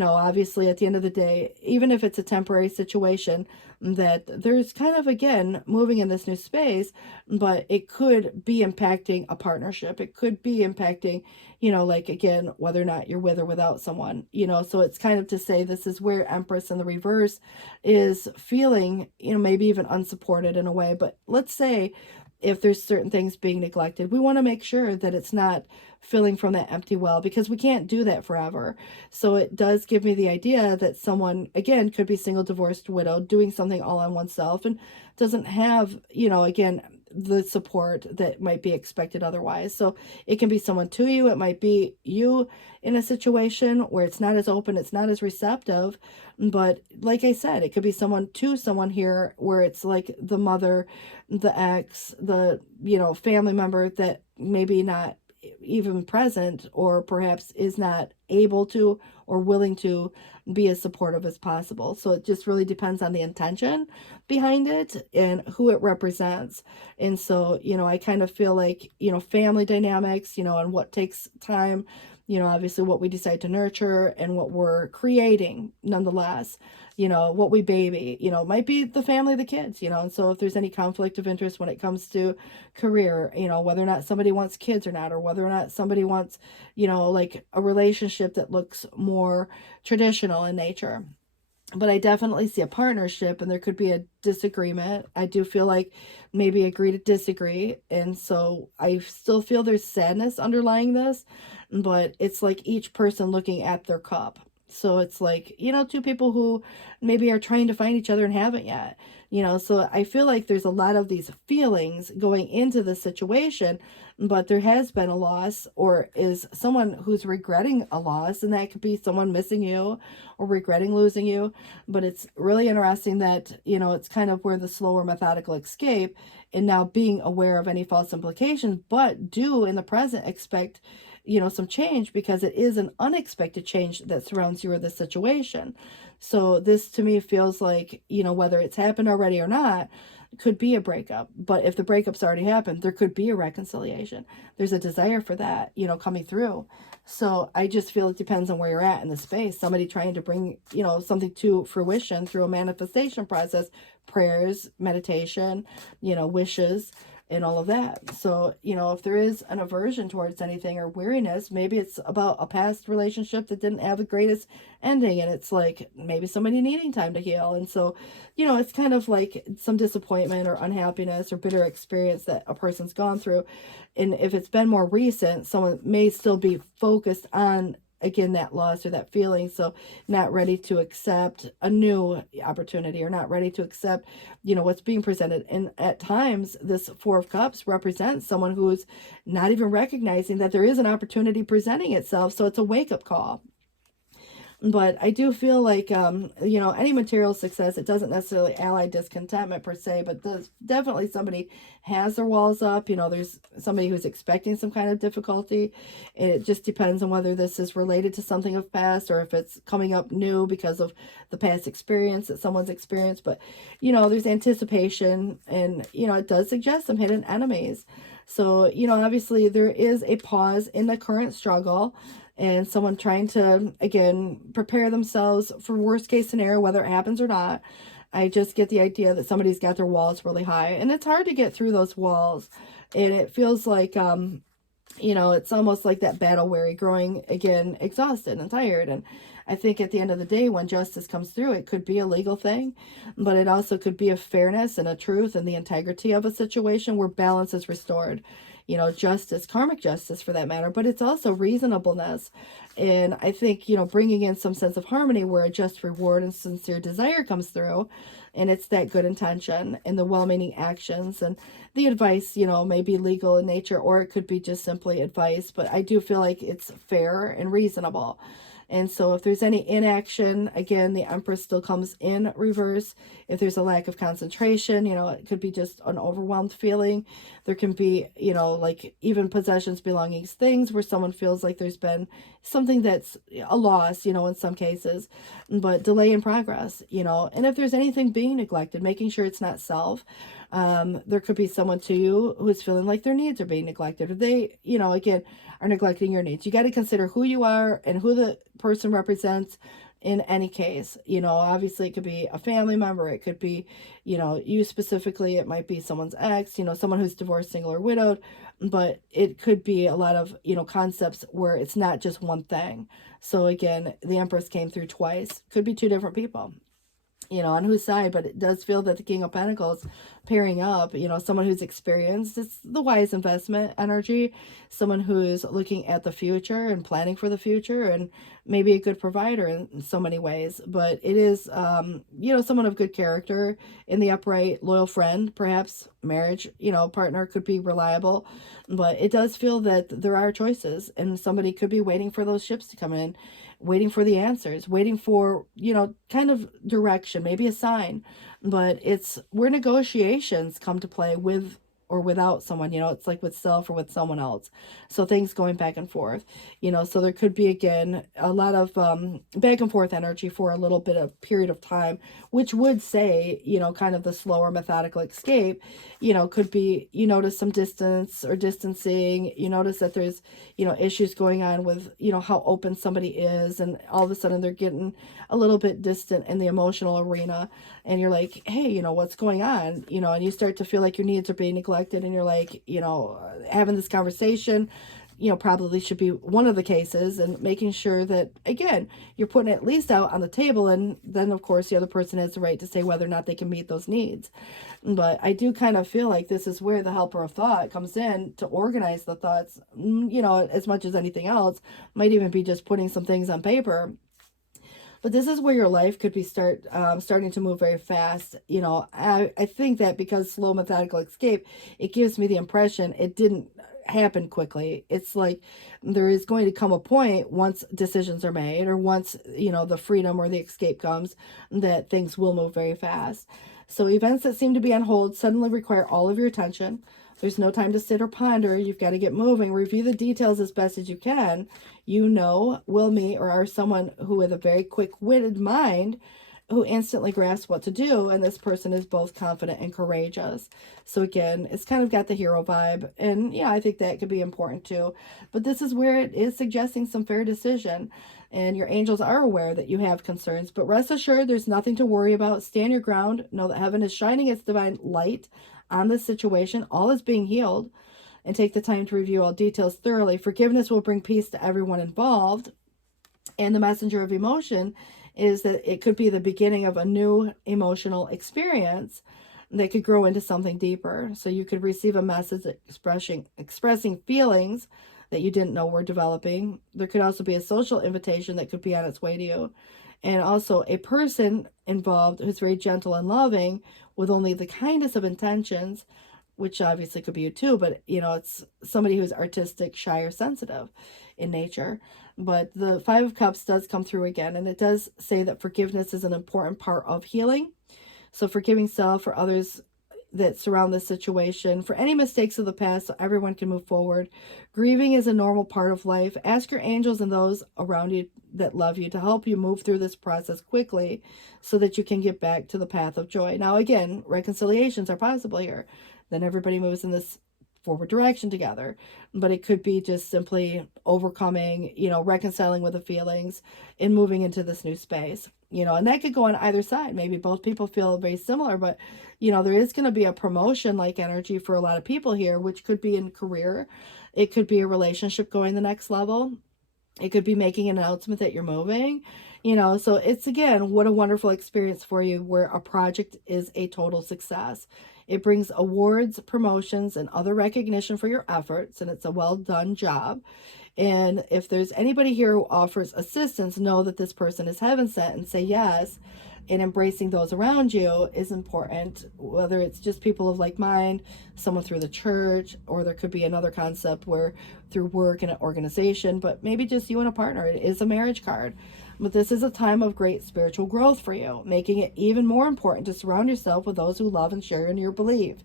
obviously at the end of the day, even if it's a temporary situation, that there's kind of, again, moving in this new space, but it could be impacting a partnership. It could be impacting, like, again, whether or not you're with or without someone, so it's kind of to say this is where Empress in the reverse is feeling, maybe even unsupported in a way. But let's say if there's certain things being neglected, we want to make sure that it's not filling from that empty well, because we can't do that forever. So it does give me the idea that someone, again, could be single, divorced, widowed, doing something all on oneself, and doesn't have, again, the support that might be expected otherwise. So it can be someone to you. It might be you in a situation where it's not as open, it's not as receptive. But like I said, it could be someone to someone here where it's like the mother, the ex, the, family member that maybe not even present, or perhaps is not able to or willing to be as supportive as possible. So it just really depends on the intention behind it and who it represents. And so, I kind of feel like, family dynamics, and what takes time, obviously what we decide to nurture and what we're creating nonetheless, what we baby, might be the family, the kids, and so if there's any conflict of interest when it comes to career, whether or not somebody wants kids or not, or whether or not somebody wants, like a relationship that looks more traditional in nature. But I definitely see a partnership, and there could be a disagreement. I do feel like maybe agree to disagree. And so I still feel there's sadness underlying this, but it's like each person looking at their cup. So it's like, two people who maybe are trying to find each other and haven't yet, so I feel like there's a lot of these feelings going into the situation, but there has been a loss, or is someone who's regretting a loss, and that could be someone missing you or regretting losing you. But it's really interesting that, it's kind of where the slower methodical escape, and now being aware of any false implications, but do in the present expect, some change, because it is an unexpected change that surrounds you or the situation. So this to me feels like, whether it's happened already or not, could be a breakup. But if the breakup's already happened, there could be a reconciliation. There's a desire for that, coming through. So I just feel it depends on where you're at in the space. Somebody trying to bring, something to fruition through a manifestation process, prayers, meditation, wishes, and all of that. So, if there is an aversion towards anything or weariness, maybe it's about a past relationship that didn't have the greatest ending, and it's like maybe somebody needing time to heal. And so, it's kind of like some disappointment or unhappiness or bitter experience that a person's gone through. And if it's been more recent, someone may still be focused on, again, that loss or that feeling. So not ready to accept a new opportunity, or not ready to accept, what's being presented. And at times this Four of Cups represents someone who's not even recognizing that there is an opportunity presenting itself. So it's a wake-up call. But I do feel like, you know, any material success, it doesn't necessarily ally discontentment per se, but there's definitely somebody has their walls up. You know, there's somebody who's expecting some kind of difficulty. And it just depends on whether this is related to something of past or if it's coming up new because of the past experience that someone's experienced. But, you know, there's anticipation and, you know, it does suggest some hidden enemies. So, you know, obviously there is a pause in the current struggle and someone trying to, again, prepare themselves for worst case scenario, whether it happens or not. I just get the idea that somebody's got their walls really high, and it's hard to get through those walls. And it feels like, you know, it's almost like that battle weary, growing again, exhausted and tired. And I think at the end of the day, when justice comes through, it could be a legal thing, but it also could be a fairness and a truth and the integrity of a situation where balance is restored. You know, justice, karmic justice for that matter, but it's also reasonableness. And I think, you know, bringing in some sense of harmony where a just reward and sincere desire comes through, and it's that good intention and the well-meaning actions, and the advice, you know, may be legal in nature or it could be just simply advice, but I do feel like it's fair and reasonable. And so if there's any inaction, again, the Empress still comes in reverse. If there's a lack of concentration, you know, it could be just an overwhelmed feeling. There can be, you know, like even possessions, belongings, things where someone feels like there's been something that's a loss, you know, in some cases, but delay in progress, you know. And if there's anything being neglected, making sure it's not self. There could be someone to you who's feeling like their needs are being neglected, or they, you know, again, are neglecting your needs. You got to consider who you are and who the person represents in any case. You know, obviously it could be a family member, it could be, you know, you specifically, it might be someone's ex, you know, someone who's divorced, single, or widowed, but it could be a lot of, you know, concepts where it's not just one thing. So again, the Empress came through twice, could be two different people, you know, on whose side, but it does feel that the King of Pentacles pairing up, you know, someone who's experienced, it's the wise investment energy, someone who's looking at the future and planning for the future, and maybe a good provider in so many ways. But it is, you know, someone of good character in the upright, loyal friend, perhaps marriage, you know, partner could be reliable. But it does feel that there are choices, and somebody could be waiting for those ships to come in, waiting for the answers, waiting for, you know, kind of direction, maybe a sign. But it's where negotiations come to play with or without someone, you know, it's like with self or with someone else. So things going back and forth, you know, so there could be, again, a lot of back and forth energy for a little bit of period of time, which would say, you know, kind of the slower methodical escape, you know, could be, you notice some distance or distancing, you notice that there's, you know, issues going on with, you know, how open somebody is, and all of a sudden they're getting a little bit distant in the emotional arena, and you're like, hey, you know, what's going on, you know, and you start to feel like your needs are being neglected, and you're like, you know, having this conversation, you know, probably should be one of the cases, and making sure that, again, you're putting it at least out on the table, and then of course the other person has the right to say whether or not they can meet those needs. But I do kind of feel like this is where the helper of thought comes in to organize the thoughts, you know, as much as anything else. Might even be just putting some things on paper. But this is where your life could be starting to move very fast. You know, I think that because slow methodical escape, it gives me the impression it didn't happen quickly. It's like there is going to come a point once decisions are made, or once, you know, the freedom or the escape comes, that things will move very fast. So events that seem to be on hold suddenly require all of your attention. There's no time to sit or ponder. You've got to get moving. Review the details as best as you can. You know, will meet or are someone who, with a very quick-witted mind, who instantly grasps what to do, and this person is both confident and courageous. So again, it's kind of got the hero vibe, and yeah, I think that could be important too. But this is where it is suggesting some fair decision, and your angels are aware that you have concerns, but rest assured there's nothing to worry about. Stand your ground. Know that heaven is shining its divine light on this situation. All is being healed, and take the time to review all details thoroughly. Forgiveness will bring peace to everyone involved. And the messenger of emotion is that it could be the beginning of a new emotional experience that could grow into something deeper. So you could receive a message expressing feelings that you didn't know were developing. There could also be a social invitation that could be on its way to you. And also a person involved who's very gentle and loving with only the kindest of intentions, which obviously could be you too, but, you know, it's somebody who's artistic, shy, or sensitive in nature. But the Five of Cups does come through again, and it does say that forgiveness is an important part of healing. So forgiving self or others that surround this situation for any mistakes of the past so everyone can move forward. Grieving is a normal part of life. Ask your angels and those around you that love you to help you move through this process quickly so that you can get back to the path of joy. Now, again, reconciliations are possible here. Then everybody moves in this forward direction together, but it could be just simply overcoming, reconciling with the feelings and moving into this new space, and that could go on either side. Maybe both people feel very similar, but there is going to be a promotion like energy for a lot of people here, which could be in career. It could be a relationship going the next level. It could be making an announcement that you're moving, so it's, again, what a wonderful experience for you where a project is a total success. It brings awards, promotions, and other recognition for your efforts, and it's a well done job. And if there's anybody here who offers assistance, know that this person is heaven sent and say yes. And embracing those around you is important, whether it's just people of like mind, someone through the church, or there could be another concept where through work and an organization, but maybe just you and a partner. It is a marriage card. But this is a time of great spiritual growth for you, making it even more important to surround yourself with those who love and share in your belief.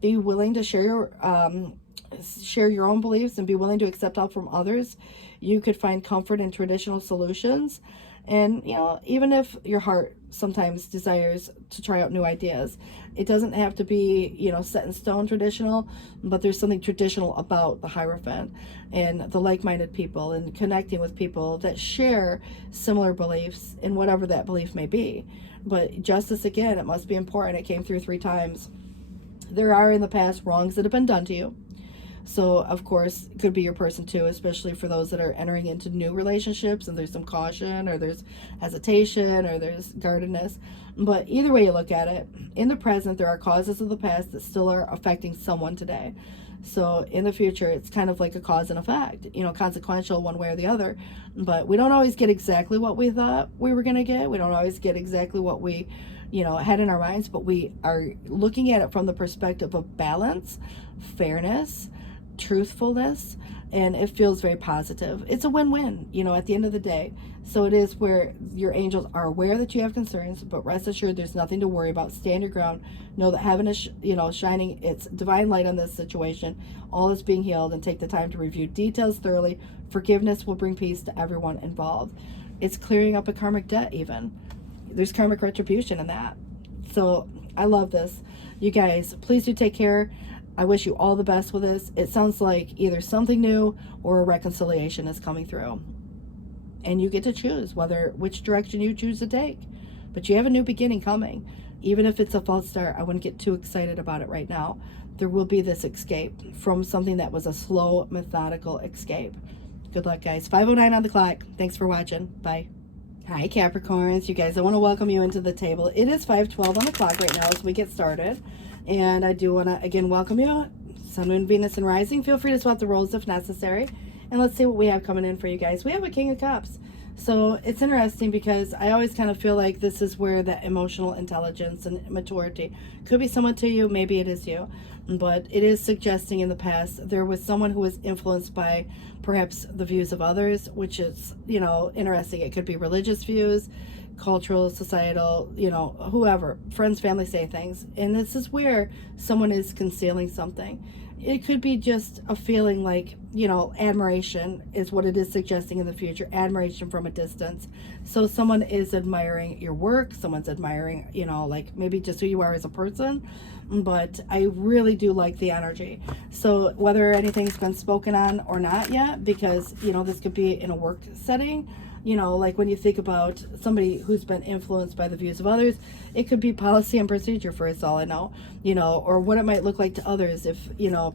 Be willing to share your own beliefs and be willing to accept help from others. You could find comfort in traditional solutions. And, even if your heart sometimes desires to try out new ideas, it doesn't have to be, set in stone traditional, but there's something traditional about the Hierophant and the like-minded people and connecting with people that share similar beliefs in whatever that belief may be. But justice, again, it must be important. It came through 3 times. There are in the past wrongs that have been done to you. So, of course, it could be your person too, especially for those that are entering into new relationships and there's some caution or there's hesitation or there's guardedness. But either way you look at it, in the present, there are causes of the past that still are affecting someone today. So in the future, it's kind of like a cause and effect, consequential one way or the other. But we don't always get exactly what we thought we were going to get. We don't always get exactly what we had in our minds, but we are looking at it from the perspective of balance, fairness, truthfulness, and it feels very positive. It's a win-win, at the end of the day. So it is where your angels are aware that you have concerns, but rest assured there's nothing to worry about. Stand your ground. Know that heaven is, shining its divine light on this situation. All is being healed, and take the time to review details thoroughly. Forgiveness will bring peace to everyone involved. It's clearing up a karmic debt even. There's karmic retribution in that. So I love this. You guys, please do take care. I wish you all the best with this. It sounds like either something new or a reconciliation is coming through. And you get to choose which direction you choose to take. But you have a new beginning coming. Even if it's a false start, I wouldn't get too excited about it right now. There will be this escape from something that was a slow, methodical escape. Good luck, guys. 5:09 on the clock. Thanks for watching. Bye. Hi, Capricorns. You guys, I want to welcome you into the table. It is 5:12 on the clock right now as we get started. And I do want to, again, welcome you. Sun, Moon, Venus, and Rising. Feel free to swap the roles if necessary. And let's see what we have coming in for you guys. We have a King of Cups. So it's interesting because I always kind of feel like this is where that emotional intelligence and maturity could be someone to you. Maybe it is you. But it is suggesting in the past there was someone who was influenced by perhaps the views of others, which is, interesting. It could be religious views, cultural, societal, whoever, friends, family say things. And this is where someone is concealing something. It could be just a feeling like, admiration is what it is suggesting in the future, admiration from a distance. So someone is admiring your work, someone's admiring, like maybe just who you are as a person. But I really do like the energy. So whether anything's been spoken on or not yet, because, this could be in a work setting, like when you think about somebody who's been influenced by the views of others, it could be policy and procedure for us all I know, or what it might look like to others if,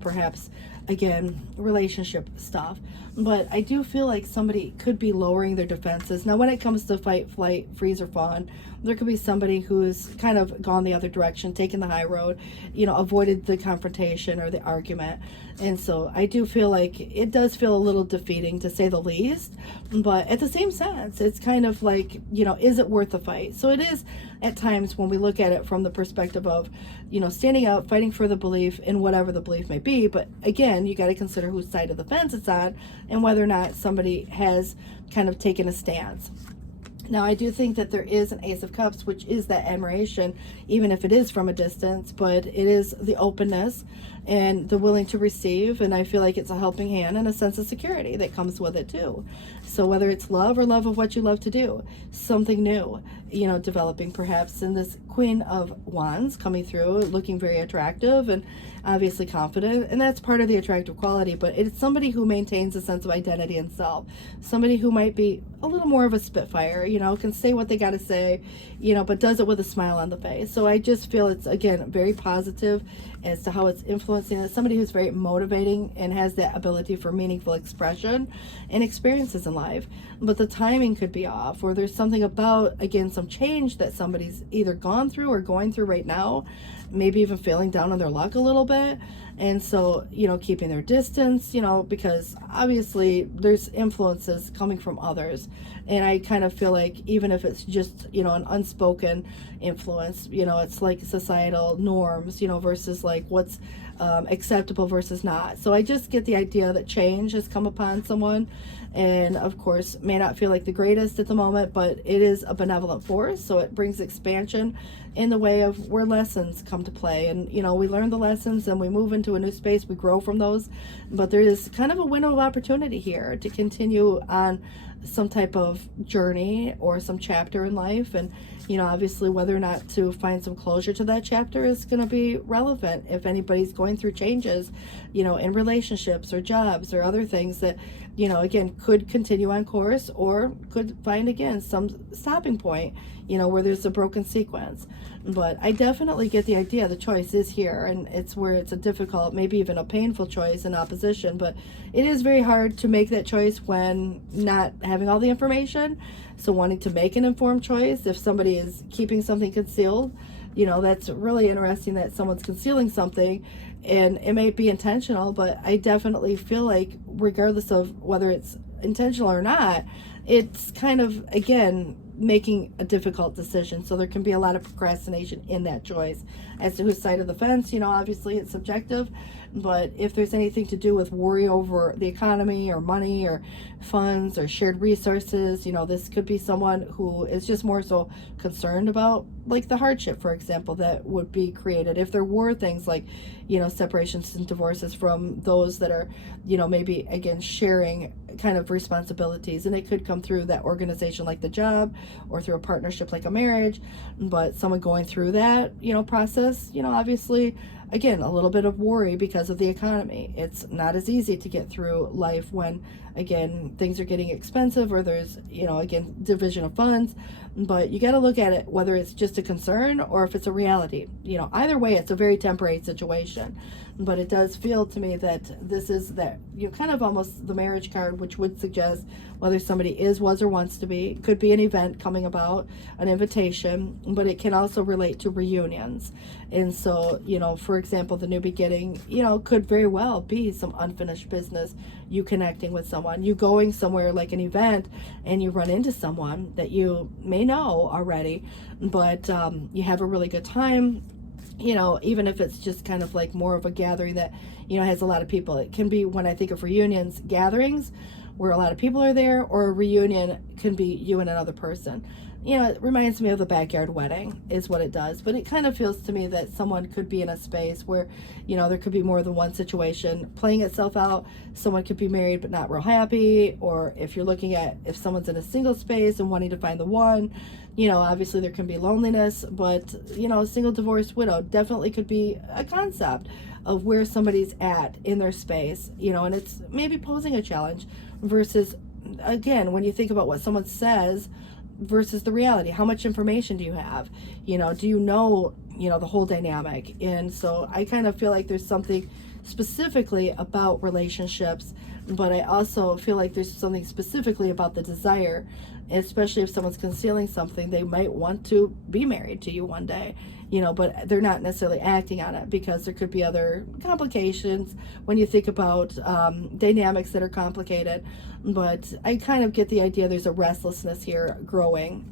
perhaps, again, relationship stuff. But I do feel like somebody could be lowering their defenses. Now, when it comes to fight, flight, freeze, or fawn, there could be somebody who's kind of gone the other direction, taken the high road, avoided the confrontation or the argument. And so I do feel like it does feel a little defeating, to say the least. But at the same sense, it's kind of like, is it worth the fight? So it is, at times when we look at it from the perspective of, standing up, fighting for the belief in whatever the belief may be. But again, you got to consider whose side of the fence it's on and whether or not somebody has kind of taken a stance. Now, I do think that there is an Ace of Cups, which is that admiration, even if it is from a distance, but it is the openness and the willing to receive. And I feel like it's a helping hand and a sense of security that comes with it too. So whether it's love or love of what you love to do, something new, developing perhaps. And this Queen of Wands coming through, looking very attractive and obviously confident. And that's part of the attractive quality, but it's somebody who maintains a sense of identity and self. Somebody who might be a little more of a spitfire, can say what they got to say, but does it with a smile on the face. So I just feel it's, again, very positive as to how it's influencing. It's somebody who's very motivating and has that ability for meaningful expression and experiences in life. But the timing could be off, or there's something about, again, some change that somebody's either gone through or going through right now, maybe even feeling down on their luck a little bit. And so, keeping their distance, because obviously there's influences coming from others. And I kind of feel like even if it's just, an unspoken influence, it's like societal norms, versus like what's acceptable versus not. So I just get the idea that change has come upon someone, and of course may not feel like the greatest at the moment, but it is a benevolent force. So it brings expansion in the way of where lessons come to play. And, we learn the lessons and we move into a new space, we grow from those. But there is kind of a window of opportunity here to continue on some type of journey or some chapter in life. And, obviously whether or not to find some closure to that chapter is going to be relevant if anybody's going through changes, in relationships or jobs or other things that, again, could continue on course or could find, again, some stopping point, where there's a broken sequence. But I definitely get the idea the choice is here, and it's where it's a difficult, maybe even a painful choice in opposition. But it is very hard to make that choice when not having all the information. So wanting to make an informed choice, if somebody is keeping something concealed, that's really interesting that someone's concealing something, and it may be intentional. But I definitely feel like regardless of whether it's intentional or not, it's kind of, again, making a difficult decision. So there can be a lot of procrastination in that choice. As to whose side of the fence, obviously it's subjective, but if there's anything to do with worry over the economy or money or funds or shared resources, this could be someone who is just more so concerned about, like, the hardship, for example, that would be created if there were things like, separations and divorces from those that are, maybe, again, sharing kind of responsibilities. And it could come through that organization like the job, or through a partnership like a marriage. But someone going through that, process, obviously, again, a little bit of worry because of the economy. It's not as easy to get through life when, again, things are getting expensive, or there's, again, division of funds. But you got to look at it whether it's just a concern or if it's a reality. Either way, it's a very temporary situation. But it does feel to me that this is that, kind of almost the marriage card, which would suggest whether somebody is, was, or wants to be. Could be an event coming about, an invitation, but it can also relate to reunions. And so, for example, the new beginning, could very well be some unfinished business, you connecting with someone, you going somewhere like an event, and you run into someone that you may know already, but you have a really good time. Even if it's just kind of like more of a gathering that, has a lot of people. It can be, when I think of reunions, gatherings where a lot of people are there, or a reunion can be you and another person. It reminds me of the backyard wedding is what it does. But it kind of feels to me that someone could be in a space where, there could be more than one situation playing itself out. Someone could be married but not real happy. Or if you're looking at if someone's in a single space and wanting to find the one, obviously there can be loneliness. But, a single divorced widow definitely could be a concept of where somebody's at in their space, and it's maybe posing a challenge versus, again, when you think about what someone says versus the reality, how much information do you have? Do you know, the whole dynamic? And so I kind of feel like there's something specifically about relationships, but I also feel like there's something specifically about the desire, especially if someone's concealing something. They might want to be married to you one day, but they're not necessarily acting on it because there could be other complications when you think about dynamics that are complicated. But I kind of get the idea there's a restlessness here growing.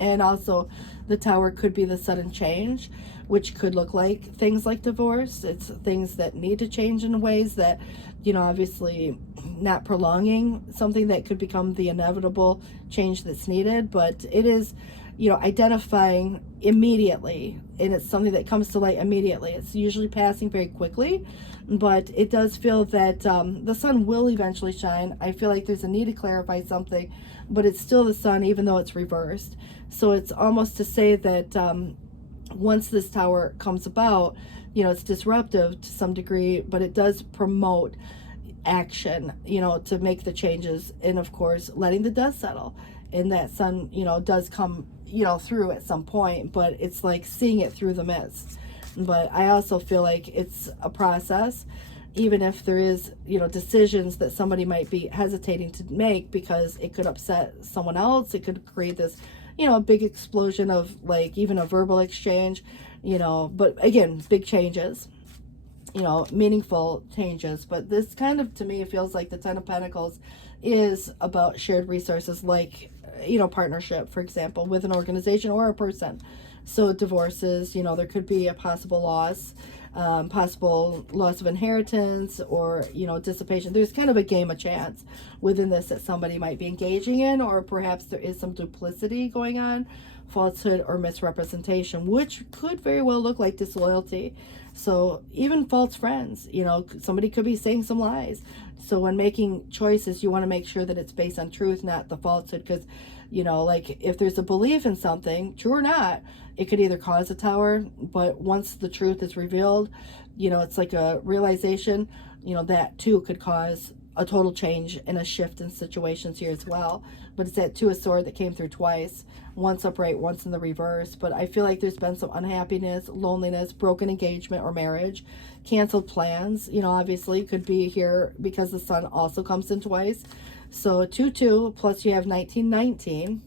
And also the Tower could be the sudden change, which could look like things like divorce. It's things that need to change in ways that, you know, obviously not prolonging something that could become the inevitable change that's needed, but it is, you know, identifying immediately, and it's something that comes to light immediately. It's usually passing very quickly, but it does feel that the sun will eventually shine. I feel like there's a need to clarify something, but it's still the sun, even though it's reversed. So it's almost to say that once this Tower comes about, you know, it's disruptive to some degree, but it does promote action, you know, to make the changes, and of course letting the dust settle, and that sun, you know, does come, you know, through at some point, but it's like seeing it through the mist. But I also feel like it's a process, even if there is, you know, decisions that somebody might be hesitating to make because it could upset someone else. It could create this, you know, a big explosion of like even a verbal exchange, you know, but again, big changes, you know, meaningful changes. But this kind of, to me, feels like the Ten of Pentacles is about shared resources, like, you know, partnership, for example, with an organization or a person. So divorces, you know, there could be a possible loss of inheritance, or, you know, dissipation. There's kind of a game of chance within this that somebody might be engaging in, or perhaps there is some duplicity going on, falsehood or misrepresentation, which could very well look like disloyalty. So even false friends, you know, somebody could be saying some lies. So when making choices, you want to make sure that it's based on truth, not the falsehood, because, you know, like if there's a belief in something, true or not, it could either cause a Tower, but once the truth is revealed, you know, it's like a realization, you know, that too could cause a total change and a shift in situations here as well. But it's that Two of Swords that came through twice, once upright, once in the reverse. But I feel like there's been some unhappiness, loneliness, broken engagement or marriage, canceled plans, you know, obviously could be here because the sun also comes in twice. So 2-2, plus you have 19-19,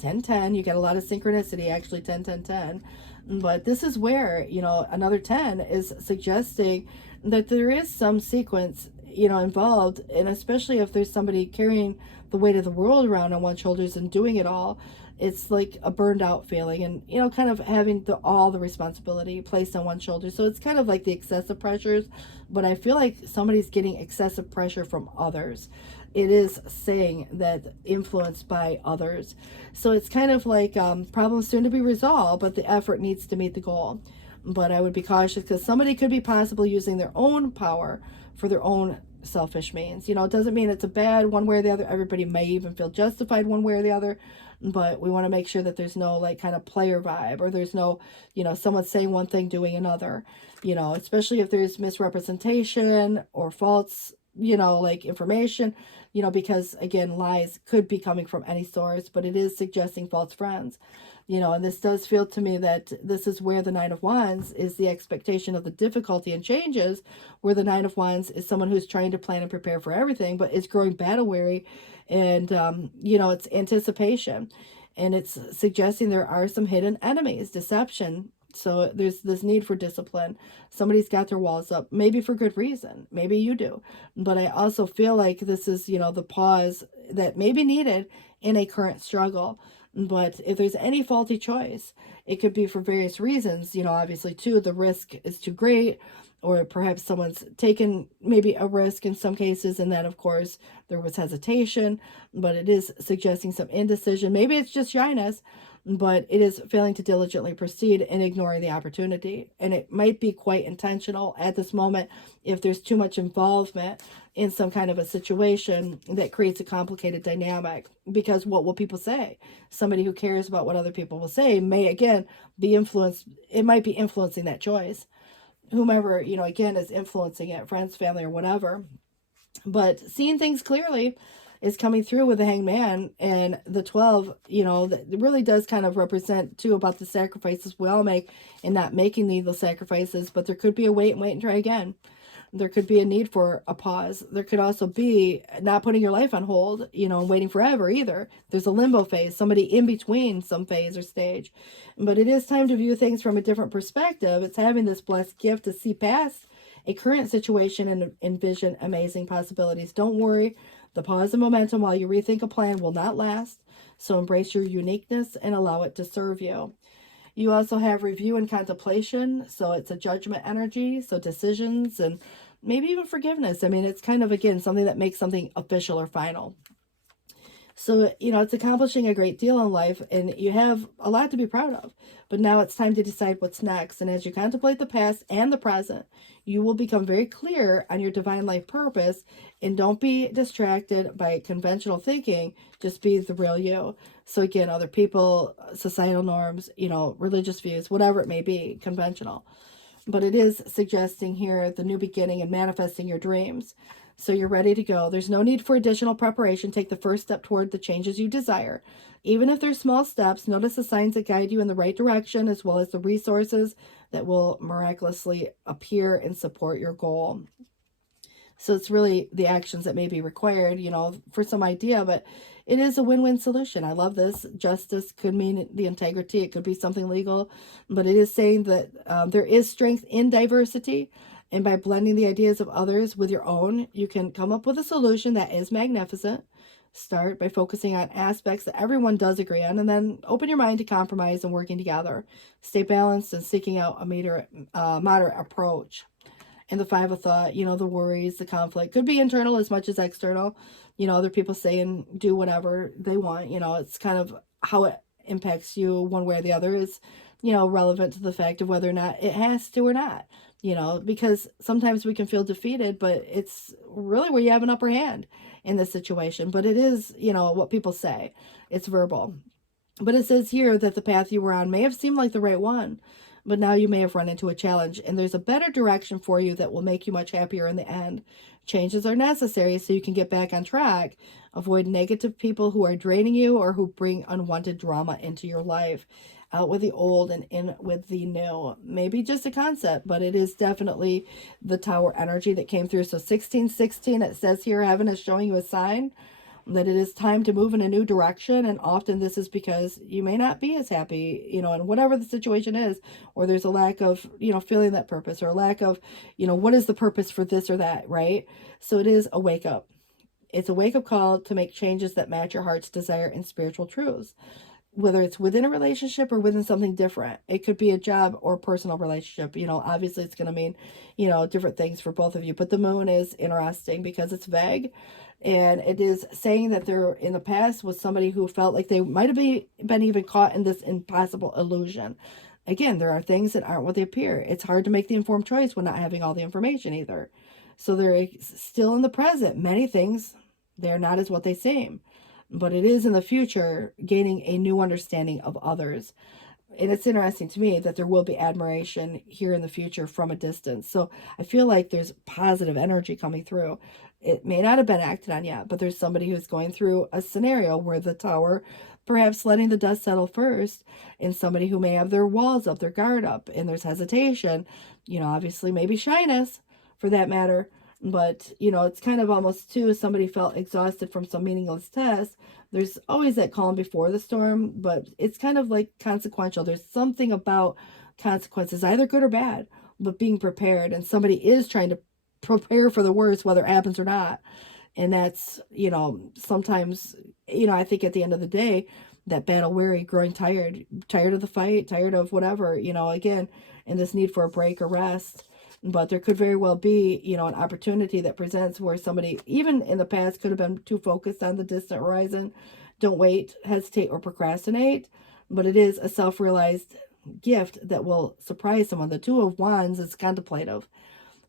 10-10. You get a lot of synchronicity, actually 10-10-10. But this is where, you know, another 10 is suggesting that there is some sequence, you know, involved, and especially if there's somebody carrying the weight of the world around on one's shoulders and doing it all, it's like a burned out feeling, and, you know, kind of having all the responsibility placed on one's shoulders. So it's kind of like the excessive pressures, but I feel like somebody's getting excessive pressure from others. It is saying that influenced by others. So it's kind of like problems soon to be resolved, but the effort needs to meet the goal. But I would be cautious because somebody could be possibly using their own power for their own selfish means. You know, it doesn't mean it's a bad one way or the other. Everybody may even feel justified one way or the other, but we want to make sure that there's no like kind of player vibe, or there's no, you know, someone saying one thing doing another, you know, especially if there's misrepresentation or false, you know, like information, you know, because again, lies could be coming from any source, but it is suggesting false friends, you know. And this does feel to me that this is where the Nine of Wands is the expectation of the difficulty and changes, where the Nine of Wands is someone who's trying to plan and prepare for everything, but is growing battle weary, and you know, it's anticipation, and it's suggesting there are some hidden enemies, deception. So there's this need for discipline. Somebody's got their walls up, maybe for good reason. Maybe you do. But I also feel like this is, you know, the pause that may be needed in a current struggle. But if there's any faulty choice, it could be for various reasons. You know, obviously, too, the risk is too great, or perhaps someone's taken maybe a risk in some cases, and then, of course, there was hesitation. But it is suggesting some indecision. Maybe it's just shyness, but it is failing to diligently proceed and ignoring the opportunity. And it might be quite intentional at this moment if there's too much involvement in some kind of a situation that creates a complicated dynamic. Because what will people say? Somebody who cares about what other people will say may, again, be influenced. It might be influencing that choice. Whomever, you know, again, is influencing it, friends, family, or whatever. But seeing things clearly is coming through with the Hangman, and the 12, you know, that really does kind of represent too about the sacrifices we all make and not making needless sacrifices. But there could be a wait and try again. There could be a need for a pause. There could also be not putting your life on hold, you know, and waiting forever either. There's a limbo phase, somebody in between some phase or stage. But it is time to view things from a different perspective. It's having this blessed gift to see past a current situation and envision amazing possibilities. Don't worry. The pause and momentum while you rethink a plan will not last. So embrace your uniqueness and allow it to serve you. You also have review and contemplation. So it's a judgment energy. So decisions and maybe even forgiveness. I mean, it's kind of, again, something that makes something official or final. So, it's accomplishing a great deal in life and you have a lot to be proud of. But now it's time to decide what's next. And as you contemplate the past and the present, you will become very clear on your divine life purpose, and don't be distracted by conventional thinking. Just be the real you. So again, other people, societal norms, religious views, whatever it may be, conventional. But it is suggesting here the new beginning and manifesting your dreams. So you're ready to go. There's no need for additional preparation. Take the first step toward the changes you desire. Even if they're small steps, notice the signs that guide you in the right direction, as well as the resources that will miraculously appear and support your goal. So it's really the actions that may be required, for some idea, but it is a win-win solution. I love this. Justice could mean the integrity. It could be something legal, but it is saying that there is strength in diversity. And by blending the ideas of others with your own, you can come up with a solution that is magnificent. Start by focusing on aspects that everyone does agree on, and then open your mind to compromise and working together. Stay balanced and seeking out a moderate approach. And the Five of Thought, the worries, the conflict could be internal as much as external. Other people say and do whatever they want. It's kind of how it impacts you one way or the other is, relevant to the fact of whether or not it has to or not. Because sometimes we can feel defeated, but it's really where you have an upper hand in this situation. But it is, what people say. It's verbal. But it says here that the path you were on may have seemed like the right one, but now you may have run into a challenge, and there's a better direction for you that will make you much happier in the end. Changes are necessary so you can get back on track. Avoid negative people who are draining you or who bring unwanted drama into your life. Out with the old and in with the new. Maybe just a concept, but it is definitely the Tower energy that came through. So 1616, it says here, heaven is showing you a sign that it is time to move in a new direction. And often this is because you may not be as happy, and whatever the situation is, or there's a lack of, feeling that purpose, or a lack of, what is the purpose for this or that, right? So it is a wake up. It's a wake up call to make changes that match your heart's desire and spiritual truths. Whether it's within a relationship or within something different. It could be a job or personal relationship. Obviously it's going to mean, different things for both of you. But the moon is interesting because it's vague. And it is saying that there in the past was somebody who felt like they might have been even caught in this impossible illusion. Again, there are things that aren't what they appear. It's hard to make the informed choice when not having all the information either. So they're still in the present. Many things, they're not as what they seem. But it is in the future gaining a new understanding of others. And it's interesting to me that there will be admiration here in the future from a distance. So I feel like there's positive energy coming through. It may not have been acted on yet, but there's somebody who's going through a scenario where the Tower, perhaps letting the dust settle first, and somebody who may have their walls up, their guard up, and there's hesitation, obviously maybe shyness for that matter. But, it's kind of almost too, somebody felt exhausted from some meaningless test. There's always that calm before the storm, but it's kind of like consequential. There's something about consequences, either good or bad, but being prepared. And somebody is trying to prepare for the worst, whether it happens or not. And that's, sometimes, I think at the end of the day, that battle weary, growing tired of the fight, tired of whatever, again, and this need for a break or rest. But there could very well be, an opportunity that presents where somebody, even in the past, could have been too focused on the distant horizon. Don't wait, hesitate, or procrastinate. But it is a self-realized gift that will surprise someone. The Two of Wands is contemplative.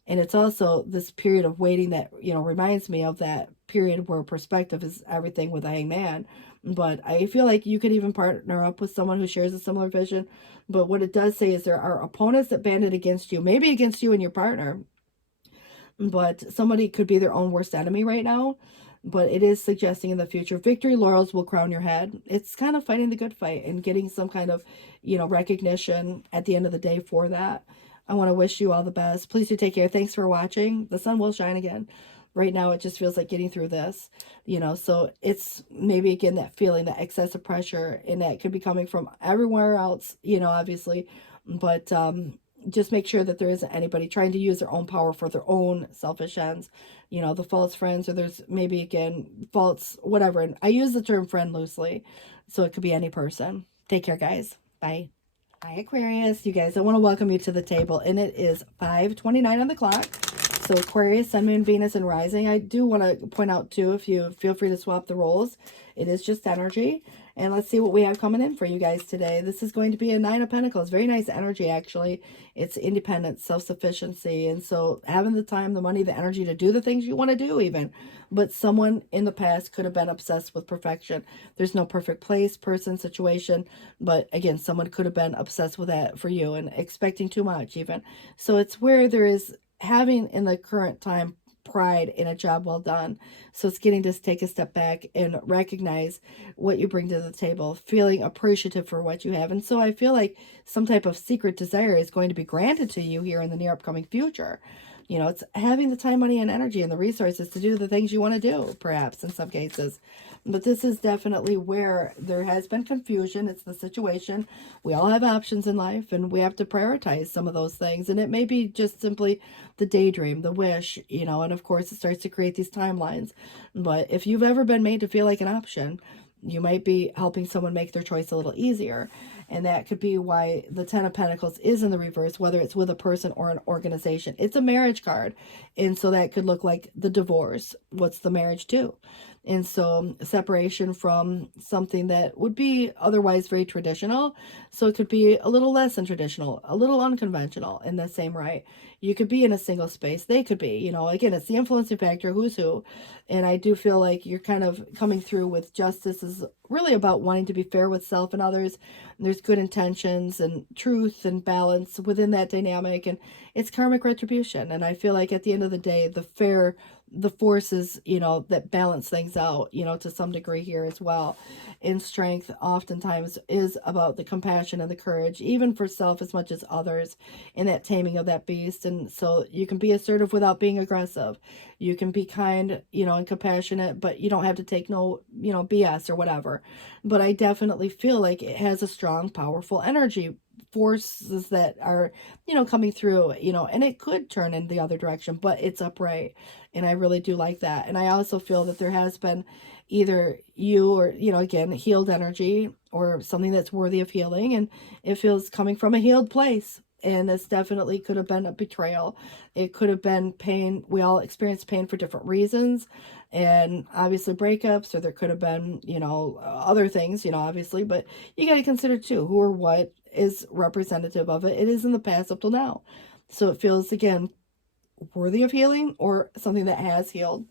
And it's also this period of waiting that, reminds me of that period where perspective is everything with a hangman. But I feel like you could even partner up with someone who shares a similar vision. But what it does say is there are opponents that banded against you, maybe against you and your partner. But somebody could be their own worst enemy right now. But it is suggesting in the future, victory laurels will crown your head. It's kind of fighting the good fight and getting some kind of, recognition at the end of the day for that. I want to wish you all the best. Please do take care. Thanks for watching. The sun will shine again. Right now, it just feels like getting through this, so it's maybe, again, that feeling, that excessive pressure, and that could be coming from everywhere else, obviously. But just make sure that there isn't anybody trying to use their own power for their own selfish ends. You know, the false friends, or there's maybe, again, false whatever. And I use the term friend loosely, so it could be any person. Take care, guys. Bye. Hi, Aquarius. You guys, I want to welcome you to the table, and it is 5:29 on the clock. So Aquarius, Sun, Moon, Venus, and Rising. I do want to point out, too, if you feel free to swap the roles, it is just energy. And let's see what we have coming in for you guys today. This is going to be a Nine of Pentacles. Very nice energy, actually. It's independence, self-sufficiency. And so having the time, the money, the energy to do the things you want to do even. But someone in the past could have been obsessed with perfection. There's no perfect place, person, situation. But again, someone could have been obsessed with that for you and expecting too much even. So it's where there is having in the current time pride in a job well done. So it's getting to take a step back and recognize what you bring to the table, feeling appreciative for what you have. And so I feel like some type of secret desire is going to be granted to you here in the near upcoming future. You know, it's having the time, money, and energy and the resources to do the things you want to do, perhaps in some cases. But this is definitely where there has been confusion. It's the situation. We all have options in life, and we have to prioritize some of those things. And it may be just simply the daydream, the wish, you know, and of course it starts to create these timelines. But if you've ever been made to feel like an option, you might be helping someone make their choice a little easier. And that could be why the Ten of Pentacles is in the reverse, whether it's with a person or an organization. It's a marriage card. And so that could look like the divorce. What's the marriage to? And so separation from something that would be otherwise very traditional. So it could be a little less than traditional, a little unconventional in the same right. You could be in a single space. They could be, you know, again, it's the influencing factor, who's who. And I do feel like you're kind of coming through with justice is really about wanting to be fair with self and others. And there's good intentions and truth and balance within that dynamic. And it's karmic retribution. And I feel like at the end of the day, the forces, you know, that balance things out, you know, to some degree here as well. In strength oftentimes is about the compassion and the courage, even for self as much as others, in that taming of that beast. And so you can be assertive without being aggressive. You can be kind, you know, and compassionate, but you don't have to take no, you know, BS or whatever. But I definitely feel like it has a strong, powerful energy, forces that are, you know, coming through, you know, and it could turn in the other direction, but it's upright. And I really do like that. And I also feel that there has been either you or, you know, again, healed energy or something that's worthy of healing. And it feels coming from a healed place. And this definitely could have been a betrayal. It could have been pain. We all experience pain for different reasons. And obviously breakups, or there could have been, you know, other things, you know, obviously. But you got to consider, too, who or what is representative of it. It is in the past up till now. So it feels, again, worthy of healing or something that has healed.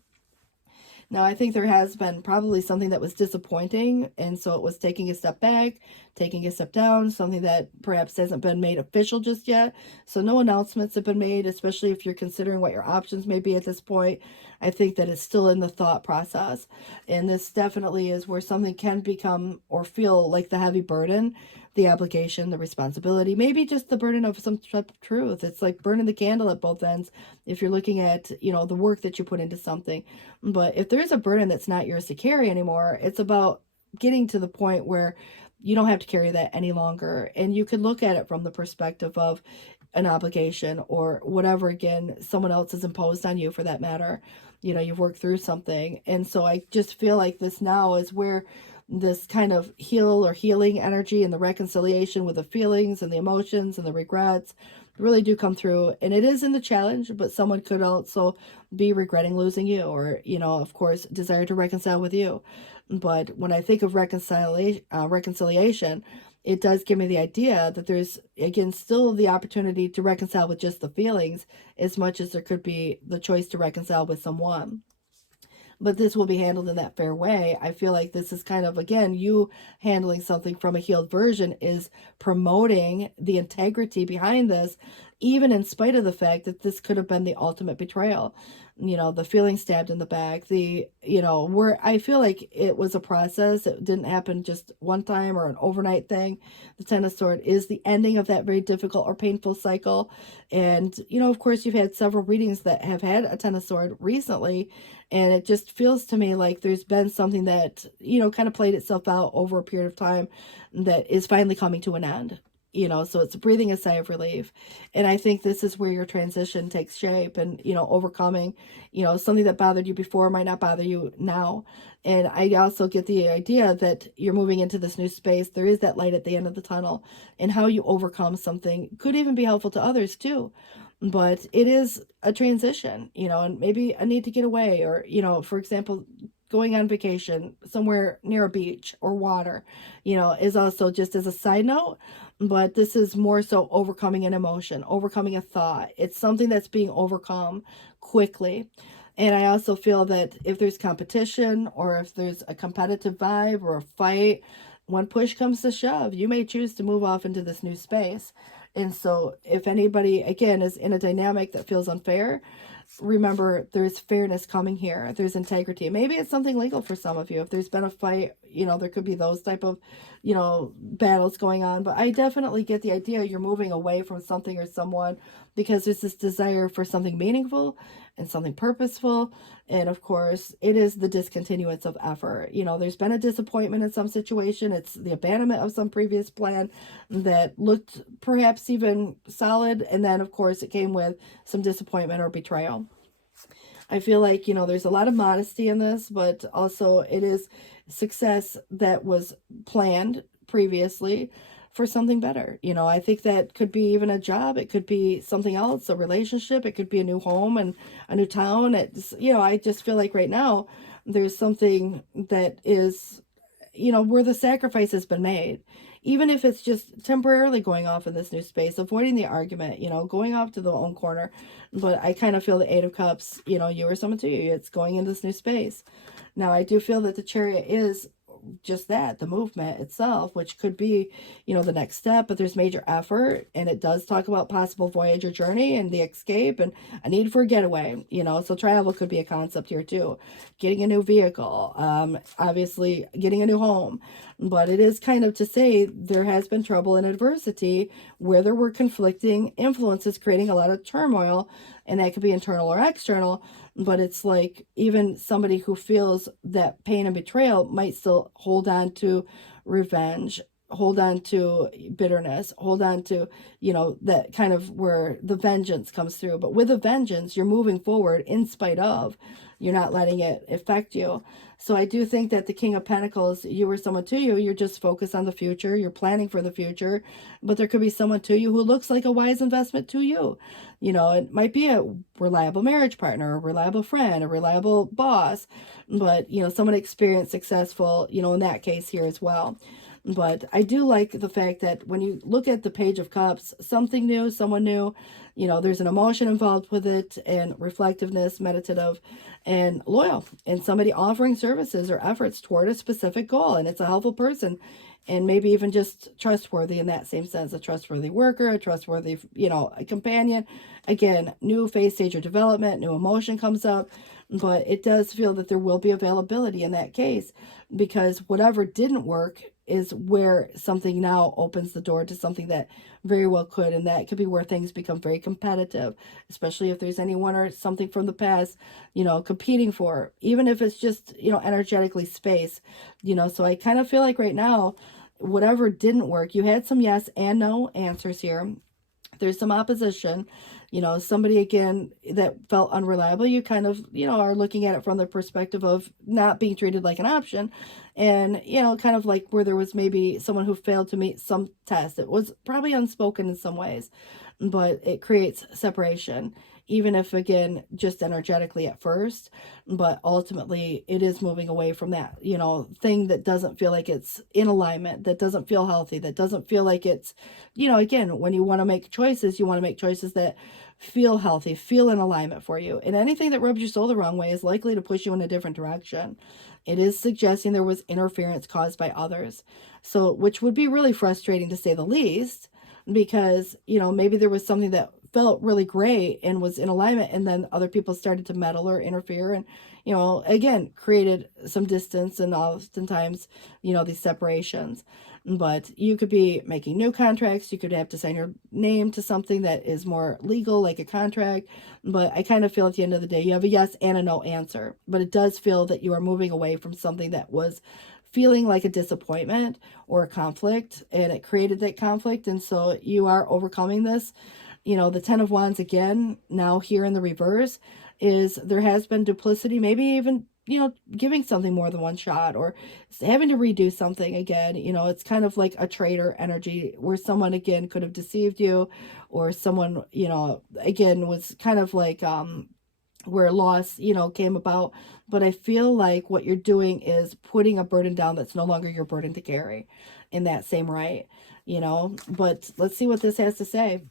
Now, I think there has been probably something that was disappointing, and so it was taking a step back, taking a step down, something that perhaps hasn't been made official just yet. So no announcements have been made, especially if you're considering what your options may be at this point. I think that it's still in the thought process. And this definitely is where something can become or feel like the heavy burden, the obligation, the responsibility, maybe just the burden of some type of truth. It's like burning the candle at both ends if you're looking at, you know, the work that you put into something. But if there's a burden that's not yours to carry anymore, it's about getting to the point where you don't have to carry that any longer. And you can look at it from the perspective of an obligation or whatever, again, someone else has imposed on you for that matter. You know, you've worked through something. And so I just feel like this now is where this kind of healing energy and the reconciliation with the feelings and the emotions and the regrets really do come through. And it is in the challenge, but someone could also be regretting losing you, or, you know, of course, desire to reconcile with you. But when I think of reconciliation, it does give me the idea that there's, again, still the opportunity to reconcile with just the feelings as much as there could be the choice to reconcile with someone. But this will be handled in that fair way. I feel like this is kind of, again, you handling something from a healed version is promoting the integrity behind this, even in spite of the fact that this could have been the ultimate betrayal. You know, the feeling stabbed in the back, you know, where I feel like it was a process. It didn't happen just one time or an overnight thing. The Ten of Swords is the ending of that very difficult or painful cycle. And, you know, of course, you've had several readings that have had a Ten of Swords recently. And it just feels to me like there's been something that, you know, kind of played itself out over a period of time that is finally coming to an end. so it's breathing a sigh of relief. And I think this is where your transition takes shape, and, overcoming, something that bothered you before might not bother you now. And I also get the idea that you're moving into this new space. There is that light at the end of the tunnel, and how you overcome something could even be helpful to others too. But it is a transition, and maybe a need to get away, or, for example, going on vacation somewhere near a beach or water, is also just as a side note. But this is more so overcoming an emotion, overcoming a thought. It's something that's being overcome quickly. And I also feel that if there's competition, or if there's a competitive vibe or a fight, when push comes to shove, you may choose to move off into this new space. And so if anybody, again, is in a dynamic that feels unfair, remember, there's fairness coming here. There's integrity. Maybe it's something legal for some of you. If there's been a fight, there could be those type of, battles going on. But I definitely get the idea you're moving away from something or someone because there's this desire for something meaningful and something purposeful. And of course, it is the discontinuance of effort. There's been a disappointment in some situation. It's the abandonment of some previous plan that looked perhaps even solid. And then, of course, it came with some disappointment or betrayal. I feel like, there's a lot of modesty in this, but also it is success that was planned previously for something better. I think that could be even a job. It could be something else, a relationship. It could be a new home and a new town. It's, I just feel like right now there's something that is, where the sacrifice has been made. Even if it's just temporarily going off in this new space, avoiding the argument, going off to the own corner. But I kind of feel the Eight of Cups, you or someone to you, it's going into this new space. Now, I do feel that the Chariot is just that, the movement itself, which could be, the next step, but there's major effort, and it does talk about possible voyage or journey and the escape and a need for a getaway, so travel could be a concept here too. Getting a new vehicle, obviously getting a new home. But it is kind of to say there has been trouble and adversity where there were conflicting influences creating a lot of turmoil, and that could be internal or external. But it's like even somebody who feels that pain and betrayal might still hold on to revenge, hold on to bitterness, hold on to, that kind of where the vengeance comes through. But with a vengeance, you're moving forward in spite of, you're not letting it affect you. So I do think that the King of Pentacles, you or someone to you, you're just focused on the future. You're planning for the future. But there could be someone to you who looks like a wise investment to you. It might be a reliable marriage partner, a reliable friend, a reliable boss. But, someone experienced, successful, in that case here as well. But I do like the fact that when you look at the Page of Cups, something new, someone new, there's an emotion involved with it, and reflectiveness, meditative, and loyal, and somebody offering services or efforts toward a specific goal. And it's a helpful person, and maybe even just trustworthy in that same sense, a trustworthy worker, a trustworthy, a companion. Again, new phase, stage, or development, new emotion comes up. But it does feel that there will be availability in that case, because whatever didn't work is where something now opens the door to something that very well could. And that could be where things become very competitive, especially if there's anyone or something from the past, competing for, even if it's just, energetically space, so I kind of feel like right now, whatever didn't work, you had some yes and no answers here. There's some opposition, somebody again that felt unreliable. You kind of, are looking at it from the perspective of not being treated like an option. And, kind of like where there was maybe someone who failed to meet some test. It was probably unspoken in some ways, but it creates separation, even if, again, just energetically at first. But ultimately, it is moving away from that, thing that doesn't feel like it's in alignment, that doesn't feel healthy, that doesn't feel like it's, again, when you want to make choices, you want to make choices that feel healthy, feel in alignment for you. And anything that rubs your soul the wrong way is likely to push you in a different direction. It is suggesting there was interference caused by others. So, which would be really frustrating to say the least, because, maybe there was something that felt really great and was in alignment, and then other people started to meddle or interfere and, again, created some distance and oftentimes, these separations. But you could be making new contracts. You could have to sign your name to something that is more legal, like a contract. But I kind of feel at the end of the day, you have a yes and a no answer. But it does feel that you are moving away from something that was feeling like a disappointment or a conflict, and it created that conflict. And so you are overcoming this. You know, the 10 of Wands again, now here in the reverse, is there has been duplicity, maybe even, you know, giving something more than one shot, or having to redo something again. You know, it's kind of like a traitor energy where someone again could have deceived you, or someone, you know, again was kind of like where loss, you know, came about. But I feel like what you're doing is putting a burden down that's no longer your burden to carry in that same right, you know. But let's see what this has to say.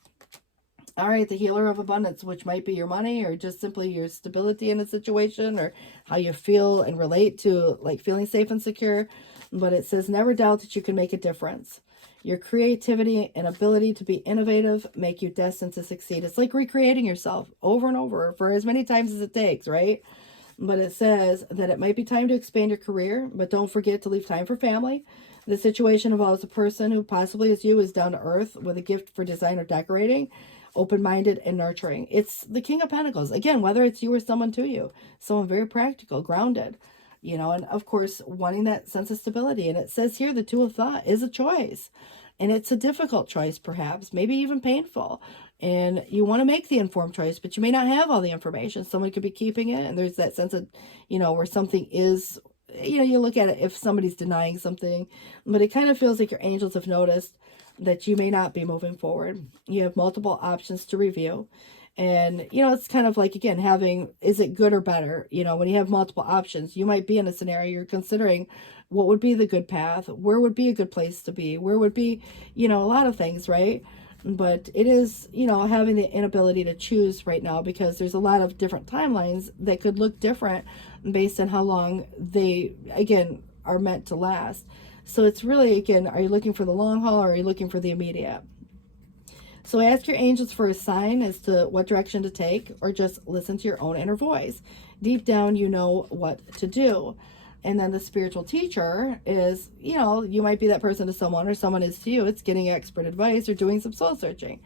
All right, the healer of abundance, which might be your money or just simply your stability in a situation, or how you feel and relate to like feeling safe and secure. But it says, never doubt that you can make a difference. Your creativity and ability to be innovative make you destined to succeed. It's like recreating yourself over and over for as many times as it takes, right? But it says that it might be time to expand your career, but don't forget to leave time for family. The situation involves a person who possibly is you, is down to earth with a gift for design or decorating, open-minded and nurturing. It's the King of Pentacles. Again, whether it's you or someone to you, someone very practical, grounded, you know, and of course, wanting that sense of stability. And it says here, the Two of Thought is a choice. And it's a difficult choice, perhaps, maybe even painful. And you want to make the informed choice, but you may not have all the information. Someone could be keeping it. And there's that sense of, you know, where something is, you know, you look at it if somebody's denying something. But it kind of feels like your angels have noticed that you may not be moving forward. You have multiple options to review. And, you know, it's kind of like, again, having, is it good or better? You know, when you have multiple options, you might be in a scenario you're considering what would be the good path, where would be a good place to be, where would be, you know, a lot of things, right? But it is, you know, having the inability to choose right now, because there's a lot of different timelines that could look different based on how long they, again, are meant to last. So it's really, again, are you looking for the long haul, or are you looking for the immediate? So ask your angels for a sign as to what direction to take, or just listen to your own inner voice. Deep down, you know what to do. And then the spiritual teacher is, you know, you might be that person to someone, or someone is to you. It's getting expert advice or doing some soul searching.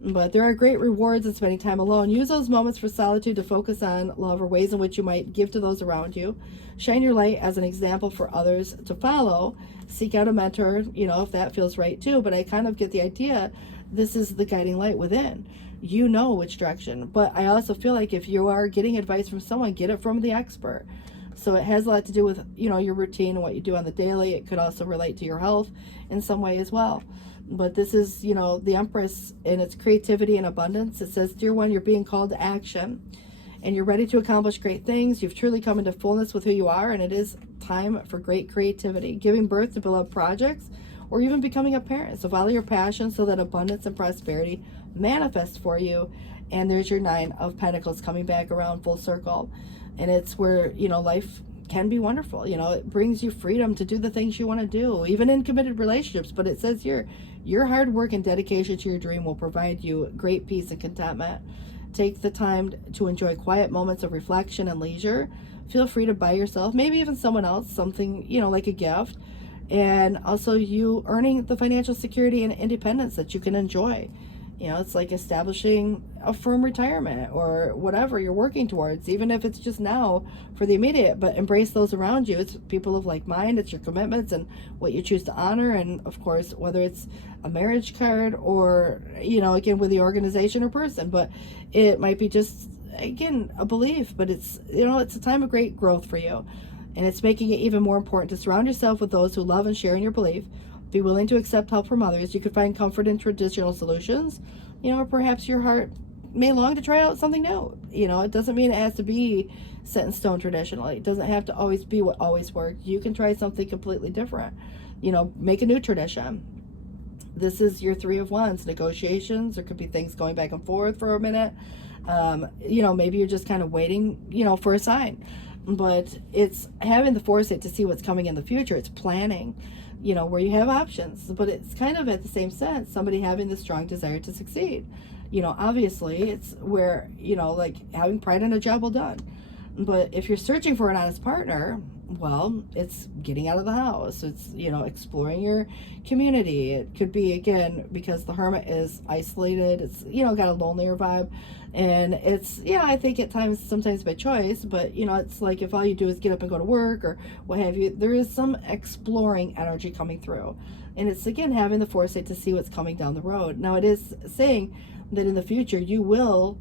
But there are great rewards in spending time alone. Use those moments for solitude to focus on love or ways in which you might give to those around you. Shine your light as an example for others to follow. Seek out a mentor, you know, if that feels right too. But I kind of get the idea, this is the guiding light within. You know which direction. But I also feel like if you are getting advice from someone, get it from the expert. So it has a lot to do with, you know, your routine and what you do on the daily. It could also relate to your health in some way as well. But this is, you know, the Empress and its creativity and abundance. It says, dear one, you're being called to action and you're ready to accomplish great things. You've truly come into fullness with who you are, and it is time for great creativity, giving birth to beloved projects, or even becoming a parent. So follow your passion so that abundance and prosperity manifest for you. And there's your Nine of Pentacles coming back around full circle. And it's where, you know, life can be wonderful. You know, it brings you freedom to do the things you want to do, even in committed relationships. But it says here, your hard work and dedication to your dream will provide you great peace and contentment. Take the time to enjoy quiet moments of reflection and leisure. Feel free to buy yourself, maybe even someone else, something, you know, like a gift. And also you earning the financial security and independence that you can enjoy. You know, it's like establishing a firm retirement or whatever you're working towards, even if it's just now for the immediate. But embrace those around you. It's people of like mind. It's your commitments and what you choose to honor. And of course, whether it's a marriage card or, you know, again, with the organization or person, but it might be just, again, a belief. But it's, you know, it's a time of great growth for you. And it's making it even more important to surround yourself with those who love and share in your belief. Be willing to accept help from others. You could find comfort in traditional solutions, you know, or perhaps your heart may long to try out something new. You know, it doesn't mean it has to be set in stone traditionally. It doesn't have to always be what always worked. You can try something completely different. You know, make a new tradition. This is your Three of Wands, negotiations. There could be things going back and forth for a minute. You know, maybe you're just kind of waiting, you know, for a sign. But it's having the foresight to see what's coming in the future. It's planning, you know, where you have options. But it's kind of at the same sense, somebody having the strong desire to succeed. You know, obviously it's where, you know, like having pride in a job well done. But if you're searching for an honest partner, well, it's getting out of the house. It's, you know, exploring your community. It could be, again, because the hermit is isolated. It's, you know, got a lonelier vibe. And it's, yeah, I think at times, sometimes by choice, but, you know, it's like if all you do is get up and go to work or what have you, there is some exploring energy coming through. And it's, again, having the foresight to see what's coming down the road. Now, it is saying that in the future, you will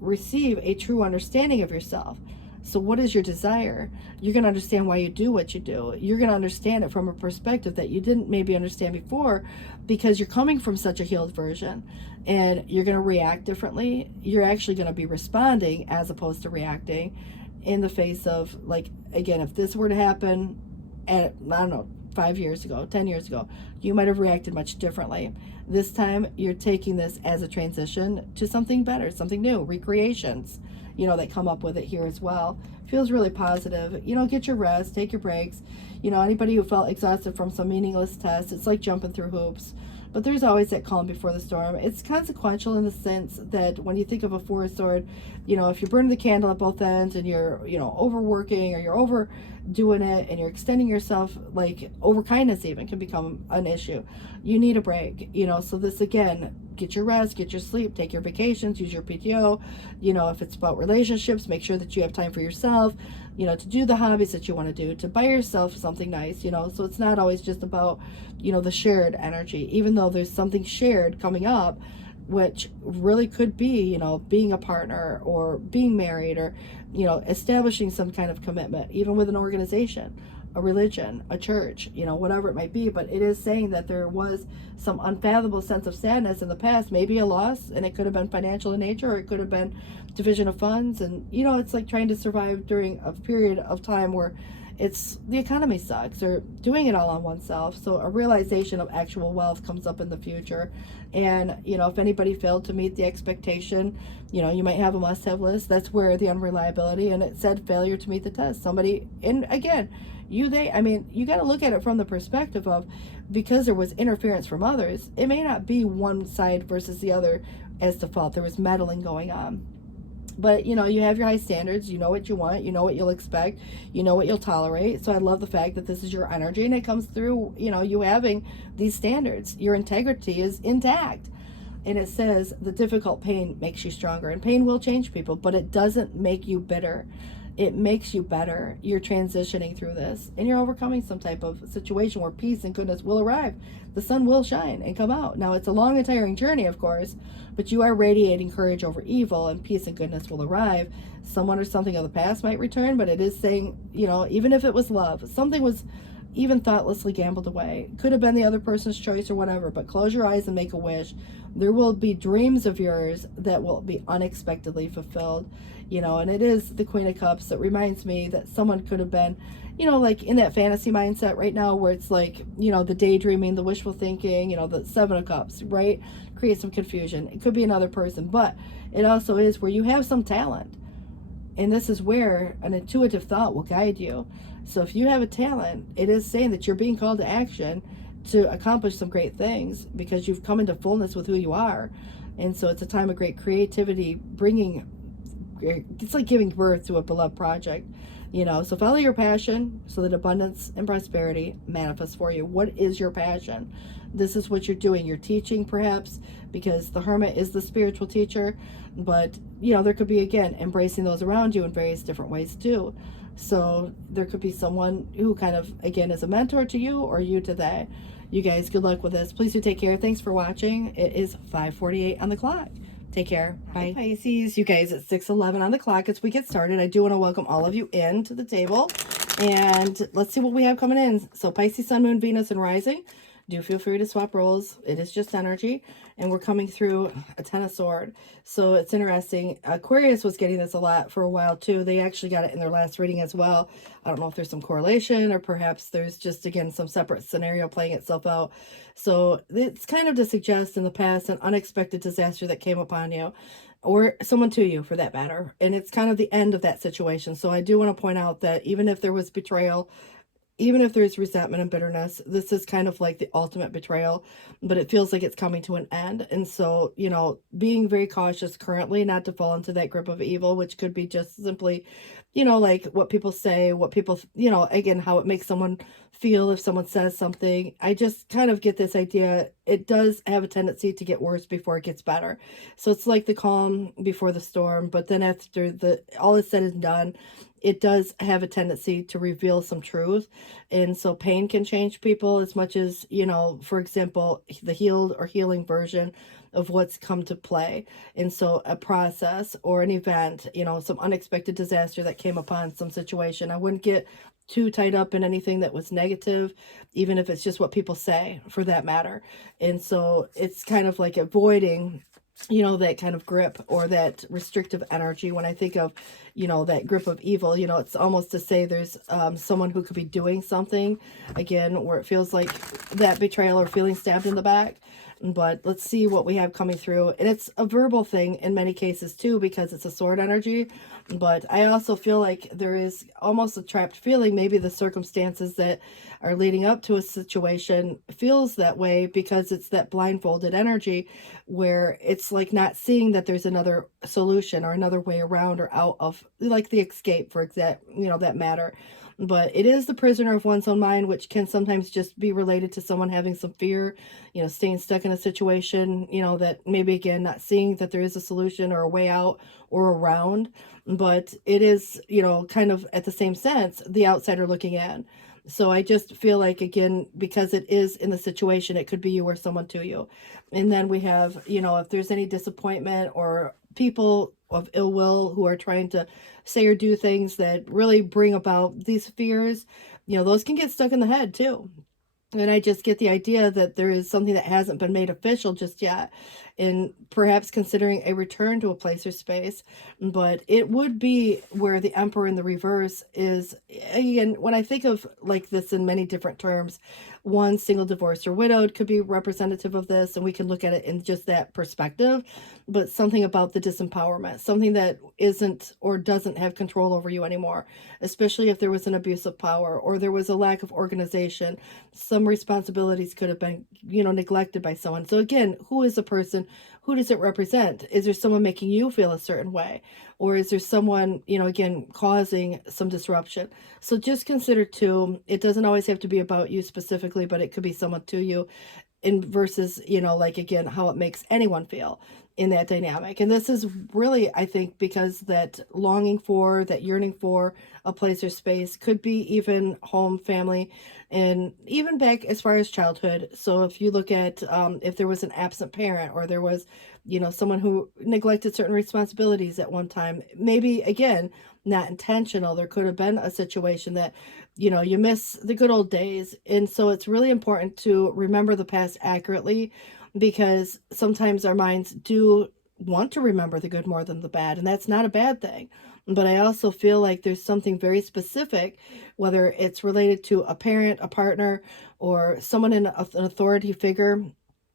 receive a true understanding of yourself. So what is your desire? You're going to understand why you do what you do. You're going to understand it from a perspective that you didn't maybe understand before, because you're coming from such a healed version, and you're going to react differently. You're actually going to be responding as opposed to reacting in the face of, like, again, if this were to happen at, I don't know, 5 years ago, 10 years ago, you might have reacted much differently. This time, you're taking this as a transition to something better, something new, recreations, you know, that come up with it here as well. Feels really positive. You know, get your rest, take your breaks. You know, anybody who felt exhausted from some meaningless test, it's like jumping through hoops. But there's always that calm before the storm. It's consequential in the sense that when you think of a Four of Swords, you know, if you're burning the candle at both ends and you're, you know, overworking, or you're overdoing it and you're extending yourself, like over kindness even can become an issue. You need a break, you know. So this, again, get your rest, get your sleep, take your vacations, use your PTO. You know, if it's about relationships, make sure that you have time for yourself, you know, to do the hobbies that you want to do, to buy yourself something nice, you know. So it's not always just about, you know, the shared energy, even though there's something shared coming up, which really could be, you know, being a partner or being married, or, you know, establishing some kind of commitment, even with an organization, a religion, a church, you know, whatever it might be. But it is saying that there was some unfathomable sense of sadness in the past, maybe a loss, and it could have been financial in nature, or it could have been division of funds. And, you know, it's like trying to survive during a period of time where it's, the economy sucks, or doing it all on oneself. So a realization of actual wealth comes up in the future. And, you know, if anybody failed to meet the expectation, you know, you might have a must-have list. That's where the unreliability, and it said failure to meet the test. Somebody, and again, I mean, you got to look at it from the perspective of, because there was interference from others, it may not be one side versus the other as the fault. There was meddling going on. But, you know, you have your high standards. You know what you want. You know what you'll expect. You know what you'll tolerate. So I love the fact that this is your energy, and it comes through, you know, you having these standards. Your integrity is intact. And it says the difficult pain makes you stronger. And pain will change people, but it doesn't make you bitter. It makes you better. You're transitioning through this, and you're overcoming some type of situation where peace and goodness will arrive. The sun will shine and come out. Now, it's a long and tiring journey, of course, but you are radiating courage over evil, and peace and goodness will arrive. Someone or something of the past might return, but it is saying, you know, even if it was love, something was even thoughtlessly gambled away. Could have been the other person's choice or whatever, but close your eyes and make a wish. There will be dreams of yours that will be unexpectedly fulfilled, you know. And it is the Queen of Cups that reminds me that someone could have been, you know, like in that fantasy mindset right now where it's like, you know, the daydreaming, the wishful thinking, you know, the Seven of Cups, right? Create some confusion. It could be another person, but it also is where you have some talent. And this is where an intuitive thought will guide you. So if you have a talent, it is saying that you're being called to action to accomplish some great things, because you've come into fullness with who you are. And so it's a time of great creativity, it's like giving birth to a beloved project, you know. So follow your passion so that abundance and prosperity manifest for you. What is your passion? This is what you're doing. You're teaching, perhaps, because the hermit is the spiritual teacher. But, you know, there could be, again, embracing those around you in various different ways too. So there could be someone who kind of, again, is a mentor to you, or you to that. You guys, good luck with this. Please do take care. Thanks for watching. It is 5:48 on the clock. Take care. Bye. Hi, Pisces. You guys, it's 6:11 on the clock as we get started. I do want to welcome all of you in to the table. And let's see what we have coming in. So Pisces, Sun, Moon, Venus, and Rising. Do feel free to swap roles. It is just energy. And we're coming through a Ten of Swords. So it's interesting. Aquarius was getting this a lot for a while too. They actually got it in their last reading as well. I don't know if there's some correlation, or perhaps there's just, again, some separate scenario playing itself out. So it's kind of to suggest in the past an unexpected disaster that came upon you, or someone to you for that matter. And it's kind of the end of that situation. So I do want to point out that even if there was betrayal, even if there's resentment and bitterness, this is kind of like the ultimate betrayal, but it feels like it's coming to an end. And so, you know, being very cautious currently not to fall into that grip of evil, which could be just simply, you know, like what people say, what people, you know, again, how it makes someone feel if someone says something. I just kind of get this idea. It does have a tendency to get worse before it gets better. So it's like the calm before the storm, but then after the all is said and done, it does have a tendency to reveal some truth. And so pain can change people as much as, you know, for example, the healed or healing version of what's come to play. And so a process or an event, you know, some unexpected disaster that came upon some situation. I wouldn't get too tied up in anything that was negative, even if it's just what people say for that matter. And so it's kind of like avoiding, you know, that kind of grip or that restrictive energy. When I think of, you know, that grip of evil, you know, it's almost to say there's someone who could be doing something, again, where it feels like that betrayal or feeling stabbed in the back. But let's see what we have coming through. And it's a verbal thing in many cases too, because it's a sword energy. But I also feel like there is almost a trapped feeling. Maybe the circumstances that are leading up to a situation feels that way because it's that blindfolded energy where it's like not seeing that there's another solution or another way around or out of, like the escape for exact, you know, that matter. But it is the prisoner of one's own mind, which can sometimes just be related to someone having some fear, you know, staying stuck in a situation, you know, that maybe again, not seeing that there is a solution or a way out or around. But it is, you know, kind of at the same sense, the outsider looking in. So I just feel like, again, because it is in the situation, it could be you or someone to you. And then we have, you know, if there's any disappointment or people of ill will who are trying to say or do things that really bring about these fears, you know, those can get stuck in the head too. And I just get the idea that there is something that hasn't been made official just yet, and perhaps considering a return to a place or space. But it would be where the Emperor in the reverse is, again, when I think of like this in many different terms, one, single, divorced, or widowed could be representative of this, and we can look at it in just that perspective. But something about the disempowerment, something that isn't or doesn't have control over you anymore, especially if there was an abuse of power or there was a lack of organization. Some responsibilities could have been, you know, neglected by someone. So again, who is the person? Who does it represent? Is there someone making you feel a certain way? Or is there someone, you know, again, causing some disruption? So just consider too, it doesn't always have to be about you specifically, but it could be someone to you, in versus, you know, like again, how it makes anyone feel in that dynamic. And this is really, I think, because that longing for, that yearning for a place or space could be even home, family, and even back as far as childhood. So if you look at if there was an absent parent, or there was, you know, someone who neglected certain responsibilities at one time, maybe again, not intentional, there could have been a situation that, you know, you miss the good old days. And so it's really important to remember the past accurately, because sometimes our minds do want to remember the good more than the bad, and that's not a bad thing. But I also feel like there's something very specific, whether it's related to a parent, a partner, or someone in an authority figure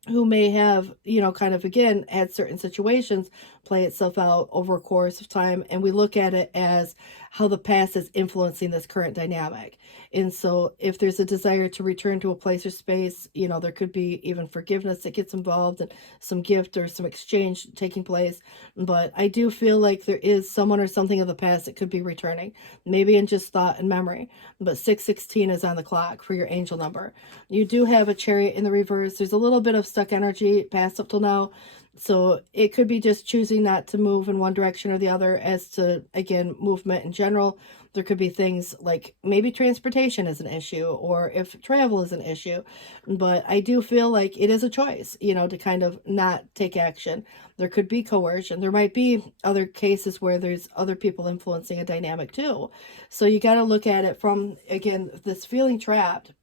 who may have, you know, kind of again had certain situations play itself out over a course of time, and we look at it as how the past is influencing this current dynamic. And so if there's a desire to return to a place or space, you know, there could be even forgiveness that gets involved and some gift or some exchange taking place. But I do feel like there is someone or something of the past that could be returning, maybe in just thought and memory. But 616 is on the clock for your angel number. You do have a Chariot in the reverse. There's a little bit of stuck energy past up till now. So it could be just choosing not to move in one direction or the other as to, again, movement in general. There could be things like maybe transportation is an issue, or if travel is an issue. But I do feel like it is a choice, you know, to kind of not take action. There could be coercion. There might be other cases where there's other people influencing a dynamic too. So you got to look at it from, again, this feeling trapped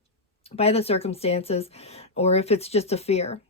by the circumstances, or if it's just a fear.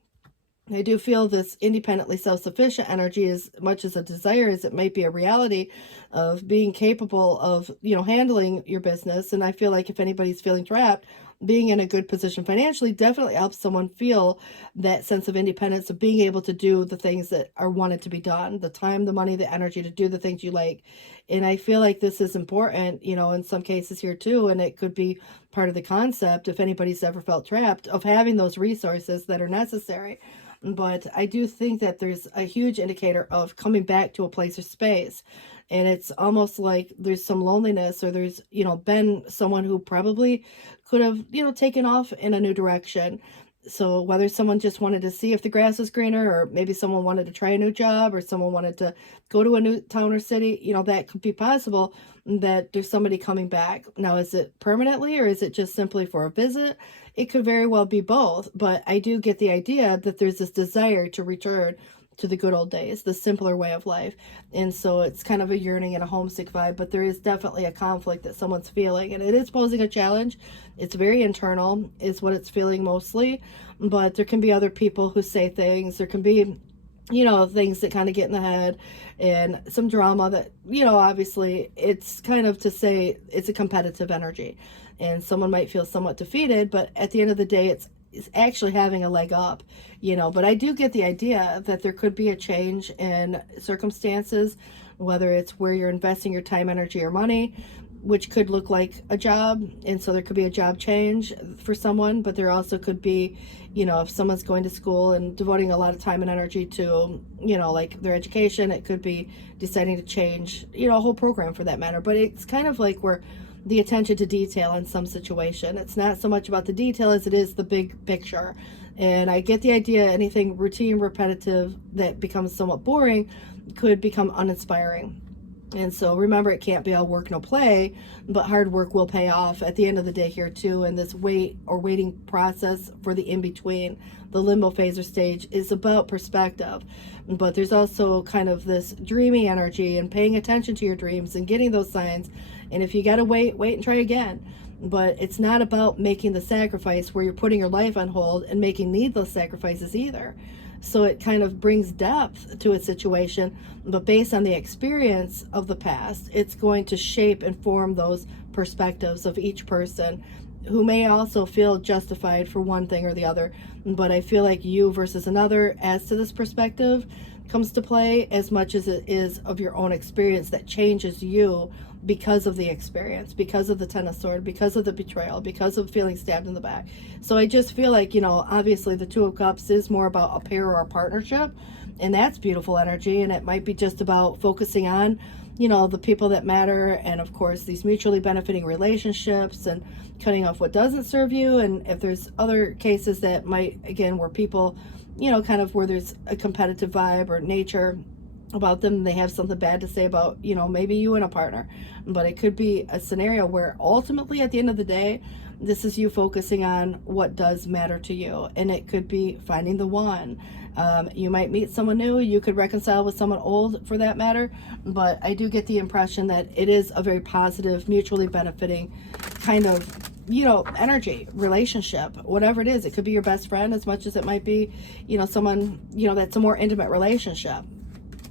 I do feel this independently self-sufficient energy, as much as a desire as it might be a reality of being capable of, you know, handling your business. And I feel like if anybody's feeling trapped, being in a good position financially definitely helps someone feel that sense of independence, of being able to do the things that are wanted to be done, the time, the money, the energy to do the things you like. And I feel like this is important, you know, in some cases here too, and it could be part of the concept, if anybody's ever felt trapped, of having those resources that are necessary. But I do think that there's a huge indicator of coming back to a place or space. And it's almost like there's some loneliness, or there's, you know, been someone who probably could have, you know, taken off in a new direction. So whether someone just wanted to see if the grass was greener, or maybe someone wanted to try a new job, or someone wanted to go to a new town or city, you know, that could be possible, that there's somebody coming back. Now, is it permanently, or is it just simply for a visit? It could very well be both, but I do get the idea that there's this desire to return to the good old days, the simpler way of life. And so it's kind of a yearning and a homesick vibe, but there is definitely a conflict that someone's feeling, and it is posing a challenge. It's very internal, is what it's feeling mostly, but there can be other people who say things. There can be, you know, things that kind of get in the head, and some drama that, you know, obviously it's kind of to say it's a competitive energy, and someone might feel somewhat defeated, but at the end of the day, it's actually having a leg up, you know. But I do get the idea that there could be a change in circumstances, whether it's where you're investing your time, energy, or money, which could look like a job. And so there could be a job change for someone, but there also could be, you know, if someone's going to school and devoting a lot of time and energy to, you know, like their education, it could be deciding to change, you know, a whole program for that matter. But it's kind of like where the attention to detail in some situation. It's not so much about the detail as it is the big picture. And I get the idea anything routine, repetitive that becomes somewhat boring could become uninspiring. And so remember, it can't be all work, no play, but hard work will pay off at the end of the day here too. And this waiting process for the in-between, the limbo phase or stage, is about perspective. But there's also kind of this dreamy energy and paying attention to your dreams and getting those signs. And if you got to wait and try again. But it's not about making the sacrifice where you're putting your life on hold and making needless sacrifices either. So it kind of brings depth to a situation, but based on the experience of the past, it's going to shape and form those perspectives of each person, who may also feel justified for one thing or the other. But I feel like you versus another as to this perspective comes to play as much as it is of your own experience that changes you because of the experience, because of the Ten of Swords, because of the betrayal, because of feeling stabbed in the back. So I just feel like, you know, obviously the Two of Cups is more about a pair or a partnership, and that's beautiful energy. And it might be just about focusing on, you know, the people that matter, and of course these mutually benefiting relationships, and cutting off what doesn't serve you. And if there's other cases that might, again, where people, you know, kind of where there's a competitive vibe or nature about them, they have something bad to say about, you know, maybe you and a partner. But it could be a scenario where ultimately at the end of the day, this is you focusing on what does matter to you. And it could be finding the one. You might meet someone new, you could reconcile with someone old for that matter. But I do get the impression that it is a very positive, mutually benefiting kind of, you know, energy, relationship, whatever it is. It could be your best friend as much as it might be, you know, someone, you know, that's a more intimate relationship.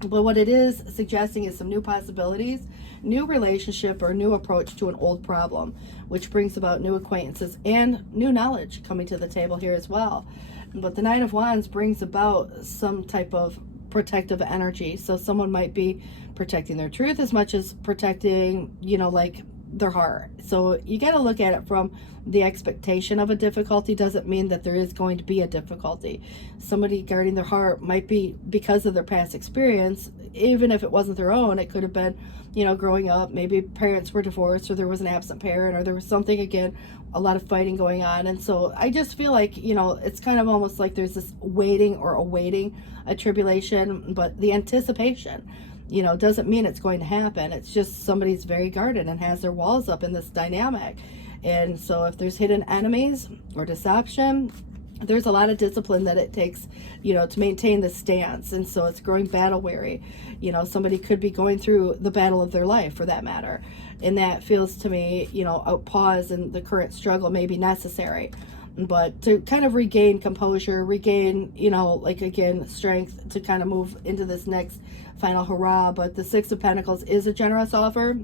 But what it is suggesting is some new possibilities, new relationship, or new approach to an old problem, which brings about new acquaintances and new knowledge coming to the table here as well. But the Nine of Wands brings about some type of protective energy. So someone might be protecting their truth as much as protecting, you know, like their heart. So you got to look at it from the expectation of a difficulty doesn't mean that there is going to be a difficulty. Somebody guarding their heart might be because of their past experience, even if it wasn't their own. It could have been, you know, growing up, maybe parents were divorced, or there was an absent parent, or there was something, again, a lot of fighting going on. And so I just feel like, you know, it's kind of almost like there's this waiting or awaiting a tribulation, but the anticipation, you know, doesn't mean it's going to happen. It's just somebody's very guarded and has their walls up in this dynamic. And so if there's hidden enemies or deception, there's a lot of discipline that it takes, you know, to maintain the stance. And so it's growing battle weary. You know, somebody could be going through the battle of their life for that matter. And that feels to me, you know, a pause in the current struggle may be necessary. But to kind of regain composure, regain, you know, like, again, strength to kind of move into this next final hurrah. But the Six of Pentacles is a generous offer,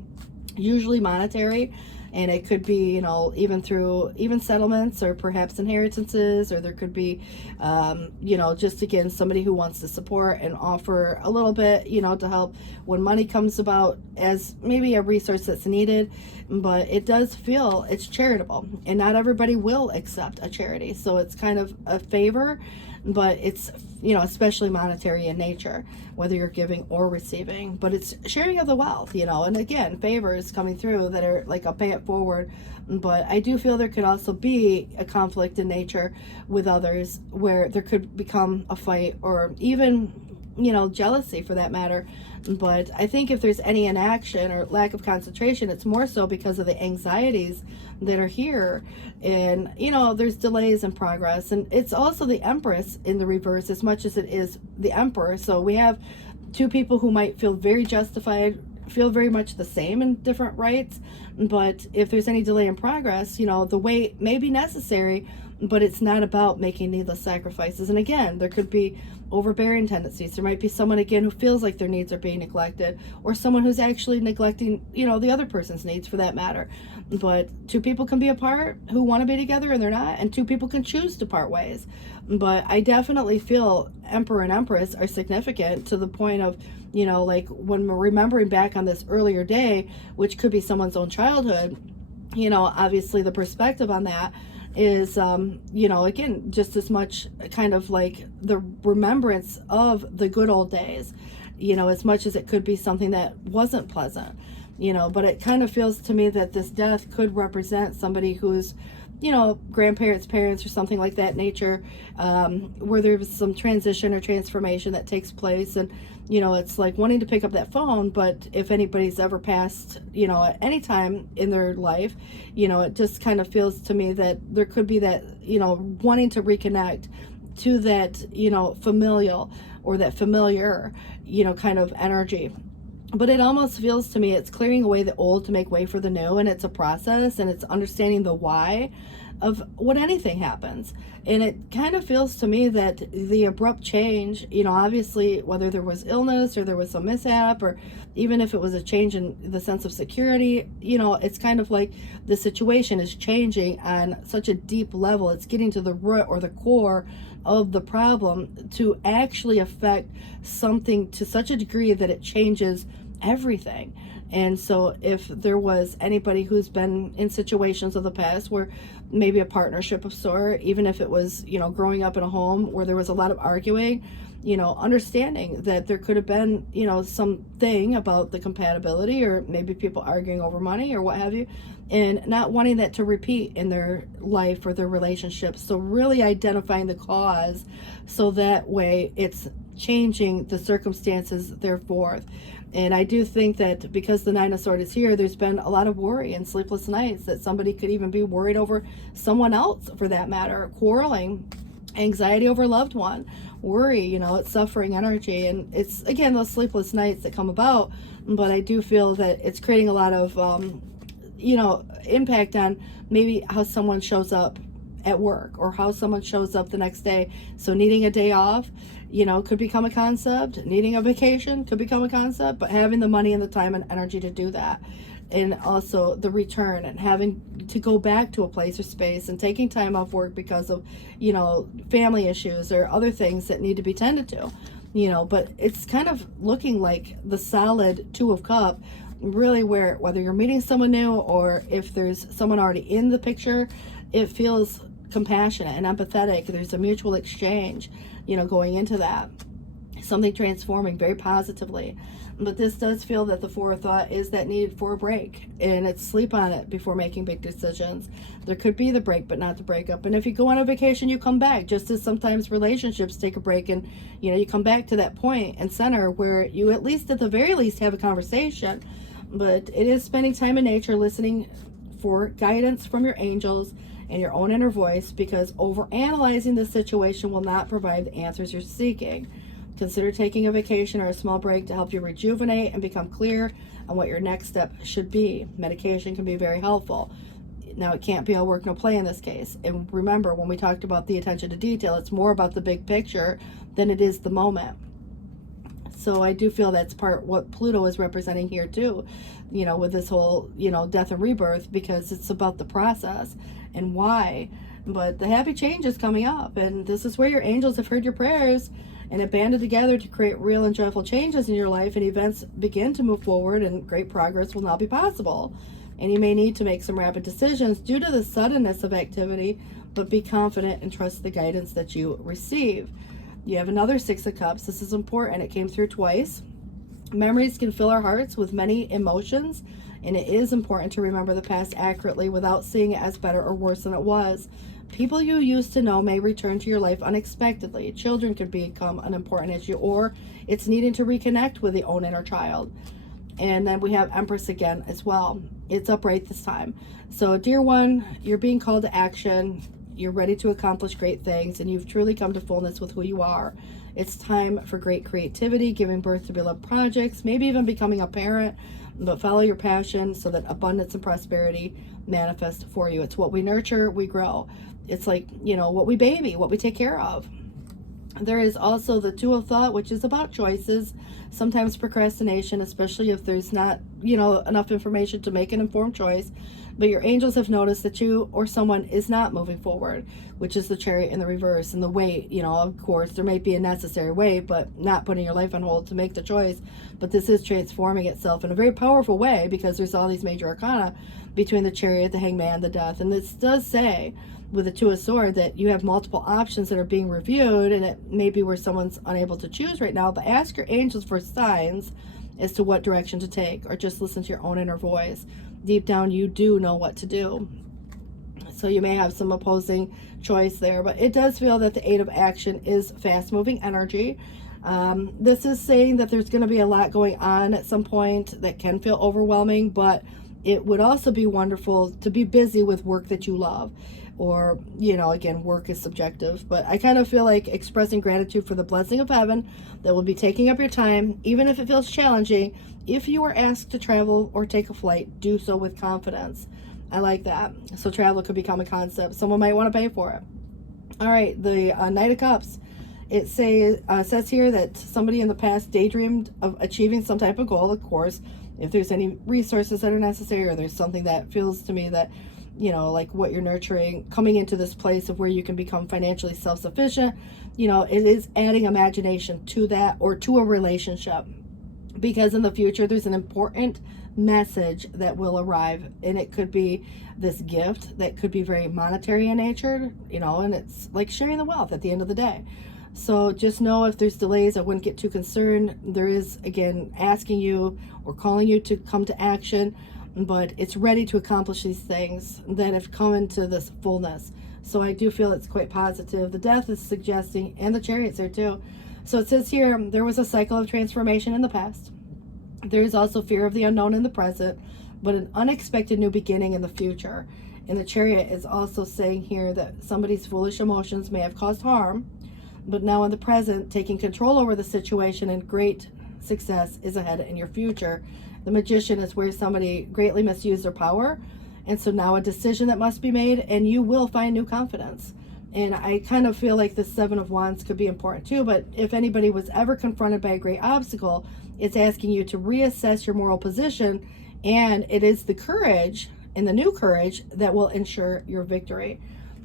usually monetary. And it could be, you know, even through even settlements or perhaps inheritances, or there could be, you know, just again, somebody who wants to support and offer a little bit, you know, to help when money comes about as maybe a resource that's needed. But it does feel it's charitable, and not everybody will accept a charity. So it's kind of a favor, but it's, you know, especially monetary in nature, whether you're giving or receiving. But it's sharing of the wealth, you know, and again, favors coming through that are like a pay it forward. But I do feel there could also be a conflict in nature with others, where there could become a fight, or even, you know, jealousy for that matter. But I think if there's any inaction or lack of concentration, it's more so because of the anxieties that are here. And, you know, there's delays in progress. And it's also the Empress in the reverse as much as it is the Emperor. So we have two people who might feel very justified, feel very much the same in different rights. But if there's any delay in progress, you know, the wait may be necessary, but it's not about making needless sacrifices. And again, there could be overbearing tendencies. There might be someone, again, who feels like their needs are being neglected, or someone who's actually neglecting, you know, the other person's needs for that matter. But two people can be apart who want to be together and they're not, and two people can choose to part ways. But I definitely feel Emperor and Empress are significant to the point of, you know, like when we're remembering back on this earlier day, which could be someone's own childhood, you know, obviously the perspective on that is, you know, again, just as much kind of like the remembrance of the good old days, you know, as much as it could be something that wasn't pleasant, you know. But it kind of feels to me that this death could represent somebody who's, you know, grandparents, parents, or something like that nature, where there's some transition or transformation that takes place. And, you know, it's like wanting to pick up that phone, but if anybody's ever passed, you know, at any time in their life, you know, it just kind of feels to me that there could be that, you know, wanting to reconnect to that, you know, familial or that familiar, you know, kind of energy. But it almost feels to me it's clearing away the old to make way for the new, and it's a process, and it's understanding the why of what anything happens. And it kind of feels to me that the abrupt change, you know, obviously whether there was illness or there was some mishap, or even if it was a change in the sense of security, you know, it's kind of like the situation is changing on such a deep level. It's getting to the root or the core of the problem to actually affect something to such a degree that it changes everything. And so if there was anybody who's been in situations of the past where maybe a partnership of sort, even if it was, you know, growing up in a home where there was a lot of arguing, you know, understanding that there could have been, you know, something about the compatibility, or maybe people arguing over money or what have you, and not wanting that to repeat in their life or their relationships. So really identifying the cause, so that way it's changing the circumstances therefore. And I do think that because the Nine of Swords is here, there's been a lot of worry and sleepless nights, that somebody could even be worried over someone else for that matter, quarreling, anxiety over a loved one, worry, you know, it's suffering energy. And it's, again, those sleepless nights that come about. But I do feel that it's creating a lot of, you know, impact on maybe how someone shows up at work, or how someone shows up the next day. So needing a day off, you know, could become a concept. Needing a vacation could become a concept, but having the money and the time and energy to do that. And also the return, and having to go back to a place or space, and taking time off work because of, you know, family issues or other things that need to be tended to, you know. But it's kind of looking like the solid Two of Cups, really, where whether you're meeting someone new or if there's someone already in the picture, it feels compassionate and empathetic. There's a mutual exchange, you know, going into that, something transforming very positively. But this does feel that the forethought is that need for a break, and it's sleep on it before making big decisions. There could be the break, but not the breakup. And if you go on a vacation, you come back, just as sometimes relationships take a break, and, you know, you come back to that point and center where you at least, at the very least, have a conversation. But it is spending time in nature, listening for guidance from your angels and your own inner voice, because overanalyzing the situation will not provide the answers you're seeking. Consider taking a vacation or a small break to help you rejuvenate and become clear on what your next step should be. Medication can be very helpful. Now, it can't be all work, no play in this case. And remember, when we talked about the attention to detail, it's more about the big picture than it is the moment. So I do feel that's part what Pluto is representing here too, you know, with this whole, you know, death and rebirth, because it's about the process and why. But the happy change is coming up, and this is where your angels have heard your prayers and have banded together to create real and joyful changes in your life, and events begin to move forward, and great progress will now be possible. And you may need to make some rapid decisions due to the suddenness of activity, but be confident and trust the guidance that you receive. You have another Six of Cups. This is important. It came through twice. Memories can fill our hearts with many emotions, and it is important to remember the past accurately without seeing it as better or worse than it was. People you used to know may return to your life unexpectedly. Children could become an important issue, or it's needing to reconnect with the own inner child. And then we have Empress again as well. It's upright this time. So, dear one, you're being called to action. You're ready to accomplish great things, and you've truly come to fullness with who you are. It's time for great creativity, giving birth to beloved projects, maybe even becoming a parent, but follow your passion so that abundance and prosperity manifest for you. It's what we nurture, we grow. It's like, you know, what we baby, what we take care of. There is also the Two of Thought, which is about choices, sometimes procrastination, especially if there's not, you know, enough information to make an informed choice. But your angels have noticed that you or someone is not moving forward, which is the Chariot in the reverse. And the wait, you know, of course, there may be a necessary wait, but not putting your life on hold to make the choice. But this is transforming itself in a very powerful way, because there's all these major arcana between the Chariot, the Hangman, the Death. And this does say, with the Two of Swords, that you have multiple options that are being reviewed, and it may be where someone's unable to choose right now. But ask your angels for signs as to what direction to take, or just listen to your own inner voice. Deep down, you do know what to do. So you may have some opposing choice there, but it does feel that the Eight of Action is fast-moving energy. This is saying that there's going to be a lot going on at some point that can feel overwhelming, but it would also be wonderful to be busy with work that you love. Or, you know, again, work is subjective, but I kind of feel like expressing gratitude for the blessing of heaven that will be taking up your time, even if it feels challenging. If you are asked to travel or take a flight, do so with confidence. I like that. So travel could become a concept. Someone might want to pay for it. All right, the Knight of Cups. It says here that somebody in the past daydreamed of achieving some type of goal. Of course, if there's any resources that are necessary, or there's something that feels to me that, you know, like what you're nurturing, coming into this place of where you can become financially self-sufficient, you know, it is adding imagination to that, or to a relationship, because in the future there's an important message that will arrive, and it could be this gift that could be very monetary in nature, you know, and it's like sharing the wealth at the end of the day. So just know, if there's delays, I wouldn't get too concerned. There is, again, asking you or calling you to come to action, but it's ready to accomplish these things that have come into this fullness. So I do feel it's quite positive. The Death is suggesting, and the Chariot's there too. So it says here, there was a cycle of transformation in the past. There is also fear of the unknown in the present, but an unexpected new beginning in the future. And the Chariot is also saying here that somebody's foolish emotions may have caused harm, but now in the present, taking control over the situation, and great success is ahead in your future. The Magician is where somebody greatly misused their power, and so now a decision that must be made, and you will find new confidence. And I kind of feel like the Seven of Wands could be important too, but if anybody was ever confronted by a great obstacle, it's asking you to reassess your moral position, and it is the courage and the new courage that will ensure your victory.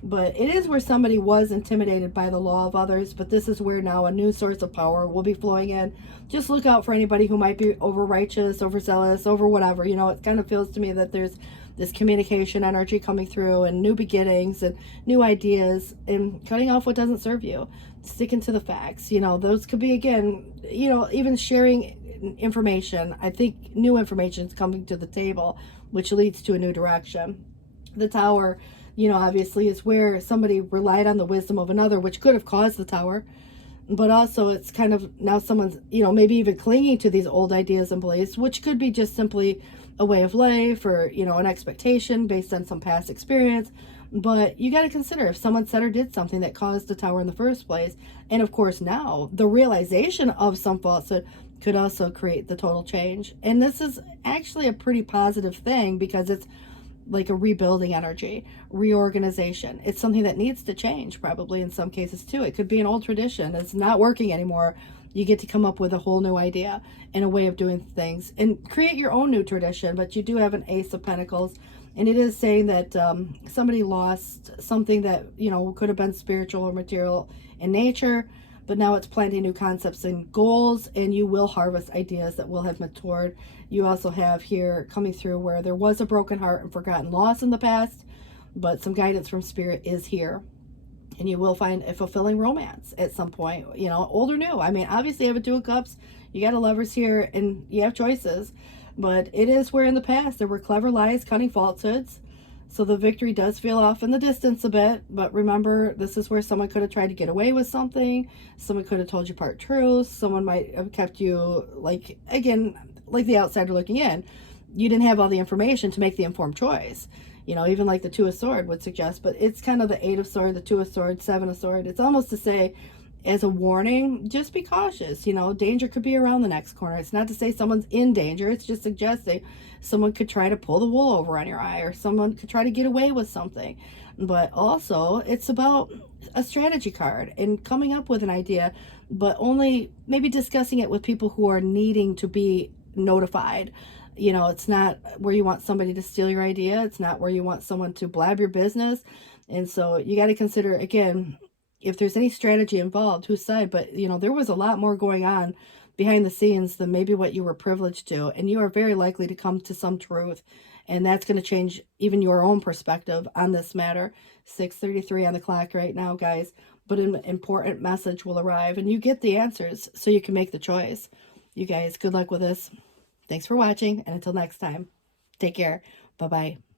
But it is where somebody was intimidated by the law of others, but this is where now a new source of power will be flowing in. Just look out for anybody who might be over righteous, overzealous, over whatever. You know, it kind of feels to me that there's this communication energy coming through, and new beginnings and new ideas, and cutting off what doesn't serve you, sticking to the facts. You know, those could be, again, you know, even sharing information. I think new information is coming to the table, which leads to a new direction. The Tower, you know, obviously is where somebody relied on the wisdom of another, which could have caused the Tower. But also it's kind of now someone's, you know, maybe even clinging to these old ideas and beliefs, which could be just simply a way of life, or, you know, an expectation based on some past experience. But you got to consider, if someone said or did something that caused the Tower in the first place, and of course now the realization of some falsehood could also create the total change. And this is actually a pretty positive thing, because it's like a rebuilding energy, reorganization. It's something that needs to change, probably in some cases too. It could be an old tradition. It's not working anymore. You get to come up with a whole new idea and a way of doing things and create your own new tradition. But you do have an Ace of Pentacles, and it is saying that somebody lost something that, you know, could have been spiritual or material in nature, but now it's planting new concepts and goals, and you will harvest ideas that will have matured. You also have here coming through where there was a broken heart and forgotten loss in the past, but some guidance from Spirit is here. And you will find a fulfilling romance at some point, you know, old or new. I mean, obviously you have a Two of Cups, you got a Lovers here, and you have choices. But it is where in the past there were clever lies, cunning falsehoods. So the victory does feel off in the distance a bit. But remember, this is where someone could have tried to get away with something. Someone could have told you part truths. Someone might have kept you, like, again, like the outsider looking in. You didn't have all the information to make the informed choice. You know, even like the Two of Swords would suggest, but it's kind of the Eight of Swords, the Two of Swords, Seven of Swords. It's almost to say, as a warning, just be cautious. You know, danger could be around the next corner. It's not to say someone's in danger. It's just suggesting someone could try to pull the wool over on your eye, or someone could try to get away with something. But also, it's about a strategy card and coming up with an idea, but only maybe discussing it with people who are needing to be notified. You know, it's not where you want somebody to steal your idea. It's not where you want someone to blab your business. And so you got to consider, again, if there's any strategy involved, whose side. But, you know, there was a lot more going on behind the scenes than maybe what you were privileged to. And you are very likely to come to some truth. And that's going to change even your own perspective on this matter. 6:33 on the clock right now, guys. But an important message will arrive and you get the answers so you can make the choice. You guys, good luck with this. Thanks for watching, and until next time, take care. Bye-bye.